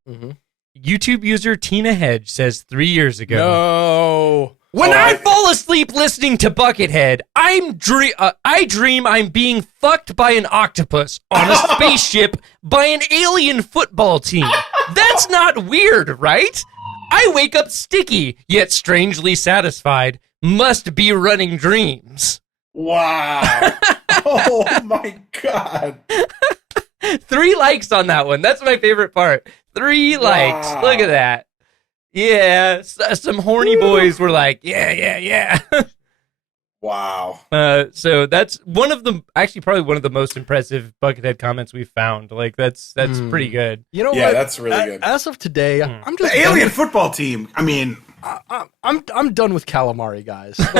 YouTube user Tina Hedge says 3 years ago. No. When I fall asleep listening to Buckethead, I dream I'm being fucked by an octopus on a spaceship by an alien football team. That's not weird, right? I wake up sticky, yet strangely satisfied. Must be running dreams. Wow. Oh my God. 3 likes on that one. That's my favorite part. 3 likes. Look at that. Yeah, some horny boys were like, yeah. Wow. So that's probably one of the most impressive Buckethead comments we've found. Like that's pretty good. You know Yeah, what? that's really good. As of today, I'm just The alien football team. I mean, I'm done with calamari, guys. Like,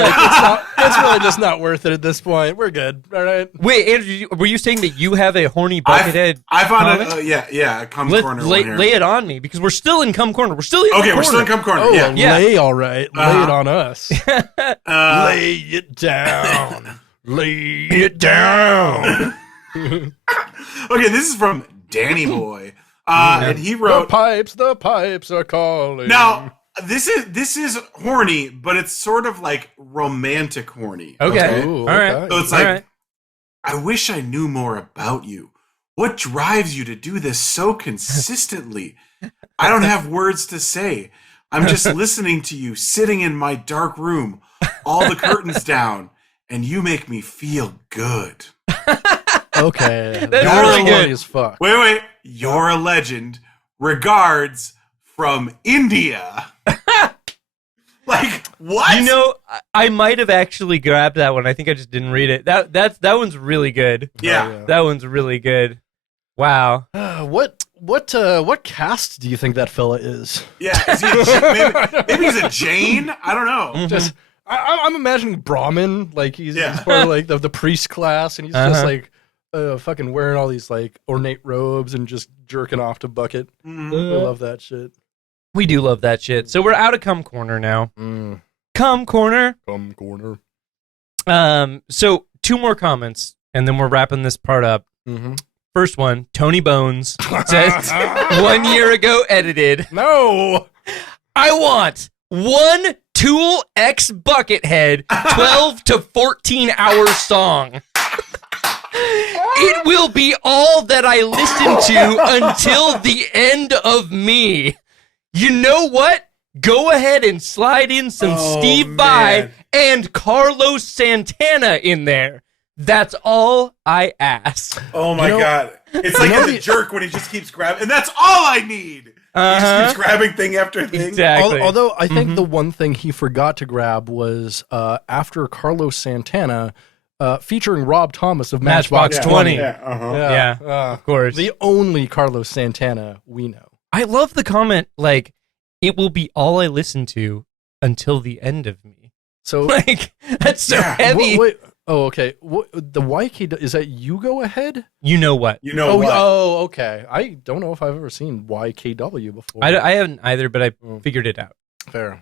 it's really just not worth it at this point. We're good. All right. Wait, Andrew, were you saying that you have a horny Buckethead? I found comment? a cum corner. Lay it on me because we're still in Cum Corner. We're still in Cum Okay, we're still in Corner. cum corner. Oh, Yeah. lay all right. Lay it on us. Lay it down. Lay it down. Okay, this is from Danny Boy, and he wrote, The pipes are calling. Now, this is horny, but it's sort of like romantic horny. Okay. Ooh, All right. okay. So it's All like, right. I wish I knew more about you. What drives you to do this so consistently? I don't have words to say. I'm just listening to you, sitting in my dark room, all the curtains down, and you make me feel good. Okay. That's You're really horny good. as fuck. Wait. You're a legend. Regards from India. Like, what? You know, I might have actually grabbed that one. I think I just didn't read it. That one's really good. Yeah. That one's really good. Wow. What caste do you think that fella is? Yeah. Is he maybe he's a Jain? I don't know. Just I'm imagining Brahmin, like he's part of like the priest class, and he's just like fucking wearing all these like ornate robes and just jerking off to Bucket. I love that shit. We do love that shit. So we're out of Cum Corner now. Cum Corner. Cum corner. So 2 more comments, and then we're wrapping this part up. First one, Tony Bones says 1 year ago edited. No. I want 1 Tool X Buckethead 12 to 14 hour song. It will be all that I listen to until the end of me. You know what? Go ahead and slide in some Steve Vai and Carlos Santana in there. That's all I ask. Oh my God. It's like as a jerk when he just keeps grabbing, and that's all I need. He just keeps grabbing thing after thing. Exactly. Although I think the one thing he forgot to grab was after Carlos Santana featuring Rob Thomas of Matchbox 20. Yeah, of course. The only Carlos Santana we know. I love the comment, like, it will be all I listen to until the end of me. So, like, that's so heavy. Wait. Oh, okay. The YK, is that You Go Ahead? You know what? You know what? Oh, okay. I don't know if I've ever seen YKW before. I haven't either, but I figured it out. Fair.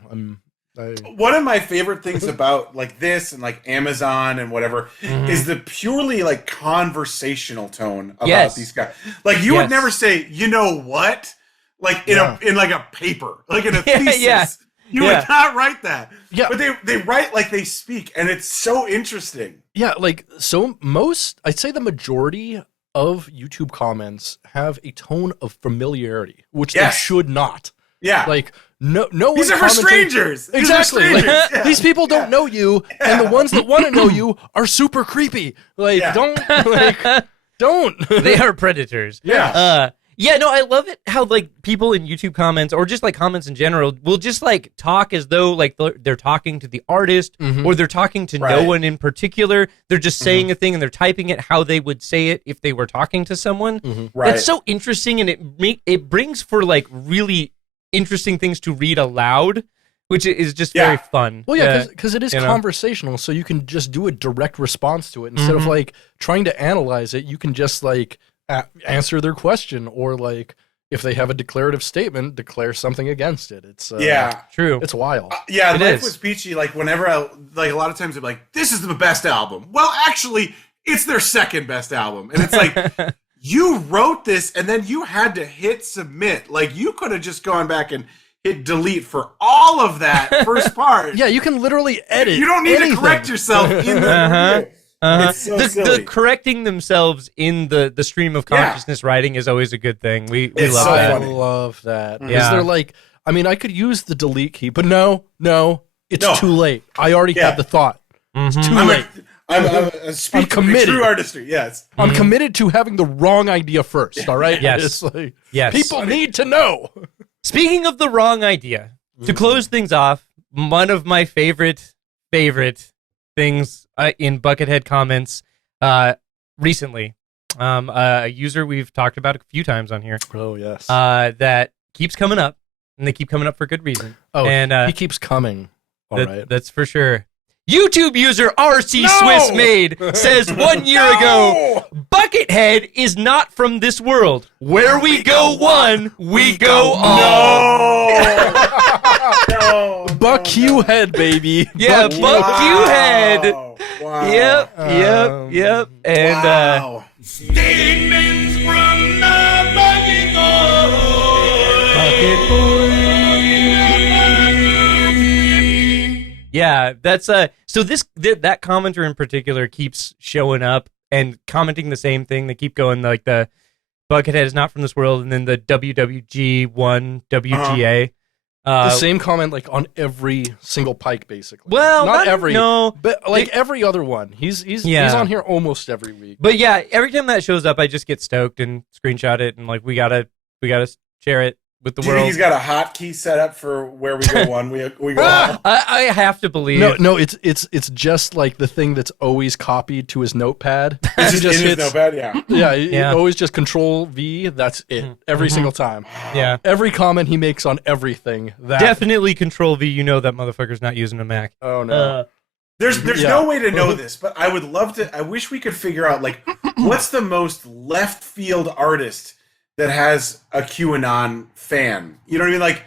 One of my favorite things about like this and like Amazon and whatever is the purely like conversational tone about these guys. Like you would never say, you know what? Like in like a paper, like in a thesis. You would not write that. Yeah. But they write like they speak, and it's so interesting. Yeah, like so I'd say the majority of YouTube comments have a tone of familiarity, which they should not. Yeah. Like no these are for strangers. Exactly. Like, these people don't know you, and the ones that want to know you are super creepy. Like don't. They are predators. Yeah. Yeah, no, I love it how like people in YouTube comments or just like comments in general will just like talk as though like they're talking to the artist or they're talking to no one in particular. They're just saying a thing and they're typing it how they would say it if they were talking to someone. Right. It's so interesting, and it brings for like really interesting things to read aloud, which is just very fun. Well, yeah, because it is conversational, so you can just do a direct response to it instead of like trying to analyze it. You can just like answer their question, or like if they have a declarative statement, declare something against it. It's true. It's wild. Life was Peachy. Like whenever like a lot of times they're like, this is the best album. Well, actually, it's their second best album, and it's like you wrote this and then you had to hit submit. Like you could have just gone back and hit delete for all of that first part. Yeah, you can literally edit. You don't need to correct yourself in the review. It's so the correcting themselves in the stream of consciousness writing is always a good thing. We love that. I love that. Because they're like, I mean, I could use the delete key, but no, it's too late. I already had the thought. It's too late. I'm committed. True artistry, yes. I'm committed to having the wrong idea first, all right? Yes. It's like, people need to know. Speaking of the wrong idea, to close things off, one of my favorite things in Buckethead comments recently, a user we've talked about a few times on here. Oh, yes. That keeps coming up, and they keep coming up for good reason. Oh, and he keeps coming. All right. That's for sure. YouTube user RC Swiss Made says 1 year ago, Buckethead is not from this world. Where we go one, we go all. No. Buck Q head, baby. Yeah, Buck Q head. Wow. Yep. And Statements from the Bucket Boy. Yeah, that's so that commenter in particular keeps showing up and commenting the same thing. They keep going like the Buckethead is not from this world, and then the WWG1 WGA. The same comment like on every single Pike, basically. Well, not every, no, but like every other one. He's on here almost every week. But yeah, every time that shows up, I just get stoked and screenshot it, and like we gotta share it with the world. Do you think he's got a hotkey set up for where we go one, we go all? I have to believe. No, it's just like the thing that's always copied to his notepad. It's just in his notepad, he always just Control V. That's it every single time. Yeah, every comment he makes on everything. Definitely Control V. You know that motherfucker's not using a Mac. Oh no. There's no way to know this, but I would love to. I wish we could figure out like what's the most left field artist that has a QAnon fan. You know what I mean? Like,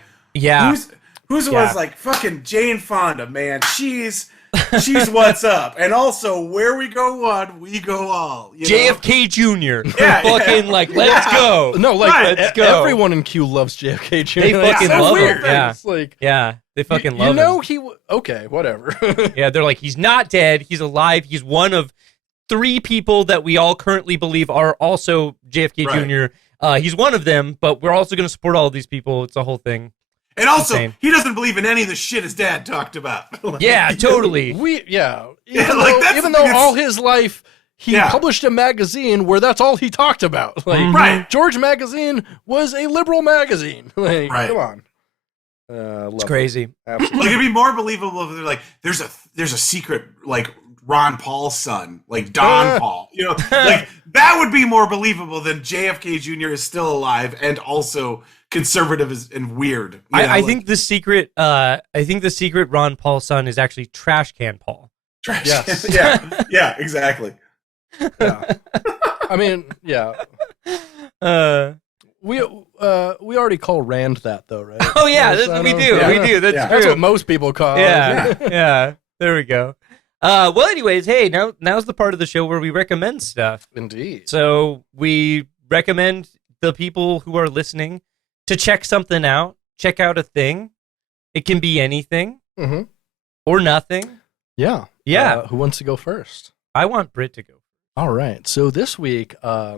who's the one's like fucking Jane Fonda, man? She's what's up. And also, where we go one, we go all. You JFK Jr. Fucking like, let's go. No, like let's go. Everyone in Q loves JFK Jr. They fucking love him. They fucking love him. You know okay, whatever. Yeah, they're like, he's not dead. He's alive. He's one of 3 people that we all currently believe are also JFK Jr. He's one of them, but we're also going to support all of these people. It's a whole thing. And also, he doesn't believe in any of the shit his dad talked about. Like, yeah, totally. Even though all his life he published a magazine where that's all he talked about. Like, George Magazine was a liberal magazine. Like, come on. It's crazy. Absolutely. Like, it'd be more believable if they're like, there's a secret, like, Ron Paul's son, like Don Paul, you know, like that would be more believable than JFK Jr. is still alive and also conservative and weird. I think the secret Ron Paul son is actually Trash Can Paul. Yes. yeah, exactly. Yeah. I mean, yeah. we already call Rand that though, right? Oh yeah, Yes, we do. Yeah. We do. That's That's true. what most people call. Yeah, yeah. There we go. Well, anyways, hey, now's the part of the show where we recommend stuff. Indeed. So we recommend the people who are listening to check something out. Check out a thing. It can be anything Mm-hmm. or nothing. Yeah. Yeah. Who wants to go first? I want Britt to go. All right. So this week, I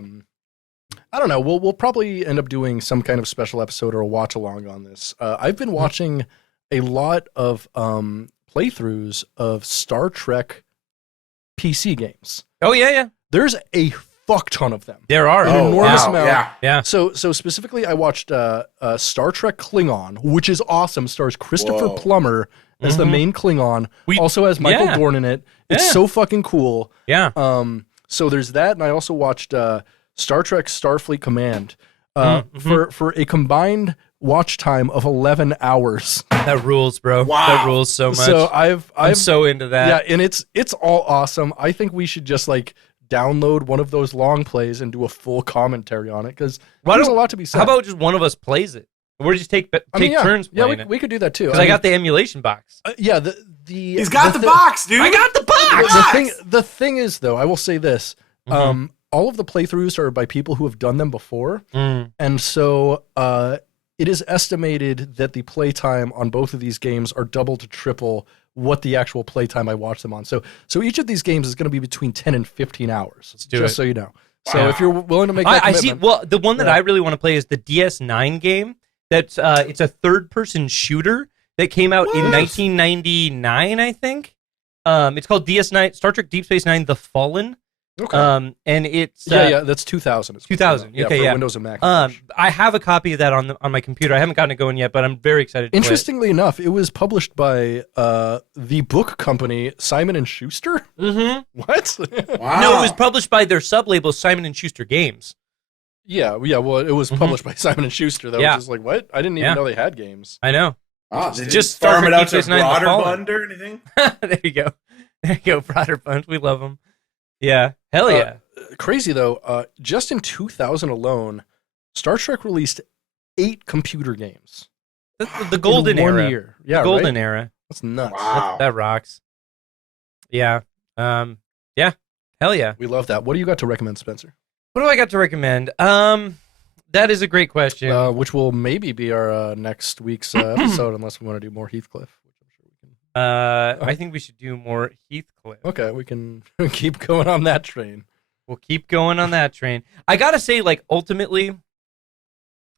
don't know. We'll probably end up doing some kind of special episode or a watch along on this. I've been watching a lot of playthroughs of Star Trek PC games. Oh yeah. There's a fuck ton of them. There are An enormous wow. amount. Yeah. So specifically, I watched Star Trek Klingon, which is awesome. Stars Christopher Whoa. Plummer as the main Klingon. We- Also has Michael yeah. Dorn in it. It's Yeah. so fucking cool. Yeah. So there's that, and I also watched Star Trek Starfleet Command for a combined watch time of 11 hours. That rules, bro. Wow. That rules so much. So I'm I've so into that. yeah, and it's all awesome. I think we should just like download one of those long plays and do a full commentary on it because Why there's a don't- lot to be said. How about just one of us plays it? We're just take yeah, turns yeah, playing it. we could do that too. Because I got the emulation box. yeah the He's got the thi- box, dude. I got the box. The thing is though, I will say this. All of the playthroughs are by people who have done them before. And so it is estimated that the playtime on both of these games are double to triple what the actual playtime I watch them on. So each of these games is going to be between 10 and 15 hours. Let's do just it. so you know. So if you're willing to make that I see. commitment. Well, the one that Yeah. I really want to play is the DS9 game. That's it's a third-person shooter that came out in 1999, I think. It's called DS9, Star Trek Deep Space Nine: The Fallen. Okay. And it's that's 2000. It's 2000, okay, for yeah. Windows and Mac. I have a copy of that on my computer. I haven't gotten it going yet, but I'm very excited to play it. Interestingly enough, it was published by the book company Simon and Schuster. Mm-hmm. What? Wow. No, it was published by their sub-label Simon and Schuster Games. yeah. Well, it was published by Simon and Schuster. That Yeah. was just like, what? I didn't even Yeah. know they had games. I know. Wow, did Just you farm Star it Trek out to Deep Space Nine, The Fallen. Broader Bund or anything? There you go. There you go, Broader Bunch. We love them. Yeah. Hell yeah. Crazy though. Just in 2000 alone, Star Trek released 8 computer games. The golden in one era. year. Yeah, The golden right? era. That's nuts. Wow. That rocks. Yeah. Yeah. Hell yeah. We love that. What do you got to recommend, Spencer? What do I got to recommend? That is a great question. Which will maybe be our next week's episode, unless we want to do more Heathcliff. Which I'm sure we can. I think we should do more Heathcliff. Okay, we can keep going on that train. We'll keep going on that train. I gotta say, like, ultimately,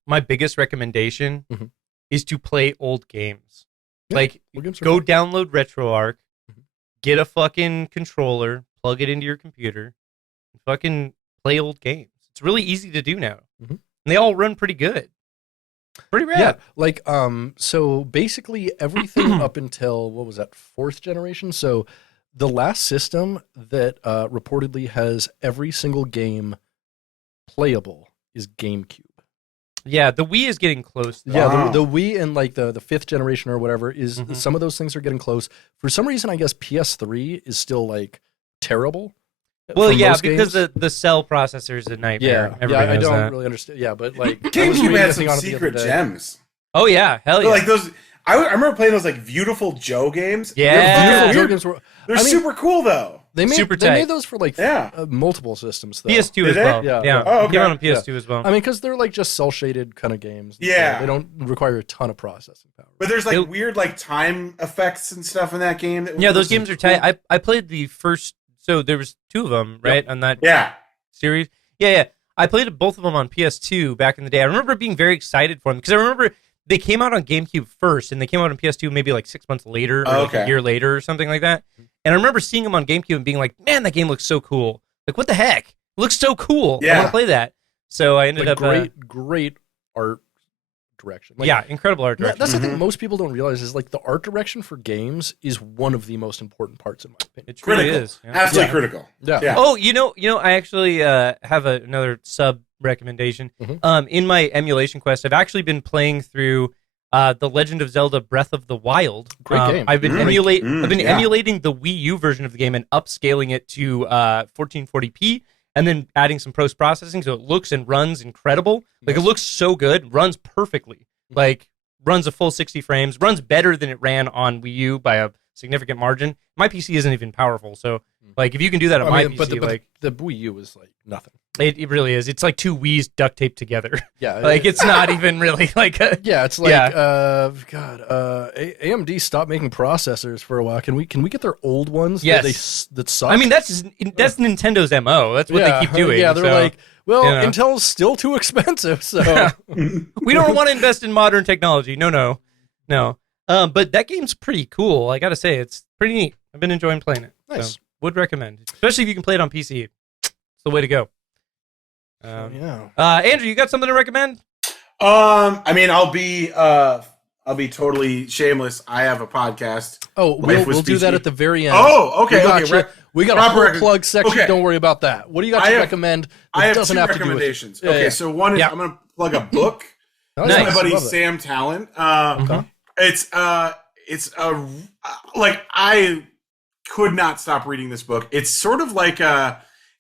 my biggest recommendation Mhm. is to play old games. Yeah, Like, we'll give 'em some go time. download RetroArch, get a fucking controller, plug it into your computer, and fucking play old games. It's really easy to do now. Mhm. And they all run pretty good. Pretty rad. Yeah, like so basically everything up until what was that, 4th generation? So the last system that reportedly has every single game playable is GameCube. Yeah, the Wii is getting close. Though. Yeah, Wow. the Wii and like the 5th generation or whatever is Mhm. some of those things are getting close. For some reason, I guess PS3 is still like terrible. Well, for yeah, most because games. the cell processor is a nightmare. Yeah, Everybody I knows don't that. really understand. Yeah, but like I was GameCube reading had a thing some on it the other secret day. gems. Oh yeah, hell yeah. Like those, I remember playing those like Beautiful Joe games. Yeah. They're Beautiful fucking Joe weird. games were- They're I mean, super cool though. They made Super they tight. made those for like Yeah. multiple systems though. PS2 Did as they? well. Yeah. Yeah. Oh, okay. Came out on PS2 as well. I mean, because they're like just cell shaded kind of games. Yeah. they don't require a ton of processing power. But there's like They- weird like time effects and stuff in that game. Yeah, those was games are cool. tight. I played the first, so there was 2 of them, right, on that Yeah. series. Yeah. I played both of them on PS2 back in the day. I remember being very excited for them because I remember they came out on GameCube first, and they came out on PS2 maybe like 6 months later, or like a Okay. year later, or something like that. And I remember seeing them on GameCube and being like, "Man, that game looks so cool! Like, what the heck? It looks so cool! I Yeah. want to play that." So I ended Like up, great art direction. Like, yeah, incredible art direction. That's the thing most people don't realize is like the art direction for games is one of the most important parts in my opinion. It truly Critical. is. Yeah. Absolutely Yeah. critical. Yeah. Yeah. Oh, you know, I actually have another sub recommendation. Mhm. In my emulation quest, I've actually been playing through The Legend of Zelda: Breath of the Wild. Great game. I've been Mm. I've been Yeah. emulating the Wii U version of the game and upscaling it to 1440p, and then adding some post processing, so it looks and runs incredible. Like it looks so good, runs perfectly. Like runs a full 60 frames, runs better than it ran on Wii U by a significant margin. My PC isn't even powerful, so like if you can do that on my PC, but the Wii U is like nothing. It really is. It's like two Wii's duct taped together. Yeah, like it's not even really like a... Yeah, it's like AMD stopped making processors for a while. Can we get their old ones? Yes, that suck. I mean that's Nintendo's MO. That's what they keep doing. Yeah, they're like, well, Intel's still too expensive, so we don't want to invest in modern technology. No. But that game's pretty cool. I got to say, it's pretty neat. I've been enjoying playing it. Nice. So would recommend, especially if you can play it on PC. It's the way to go. Andrew, you got something to recommend? I mean, I'll be totally shameless. I have a podcast. Oh, we'll do that at the very end. Oh, okay. We got a whole plug section. Okay. Don't worry about that. What do you got to recommend? I have two recommendations. Okay, so one is I'm going to plug a book. It's my buddy Sam Talent. It's like I could not stop reading this book. It's sort of like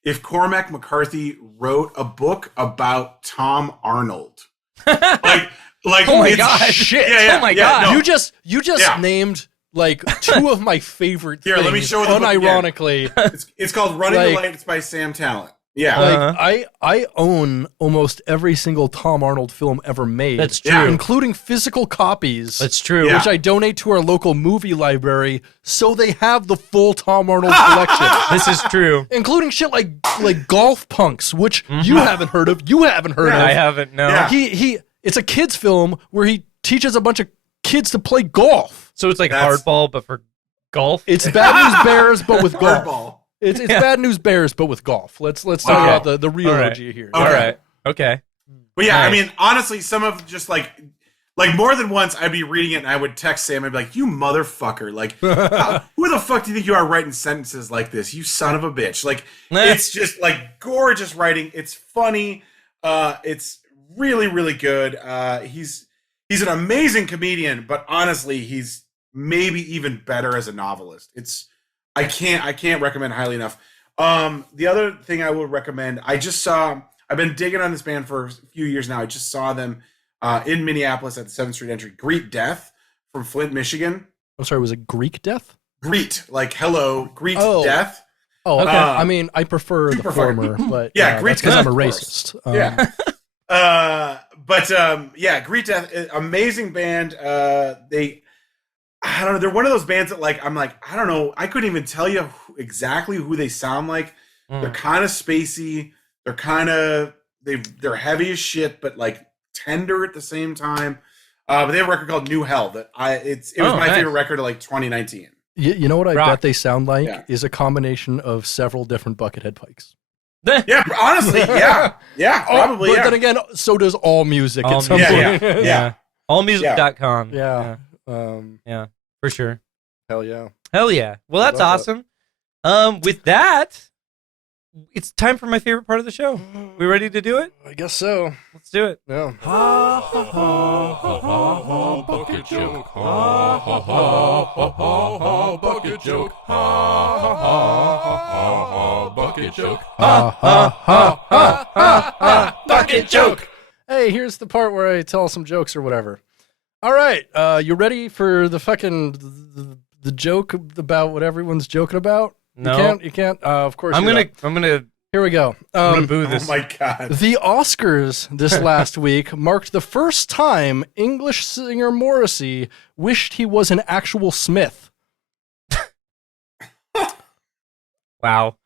if Cormac McCarthy wrote a book about Tom Arnold. like oh my god, shit! Yeah, oh my god, no. You just named like two of my favorite things. Let me show you. Unironically, it's called Running the Light. It's by Sam Talent. Yeah, I own almost every single Tom Arnold film ever made. That's true, including physical copies. That's true, which I donate to our local movie library, so they have the full Tom Arnold collection. This is true, including shit like Golf Punks, which you haven't heard of. You haven't heard of. I haven't. No, it's a kids film where he teaches a bunch of kids to play golf. So it's like hardball, but for golf. It's Bad News Bears, but with golf. Hardball. It's Bad News Bears, but with golf. Let's talk about the real OG here. All right. Okay. But yeah, I mean, honestly, some of just like more than once, I'd be reading it and I would text Sam. I'd be like, "You motherfucker! Like, who the fuck do you think you are writing sentences like this? You son of a bitch!" Like, it's just like gorgeous writing. It's funny. It's really, really good. He's an amazing comedian, but honestly, he's maybe even better as a novelist. I can't recommend highly enough. The other thing I would recommend, I've been digging on this band for a few years now. I just saw them in Minneapolis at the 7th Street entry. Greet Death from Flint, Michigan. I'm sorry, was it Greek Death? Greet, like hello, Greet Death. Oh, okay. I mean, I prefer the former, but yeah, Greet because I'm a racist. Greet Death, amazing band. I don't know. They're one of those bands that I don't know. I couldn't even tell you exactly who they sound like. They're kind of spacey. They're kind of, they're heavy as shit, but like tender at the same time. But they have a record called New Hell that it was my favorite record of like 2019. You know what I bet they sound like is a combination of several different Buckethead Pikes. Yeah, honestly, yeah, probably. But then again, so does all music at some point. Yeah. Allmusic.com. Yeah. Yeah, for sure. Hell yeah. Well, that's awesome. With that, it's time for my favorite part of the show. We ready to do it? I guess so. Let's do it. Yeah. Ha ha ha ha ha bucket joke. Ha ha ha ha ha bucket joke. Ha ha ha ha bucket joke. Ha ha ha ha ha bucket joke. Hey, here's the part where I tell some jokes or whatever. All right, you ready for the fucking the joke about what everyone's joking about? No, you can't. Of course, I'm gonna. Here we go. I'm gonna boo this. Oh my god! The Oscars this last week marked the first time English singer Morrissey wished he was an actual Smith. Wow.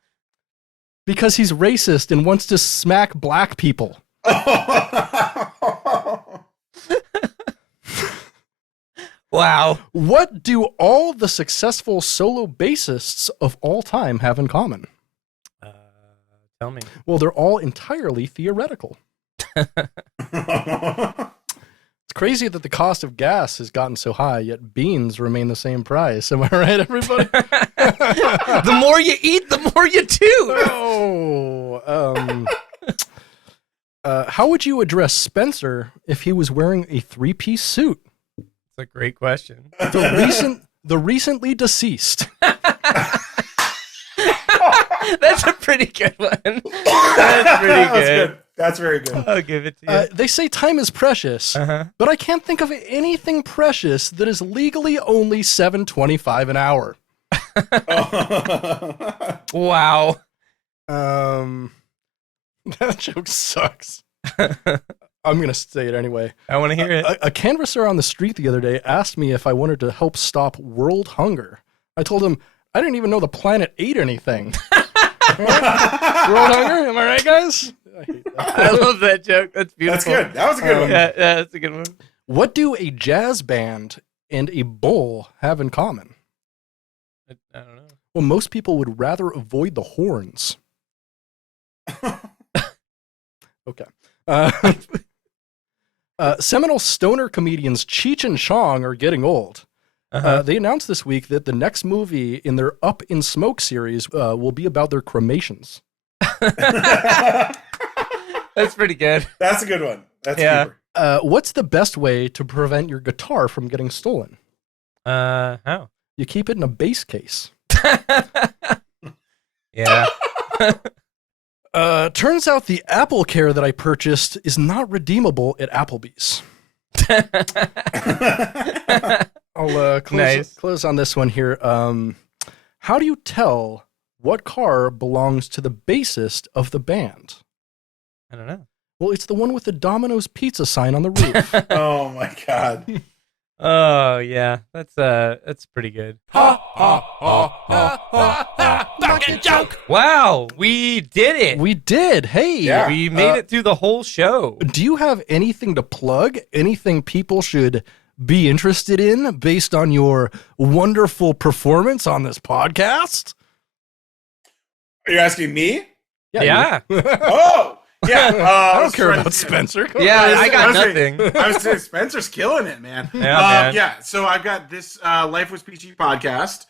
Because he's racist and wants to smack black people. Wow. What do all the successful solo bassists of all time have in common? Tell me. Well, they're all entirely theoretical. It's crazy that the cost of gas has gotten so high, yet beans remain the same price. Am I right, everybody? The more you eat, the more you do. How would you address Spencer if he was wearing a three-piece suit? That's a great question. The recently deceased. That's a pretty good one. That's pretty good. That's very good. I'll give it to you. They say time is precious, but I can't think of anything precious that is legally only $7.25 an hour. Wow. That joke sucks. I'm going to say it anyway. I want to hear it. A canvasser on the street the other day asked me if I wanted to help stop world hunger. I told him I didn't even know the planet ate anything. World hunger? Am I right, guys? I hate that. I love that joke. That's That's beautiful. good. That was a good one. Yeah, that's a good one. What do a jazz band and a bull have in common? I don't know. Well, most people would rather avoid the horns. Okay. Seminole stoner comedians Cheech and Chong are getting old. They announced this week that the next movie in their Up in Smoke series will be about their cremations. That's pretty good. That's a good one. That's Yeah. super. What's the best way to prevent your guitar from getting stolen? How? You keep it in a bass case. Yeah. Turns out the Apple Care that I purchased is not redeemable at Applebee's. I'll close on this one here. How do you tell what car belongs to the bassist of the band? I don't know. Well, it's the one with the Domino's pizza sign on the roof. Oh my god. Oh yeah, that's pretty good. Bucket joke. Wow, we did it. We did. Hey, Yeah. We made it through the whole show. do you have anything to plug? Anything people should be interested in based on your wonderful performance on this podcast? Are you asking me? Yeah. Oh, yeah. I don't care about Spencer. Come Yeah, on. I got was nothing. I was saying Spencer's killing it, man. Yeah, man. Yeah. So I've got this Life was Peachy podcast.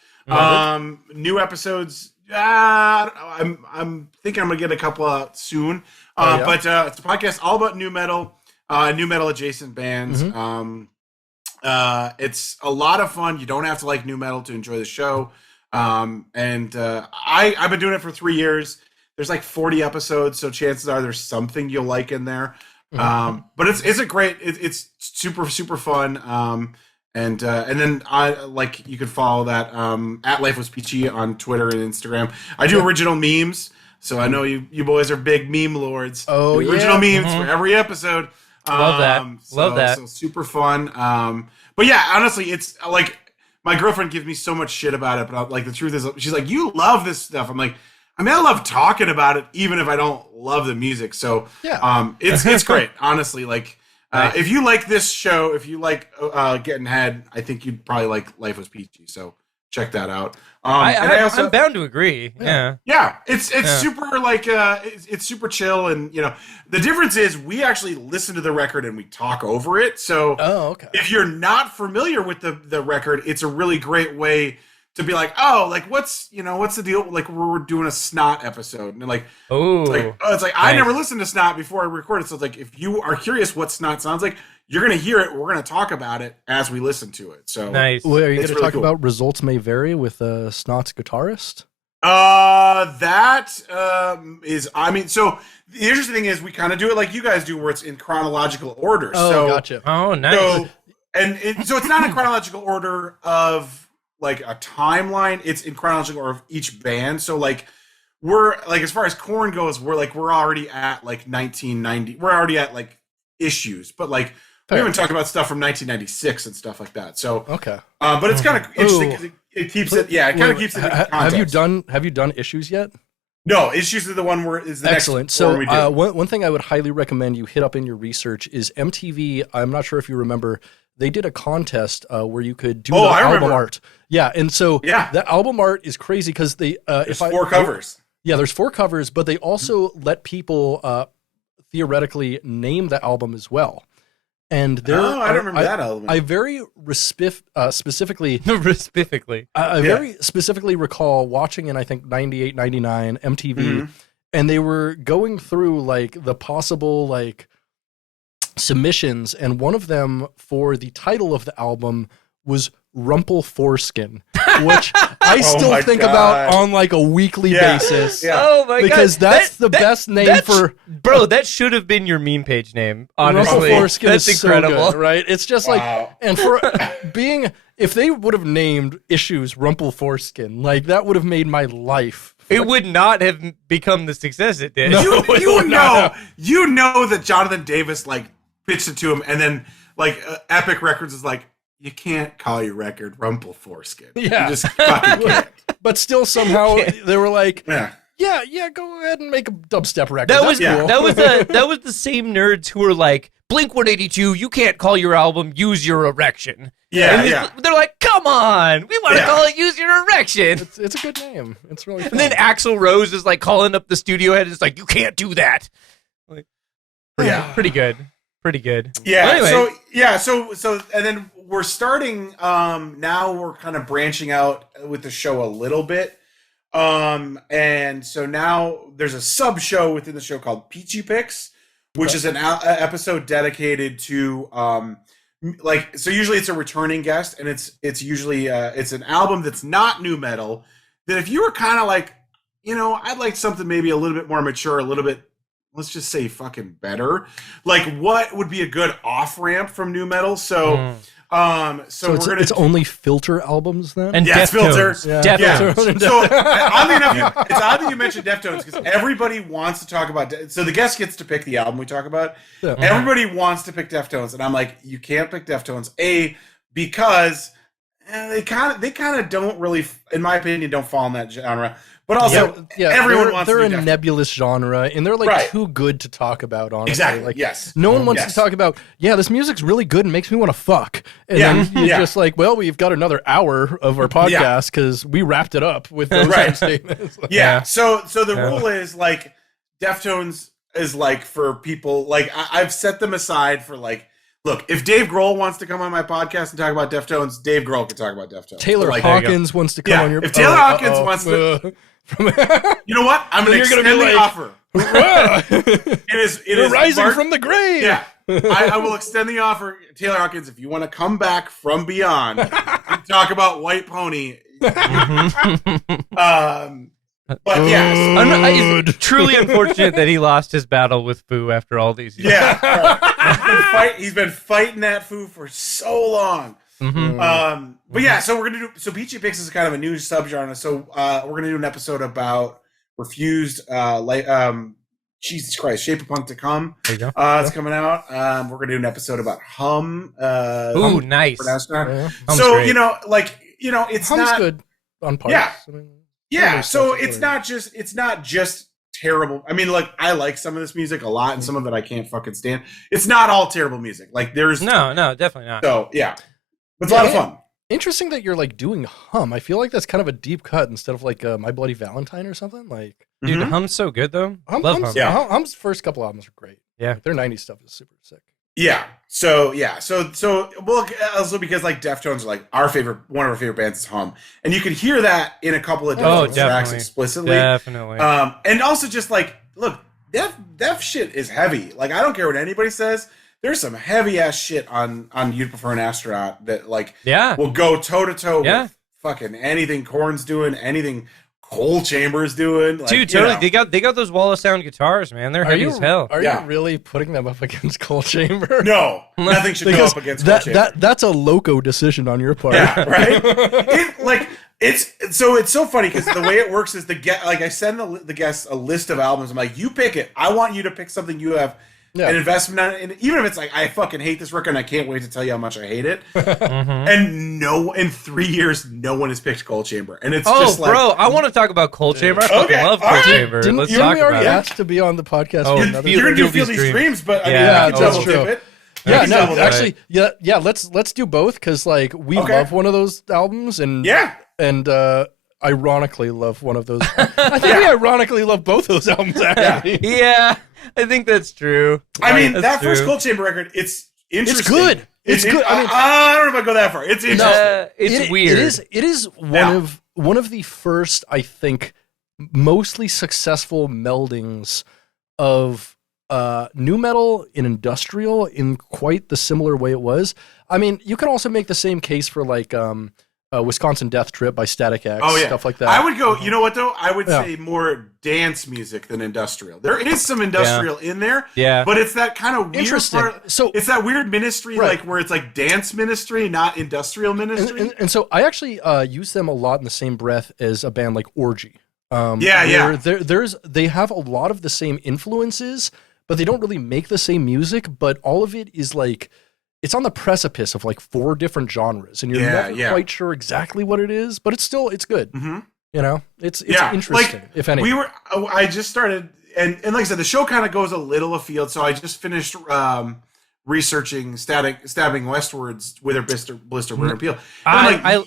New episodes. I'm thinking I'm gonna get a couple out soon. Yeah? But it's a podcast all about new metal adjacent bands. It's a lot of fun. You don't have to like new metal to enjoy the show. I've been doing it for 3 years. There's like 40 episodes, so chances are there's something you'll like in there. But it's a great. It's super fun. And then you can follow that at Life Was Peachy on Twitter and Instagram. I do original memes, so I know you boys are big meme lords. Oh, Original yeah. memes for every episode. Love that. Love that. So super fun. But yeah, honestly, it's like my girlfriend gives me so much shit about it, but like the truth is, she's like, "You love this stuff." I'm like, I mean, I love talking about it, even if I don't love the music. So Yeah. it's great. Honestly, like. Nice. If you like this show, if you like Getting Head, I think you'd probably like Life Was Peachy. So check that out. I'm bound to agree. Yeah. Yeah, it's super like it's super chill, and the difference is we actually listen to the record and we talk over it. So Okay. if you're not familiar with the record, it's a really great way to be like, oh, like what's the deal? Like we're doing a Snot episode, and like, Oh. it's like I never listened to Snot before I recorded. So it's like if you are curious what Snot sounds like, you're gonna hear it. We're gonna talk about it as we listen to it. So Nice. Well, are you going It's to really talk cool. about Results May Vary with Snot's guitarist? That is, I mean, so the interesting thing is we kind of do it like you guys do, where it's in chronological order. So, gotcha. Oh, nice. So it's not in chronological order of like a timeline. It's in chronological order of each band. So like we're like, as far as Korn goes, we're already at like 1990. We're already at like issues, but like we haven't talked about stuff from 1996 and stuff like that. So Okay. but it's kind of interesting because it keeps it. Yeah, it kind of keeps it in context. Have you done Issues yet? No, Issues are the one where is the Excellent. next So one we do. one thing I would highly recommend you hit up in your research is MTV. I'm not sure if you remember, they did a contest where you could do I album remember. art. Yeah, and so Yeah. the album art is crazy because they There's 4 covers. Yeah, there's 4 covers, but they also let people theoretically name the album as well. And there, I don't remember that album. I very specifically Specifically. I very specifically recall watching in, I think, 98, 99 MTV, and they were going through like the possible like submissions, and one of them for the title of the album was Rumple Foreskin, which I still my think God. about on like a weekly basis. Yeah. Oh my god! Because that's the best name for bro. That should have been your meme page name. Honestly, Ruffle Foreskin that's is incredible. so good, right? It's just Wow. like, and for being, if they would have named issues Rumple Foreskin, like that would have made my life. It would not have become the success it did. You know that Jonathan Davis like pitched it to him, and then like Epic Records is like, you can't call your record Rumple Foreskin. Yeah. You just fucking can't. But still, somehow they were like, Yeah. yeah, go ahead and make a dubstep record. That That's was cool. that was the same nerds who were like, Blink 182, you can't call your album Use Your Erection. Yeah, And yeah. they're like, come on, we want to Yeah. call it Use Your Erection. It's a good name. It's really fun. And then Axl Rose is like calling up the studio head. It's like, you can't do that. Like, Yeah. pretty good. Pretty good. Yeah. Well, anyway. So and then we're starting. Now we're kind of branching out with the show a little bit. And so now there's a sub show within the show called Peachy Picks, which is an episode dedicated to like, so usually it's a returning guest, and it's usually it's an album that's not new metal. That if you were kind of like, I'd like something maybe a little bit more mature, a little bit, let's just say fucking better. Like, what would be a good off ramp from new metal? So, so it's only Filter albums then? And yeah, it's Filter. Deftones. Yeah. Deftones. Yeah. So oddly enough, it's odd that you mentioned Deftones because everybody wants to talk about. So the guest gets to pick the album we talk about. Yeah. Everybody wants to pick Deftones, and I'm like, you can't pick Deftones. Because they kind of don't really, in my opinion, don't fall in that genre. But also, everyone wants they're to a do Deftones. nebulous genre, and they're like Right. too good to talk about. Honestly, Exactly. Like, Yes. no one wants Yes. to talk about. Yeah, this music's really good and makes me want to fuck. And Yeah. then you're Yeah. just like, well, we've got another hour of our podcast because we wrapped it up with those Right. statements. Yeah. So the rule is like Deftones is like for people like I've set them aside for like, look, if Dave Grohl wants to come on my podcast and talk about Deftones, Dave Grohl can talk about Deftones. Taylor Like, Hawkins wants to come Yeah, on your. if Taylor Hawkins wants to- you know what? I'm going to You're extend gonna be the like, offer. It is You're rising Mark- from the grave. Yeah. I will extend the offer, Taylor Hawkins, if you want to come back from beyond and talk about White Pony. But yeah, It's truly unfortunate that he lost his battle with Foo after all these years. yeah. Right. He's been fighting that foo for so long. But yeah, so we're gonna do. So Peachy Picks is kind of a new subgenre. So we're gonna do an episode about Refused. Jesus Christ, Shape of Punk to Come. There you go. It's coming out. We're gonna do an episode about Hum. Ooh, nice. pronounced now. Yeah. Hum's So great. it's Hum's not good on parts. Yeah. I mean, Yeah, Other so stuff is it's not just terrible. I mean, like I like some of this music a lot, and some of it I can't fucking stand. It's not all terrible music. Like there's No, definitely not. So yeah, it's a lot of fun. Interesting that you're like doing Hum. I feel like that's kind of a deep cut instead of like My Bloody Valentine or something. Like Dude, Mhm. Hum's so good though. Love Hum's, Hum. Yeah. Hum's first couple albums are great. Yeah. Like, their '90s stuff is super sick. Yeah. So well, also because like Deftones are like one of our favorite bands is Hum, and you can hear that in a couple of Deftones tracks definitely. explicitly. Definitely. And also just like look, Def shit is heavy. Like I don't care what anybody says. There's some heavy ass shit on You'd Prefer an Astronaut that like Yeah. will go toe to toe Yeah. with fucking anything Korn's doing, anything Coal Chamber's doing. Like, Dude, you totally. know. They got those wall of sound guitars, man. They're heavy as hell. Are Yeah. you really putting them up against Coal Chamber? No, nothing should go Because up against Coal Chamber. that's a loco decision on your part. Yeah, right. It's so funny because the way it works is I send the guests a list of albums. I'm like, you pick it. I want you to pick something you have an investment on, and even if it's like I fucking hate this record and I can't wait to tell you how much I hate it. And in 3 years, no one has picked Coal Chamber, and it's just like, bro, I want to talk about Coal Chamber. I fucking Okay, love all Coal right. Chamber. Didn't Let's you talk already about it. asked to be on the podcast? Oh, for you're another Feel- gonna do Feel Field these These Dreams, but I mean, Yeah, you can that's double true. dip it. Yeah, can no, double dip it. actually, yeah. Let's do both because like we Okay. love one of those albums, and Yeah. and ironically love one of those. I think we ironically love both those albums. Actually. Yeah, I think that's true. I mean, That's that first true. Coal Chamber record, it's interesting. good. It's good. I mean, I don't know if I go that far. It's interesting. It's weird. It is one of the first, I think, mostly successful meldings of new metal and industrial in quite the similar way it was. I mean, you could also make the same case for like Wisconsin Death Trip by Static X, Oh yeah, stuff like that. I would go. You know what though? I would say more dance music than industrial. There is some industrial in there, but it's that kind of weird Interesting. part. So it's that weird ministry, like where it's like dance ministry, not industrial ministry. And so I actually use them a lot in the same breath as a band like Orgy. They have a lot of the same influences, but they don't really make the same music. But all of it is like, it's on the precipice of like 4 different genres, and you're never quite sure exactly what it is, but it's good. Mm-hmm. You know, it's interesting. Like, if anything, I just started, and like I said, the show kind of goes a little afield. So I just finished researching Stabbing Westwards, Wither, Blister, Burn, and Peel. I'm like, I'm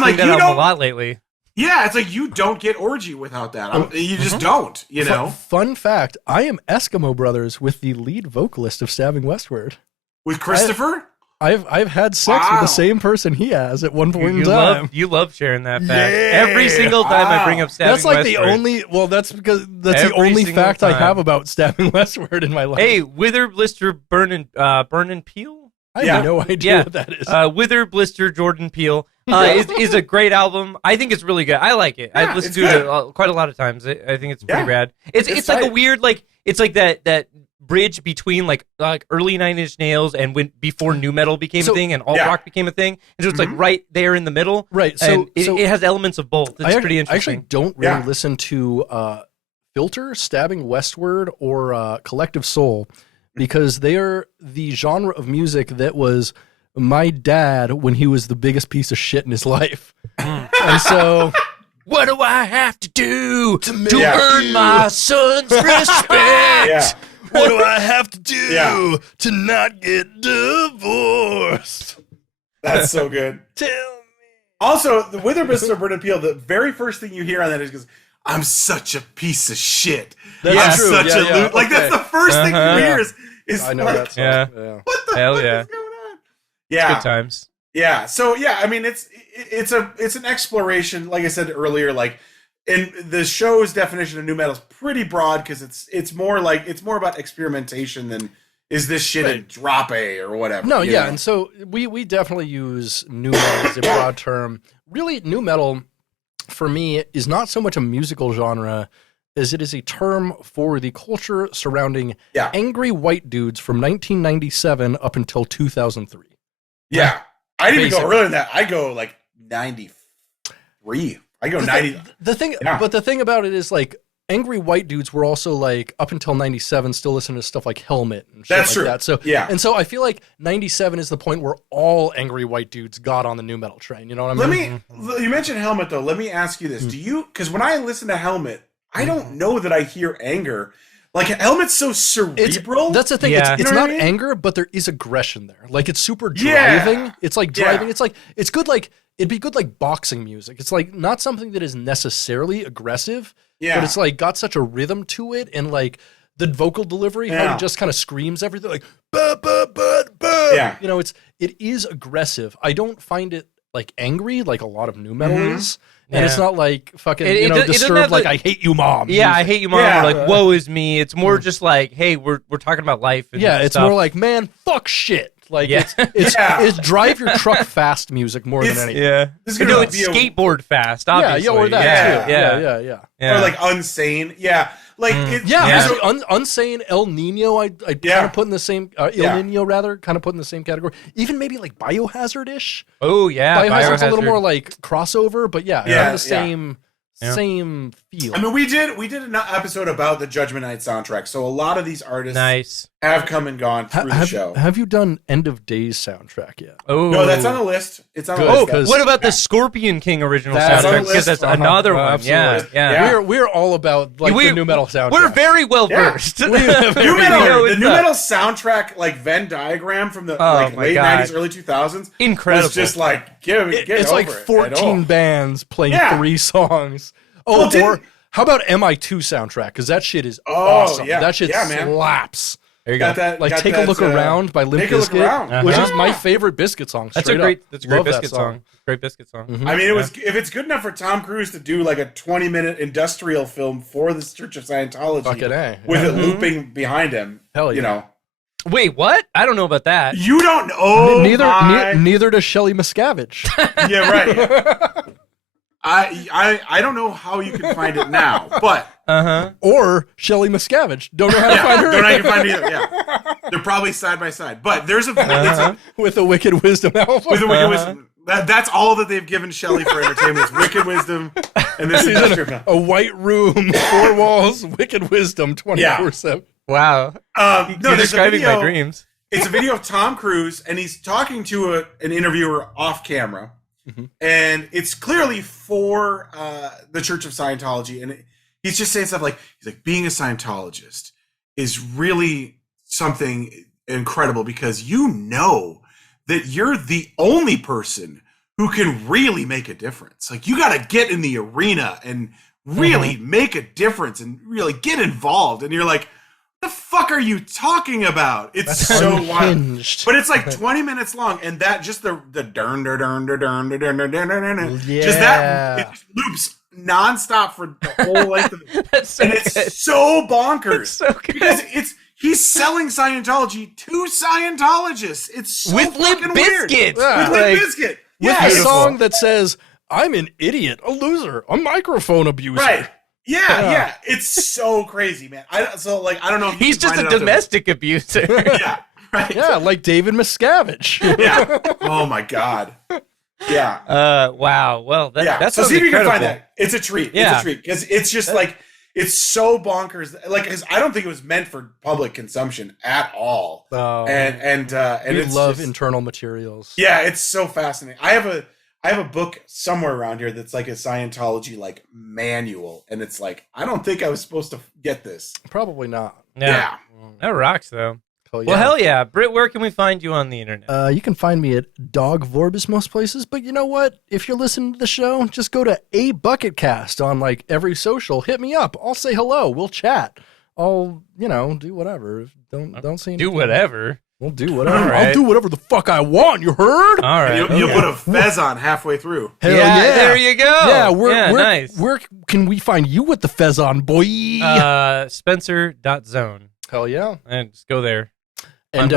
like, you know, a lot lately. Yeah, it's like you don't get Orgy without that. You just don't, you know? Fun fact, I am Eskimo Brothers with the lead vocalist of Stabbing Westward. With Christopher? I've had sex with the same person he has at one point in time. You love sharing that fact. Every single time I bring up Stabbing That's like Westward. the only, that's because that's the only fact I have about Stabbing Westward in my life. Hey, Wither, Blister, Burn, and Peel? I have no idea what that is. Wither, Blister, Jordan Peele is a great album. I think it's really good. I like it. I've listened to it quite a lot of times. I think it's pretty rad. It's like a weird, like, it's like that bridge between like early 9 Inch Nails and before nu metal became a thing and alt rock became a thing. And so it's like right there in the middle. Right. So it has elements of both. It's pretty interesting. I actually don't really listen to Filter, Stabbing Westward, or Collective Soul, because they are the genre of music that was my dad when he was the biggest piece of shit in his life. And so, what do I have to do to earn my son's respect? What do I have to do to not get divorced? That's so good. Tell me. Also, the Wither, Blister, Burn, and Peel, the very first thing you hear on that is, I'm such a piece of shit. That's true. Such a loot. Like, that's the first thing you hear is I know like, that. What the hell fuck is going on? Yeah. Good times. Yeah. So, I mean, it's an exploration, like I said earlier, like, and the show's definition of nu metal is pretty broad because it's more about experimentation than is this shit a drop A or whatever. No, know? And so we definitely use nu metal as a broad term. Really, nu metal for me is not so much a musical genre as it is a term for the culture surrounding angry white dudes from 1997 up until 2003. Yeah, I didn't even go earlier than that. I go like 93. I go 90. But the thing about it is, like, angry white dudes were also, like, up until 97 still listening to stuff like Helmet and shit That's like true. that. So and so I feel like 97 is the point where all angry white dudes got on the nu metal train. You know what I mean? You mentioned Helmet though. Let me ask you this: because when I listen to Helmet, I don't know that I hear anger. Like, Helmet's so cerebral. That's the thing. Yeah. It's not anger, but there is aggression there. Like, it's super driving. It's like driving. It's like, it's good. Like, it'd be good like boxing music. It's like not something that is necessarily aggressive, but it's like got such a rhythm to it, and like the vocal delivery, how it just kind of screams everything like bah, bah, bah, bah. Yeah. You know, it is aggressive. I don't find it like angry like a lot of nu metal is. And it's not like fucking, Disturbed, like, I hate you, mom. Yeah, I hate you, mom. Or like, woe is me. It's more just like, hey, we're talking about life. And it's stuff. more like, man, fuck shit. Like, it's drive your truck fast music more than anything. Yeah. It's skateboard fast, obviously. Or that too. Yeah. Or like Unsane. Yeah. Like, actually, Unsane, El Nino, I kind of put in the same, El Nino rather, kind of put in the same category. Even maybe like Biohazard-ish. Oh, yeah. Biohazard's a little more like crossover, but kind of the same feel. I mean, we did an episode about the Judgment Night soundtrack, so a lot of these artists have come and gone through the show. Have you done End of Days soundtrack yet? Oh, no, that's on the list. It's on the list. What about the Scorpion King original soundtrack? Because that's another one. Absolutely. Yeah. We're all about like the nu metal soundtrack. We're very well versed. The nu metal soundtrack, like Venn diagram from the late 90s, early 2000s, incredible. Was just like it's like 14 bands playing 3 songs. Or how about MI2 soundtrack? Because that shit is awesome. Yeah. That shit slaps. There you go. Take a Look Around by Limp Bizkit, which is my favorite Bizkit song. That's a great Bizkit song. Great Bizkit song. Mm-hmm. I mean, if it's good enough for Tom Cruise to do like a 20-minute industrial film for the Church of Scientology, with it looping behind him, hell yeah. you know. Wait, what? I don't know about that. You don't know? Oh, neither does Shelley Miscavige. Yeah, right. I don't know how you can find it now, but or Shelley Miscavige. Don't know how to find her. Don't know how you can find either. Yeah, they're probably side by side. But there's with a Wicked Wisdom album. With a Wicked Wisdom. That's all that they've given Shelley for entertainment is Wicked Wisdom and this industrial. A white room, 4 walls, Wicked Wisdom, 24/7. Wow. You're describing my dreams. It's a video of Tom Cruise, and he's talking to an interviewer off camera. And it's clearly for the Church of Scientology, and he's just saying stuff like, being a Scientologist is really something incredible because you know that you're the only person who can really make a difference. Like, you got to get in the arena and really make a difference and really get involved. And you're like, the fuck are you talking about? It's so wild. But it's like 20 minutes long, and that just the dern dern dern dern dern dern dern just that it just loops nonstop for the whole length of it. And it's so bonkers. It's so good. Because he's selling Scientology to Scientologists. It's so with Limp Bizkit. With Limp Bizkit. With a song that says, I'm an idiot, a loser, a microphone abuser. Right. Yeah. It's so crazy, man. I don't know if he's just a domestic abuser. Yeah, right. Yeah, like David Miscavige. Yeah. Oh my God. Yeah. Wow. Well, that's so see if you incredible. can find that. It's a treat. Yeah. It's a treat because it's just it's so bonkers. Like, because I don't think it was meant for public consumption at all. Oh, and we it's love just, internal materials. Yeah, it's so fascinating. I have a book somewhere around here that's like a Scientology like manual, and it's like, I don't think I was supposed to get this. Probably not. Yeah. That rocks though. Oh, yeah. Well, hell yeah. Britt, where can we find you on the internet? You can find me at Dog Vorbis most places, but you know what? If you're listening to the show, just go to a Bucketcast on like every social. Hit me up. I'll say hello. We'll chat. I'll, do whatever. Don't say anything. Do whatever. We'll do whatever. Right. I'll do whatever the fuck I want. You heard? All right. You'll put a fez on halfway through. Hell yeah. There you go. Yeah, nice. Where can we find you with the fez on, boy? Spencer.zone. Hell yeah. And just go there. And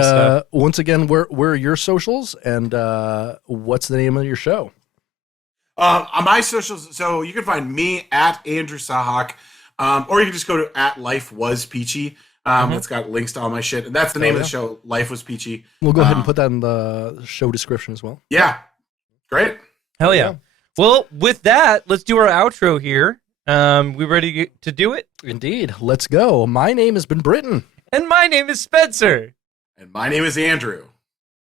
once again, where are your socials, and what's the name of your show? On my socials, so you can find me at Andrew Cahak, or you can just go to at Life Was Peachy. It's got links to all my shit, and that's the name of the show. Life Was Peachy. We'll go ahead and put that in the show description as well. Yeah, great. Hell yeah. Well, with that, let's do our outro here. We ready to do it? Indeed. Let's go. My name has been Britton. And my name is Spencer. And my name is Andrew.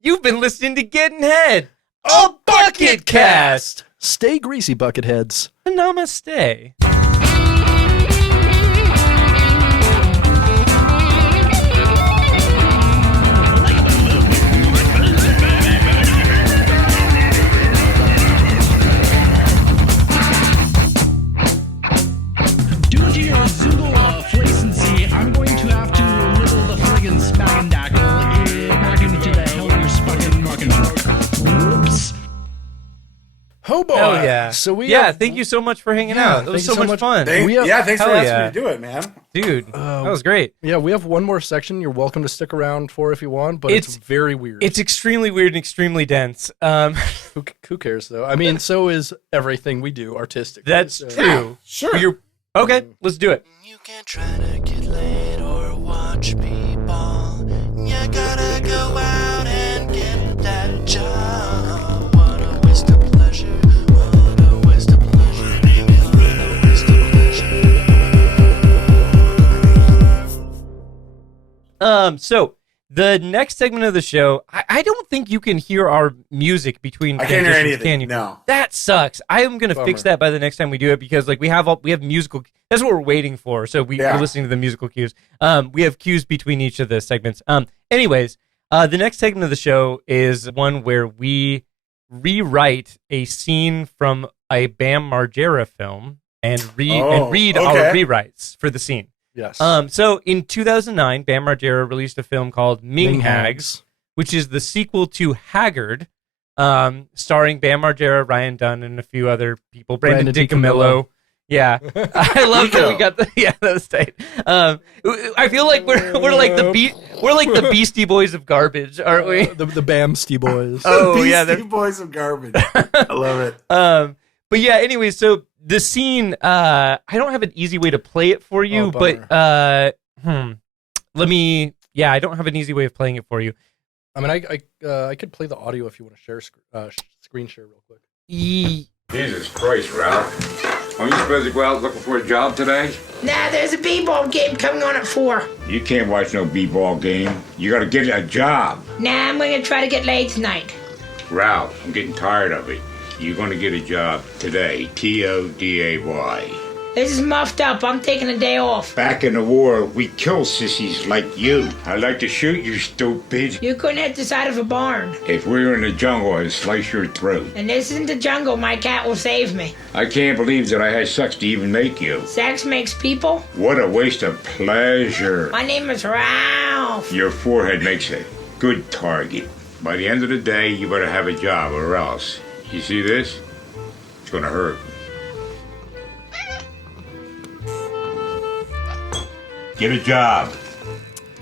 You've been listening to Gettin' Head, a Bucketcast. Stay greasy, Bucketheads. Namaste. Due to your Zoogle flacency, I'm going to have to nibble the friggin' spackadackle back into the hell you're spucking mucking. Whoops. Oh boy. Hell yeah. So thank you so much for hanging out. It was so much fun. Thanks for hell asking yeah. me to do it, man. Dude, that was great. Yeah, we have one more section you're welcome to stick around for if you want, but it's very weird. It's extremely weird and extremely dense. Who cares, though? I mean, so is everything we do artistically. That's true. Sure. Okay, let's do it. You can try to get laid or watch people. You gotta go out and get that job. What a waste of pleasure. What a waste of pleasure. What a waste of pleasure. So the next segment of the show, I don't think you can hear our music between. I can't hear transitions, anything. Can you? No. That sucks. I am gonna fix that by the next time we do it because we have musical. That's what we're waiting for. So we're listening to the musical cues. We have cues between each of the segments. Anyways, the next segment of the show is one where we rewrite a scene from a Bam Margera film and read our rewrites for the scene. Yes. So in 2009, Bam Margera released a film called Ming Hags, which is the sequel to Haggard, starring Bam Margera, Ryan Dunn, and a few other people. Brandon DiCamillo Yeah, I love that we got that was tight. I feel like we're like the Beastie Boys of garbage, aren't we? The Bamsty Boys. Oh yeah, Beastie Boys of garbage. I love it. But yeah, anyway, so the scene, I don't have an easy way to play it for you, but I don't have an easy way of playing it for you. I mean, I could play the audio if you want to share screen share real quick. Jesus Christ, Ralph. Aren't you supposed to go out looking for a job today? Nah, there's a b-ball game coming on at 4. You can't watch no b-ball game. You gotta get a job. Nah, I'm gonna try to get laid tonight. Ralph, I'm getting tired of it. You're gonna get a job today. Today. This is muffed up. I'm taking a day off. Back in the war, we kill sissies like you. I'd like to shoot you, stupid. You couldn't hit the side of a barn. If we were in the jungle, I'd slice your throat. And this isn't the jungle. My cat will save me. I can't believe that I had sex to even make you. Sex makes people? What a waste of pleasure. My name is Ralph. Your forehead makes a good target. By the end of the day, you better have a job or else. You see this? It's gonna hurt. Get a job.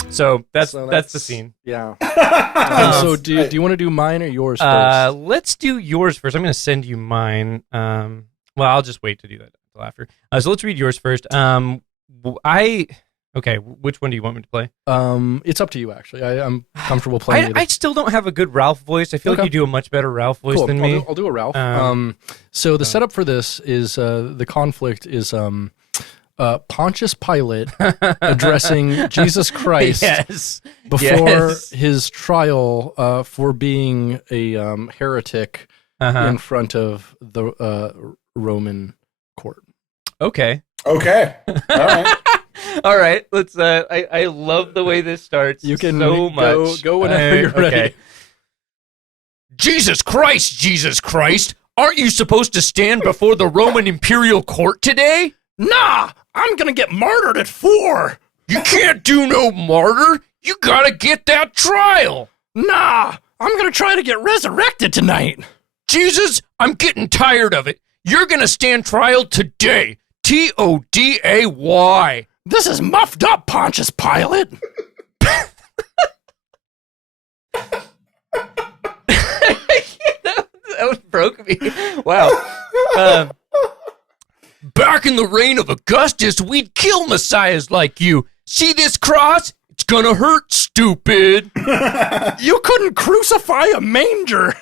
So that's the scene. Yeah. So do you want to do mine or yours first? Let's do yours first. I'm going to send you mine. Well, I'll just wait to do that until after. So let's read yours first. Okay, which one do you want me to play? It's up to you, actually. I'm comfortable playing it. I still don't have a good Ralph voice. I feel like you do a much better Ralph voice than me. I'll do a Ralph. So the setup for this is the conflict is Pontius Pilate addressing Jesus Christ before his trial for being a heretic in front of the Roman court. Okay. All right. All right. Let's. I love the way this starts. You can much. Go whenever you're ready. Okay. Jesus Christ! Aren't you supposed to stand before the Roman imperial court today? Nah, I'm gonna get martyred at 4. You can't do no martyr. You gotta get that trial. Nah, I'm gonna try to get resurrected tonight. Jesus, I'm getting tired of it. You're gonna stand trial today. Today. This is muffed up, Pontius Pilate. That broke me. Wow. Back in the reign of Augustus, we'd kill messiahs like you. See this cross? It's gonna hurt, stupid. You couldn't crucify a manger.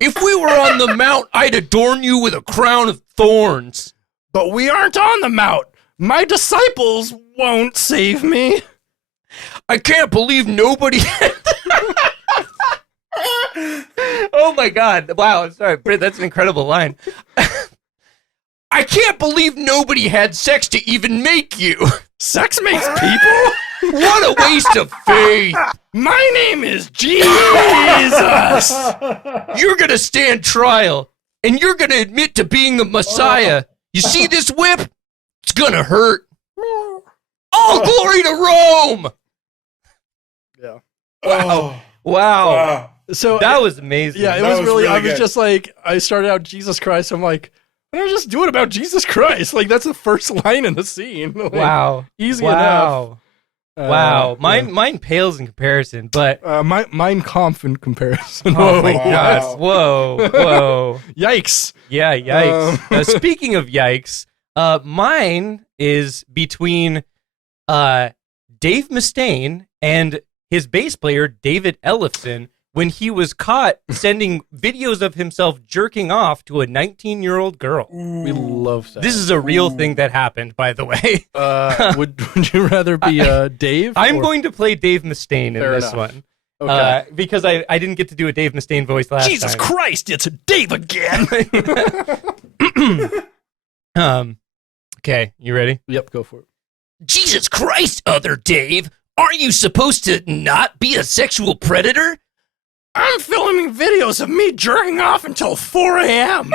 If we were on the mount, I'd adorn you with a crown of thorns. But we aren't on the mount. My disciples won't save me. I can't believe nobody... Oh my God. Wow, sorry, Britt, that's an incredible line. I can't believe nobody had sex to even make you. Sex makes people? What a waste of faith. My name is Jesus. You're going to stand trial, and you're going to admit to being the Messiah. You see this whip? It's going to hurt. All glory to Rome. Yeah. Wow. So that was amazing. Yeah, it was really I was good. Just like, I started out Jesus Christ. I'm like, why don't I just do it about Jesus Christ? Like, that's the first line in the scene. Like, wow. Easy enough. Wow. Mine pales in comparison, but mine Kampf in comparison. Oh my gosh. Whoa. Yikes. Yeah, yikes. Speaking of yikes, mine is between Dave Mustaine and his bass player David Ellefson when he was caught sending videos of himself jerking off to a 19-year-old girl. We love that. This is a real thing that happened, by the way. Would you rather be Dave? I'm going to play Dave Mustaine in this one. Okay. Because I didn't get to do a Dave Mustaine voice last time. Jesus Christ, it's Dave again. Okay, you ready? Yep, go for it. Jesus Christ, other Dave. Aren't you supposed to not be a sexual predator? I'm filming videos of me jerking off until 4 a.m.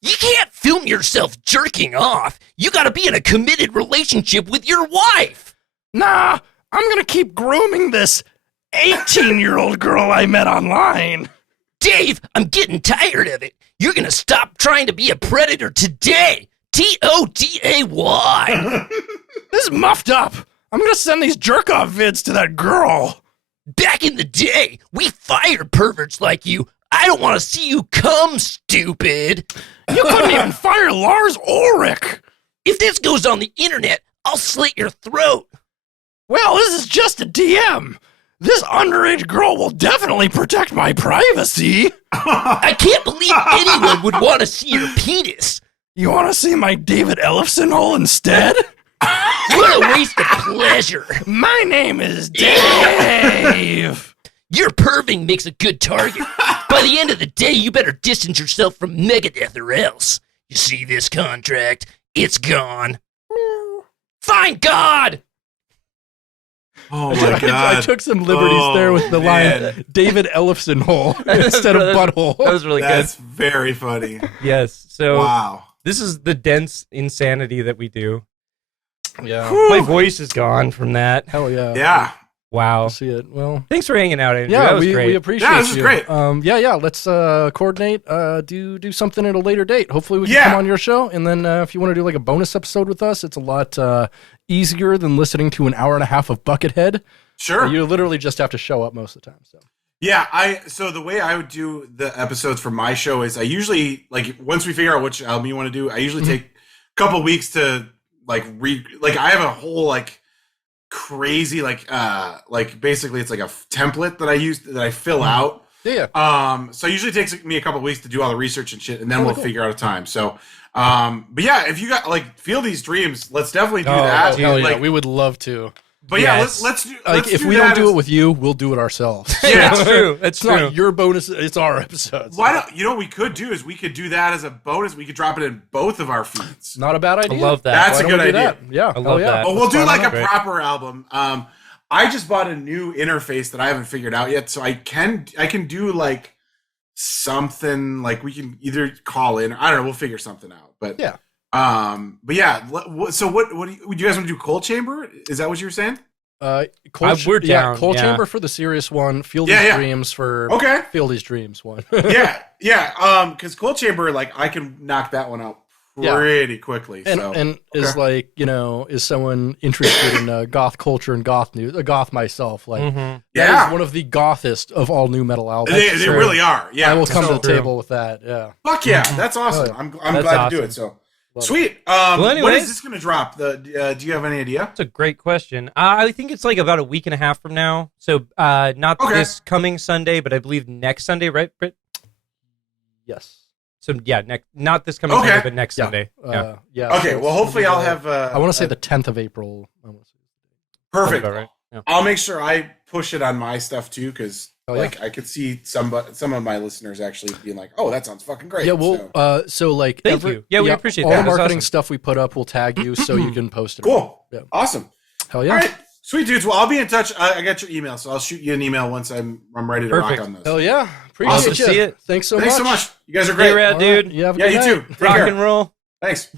You can't film yourself jerking off. You gotta be in a committed relationship with your wife. Nah, I'm gonna keep grooming this 18-year-old girl I met online. Dave, I'm getting tired of it. You're gonna stop trying to be a predator today. Today. This is muffed up. I'm gonna send these jerk-off vids to that girl. Back in the day, we fired perverts like you. I don't want to see you come, stupid. You couldn't even fire Lars Ulrich. If this goes on the internet, I'll slit your throat. Well, this is just a DM. This underage girl will definitely protect my privacy. I can't believe anyone would want to see your penis. You want to see my David Ellefson hole instead? What a waste of pleasure. My name is Dave. Your perving makes a good target. By the end of the day, you better distance yourself from Megadeth or else. You see this contract? It's gone. Fine God! Oh my god! I took some liberties there with the line David Ellefson hole instead of butthole. That was really That's good. very funny. Yes. So Wow. this is the dense insanity that we do. Yeah. My voice is gone from that. Hell yeah. Yeah. Wow. I'll see it. Well, Thanks for hanging out, Andrew. yeah, that was we great. appreciate Yeah, this is you. great. Yeah. Let's coordinate. Do something at a later date. Hopefully, we can Yeah. come on your show. And then if you want to do like a bonus episode with us, it's a lot easier than listening to an hour and a half of Buckethead. Sure. You literally just have to show up most of the time. So Yeah, so the way I would do the episodes for my show is I usually, like, once we figure out which album you want to do, I usually take a couple weeks to I have a whole like crazy like basically it's like a template that I use that I fill out. yeah. So it usually takes me a couple weeks to do all the research and shit, and then we'll cool. figure out a time. So but yeah, if you got like Feel These Dreams, let's definitely do that. Hell yeah, Like, we would love to. but yeah, Yes. let's do Like, let's if do we that don't do as- it with you, we'll do it ourselves. Yeah. That's true. That's It's true. not your bonus. It's our episodes. Why don't you know what we could do is we could do that as a bonus. We could drop it in both of our feeds. Not a bad idea. I love that. That's Why a don't good we do idea. that? Yeah. I hell love yeah. that. Oh, we'll do Let's like find a out. proper album. I just bought a new interface that I haven't figured out yet, so I can do like something like we can either call in. I don't know. We'll figure something out. But Yeah. But yeah. So what do you guys want to do? Cold Chamber? Is that what you were saying? we're down, Cold yeah. Chamber for the serious one. Feel Yeah, These yeah. Dreams for Okay. Feel These Dreams one. Yeah. Because Cold Chamber, like I can knock that one out Yeah. pretty quickly. And so is like, is someone interested in goth culture and goth news? Goth myself, like that Yeah. is one of the gothest of all new metal albums. they really are. Yeah. I will come So- to the table with that. Yeah. Fuck yeah, that's awesome. Oh, yeah. I'm That's glad to do awesome. it. So Love sweet. Well, When anyways- is this going to drop? Do you have any idea? That's a great question. I think it's like about a week and a half from now. So not Okay. this coming Sunday, but I believe next Sunday, right, Britt? Yes. So yeah, not this coming Okay. Sunday, but next Yeah. Sunday. Yeah. Yeah. Okay. Well, hopefully I'll have. I want to say the 10th of April. perfect. About right. Yeah. I'll make sure I push it on my stuff too, because Oh, yeah. like I could see some of my listeners actually being like, "Oh, that sounds fucking great." Yeah, well, so like, Thank you. Yeah, we appreciate all that. the That's marketing awesome. stuff we put up. We'll tag you so you can post it. cool. Yeah. Awesome. Hell yeah. All right, sweet dudes. Well, I'll be in touch. I got your email, so I'll shoot you an email once I'm ready to Perfect. rock on this. Hell yeah. Appreciate Awesome. you. See it. Thanks so Thanks much. so much. You guys are Stay great. rad, All right. dude. You have a Yeah, good you night. too. Take Rock care. and roll. Thanks.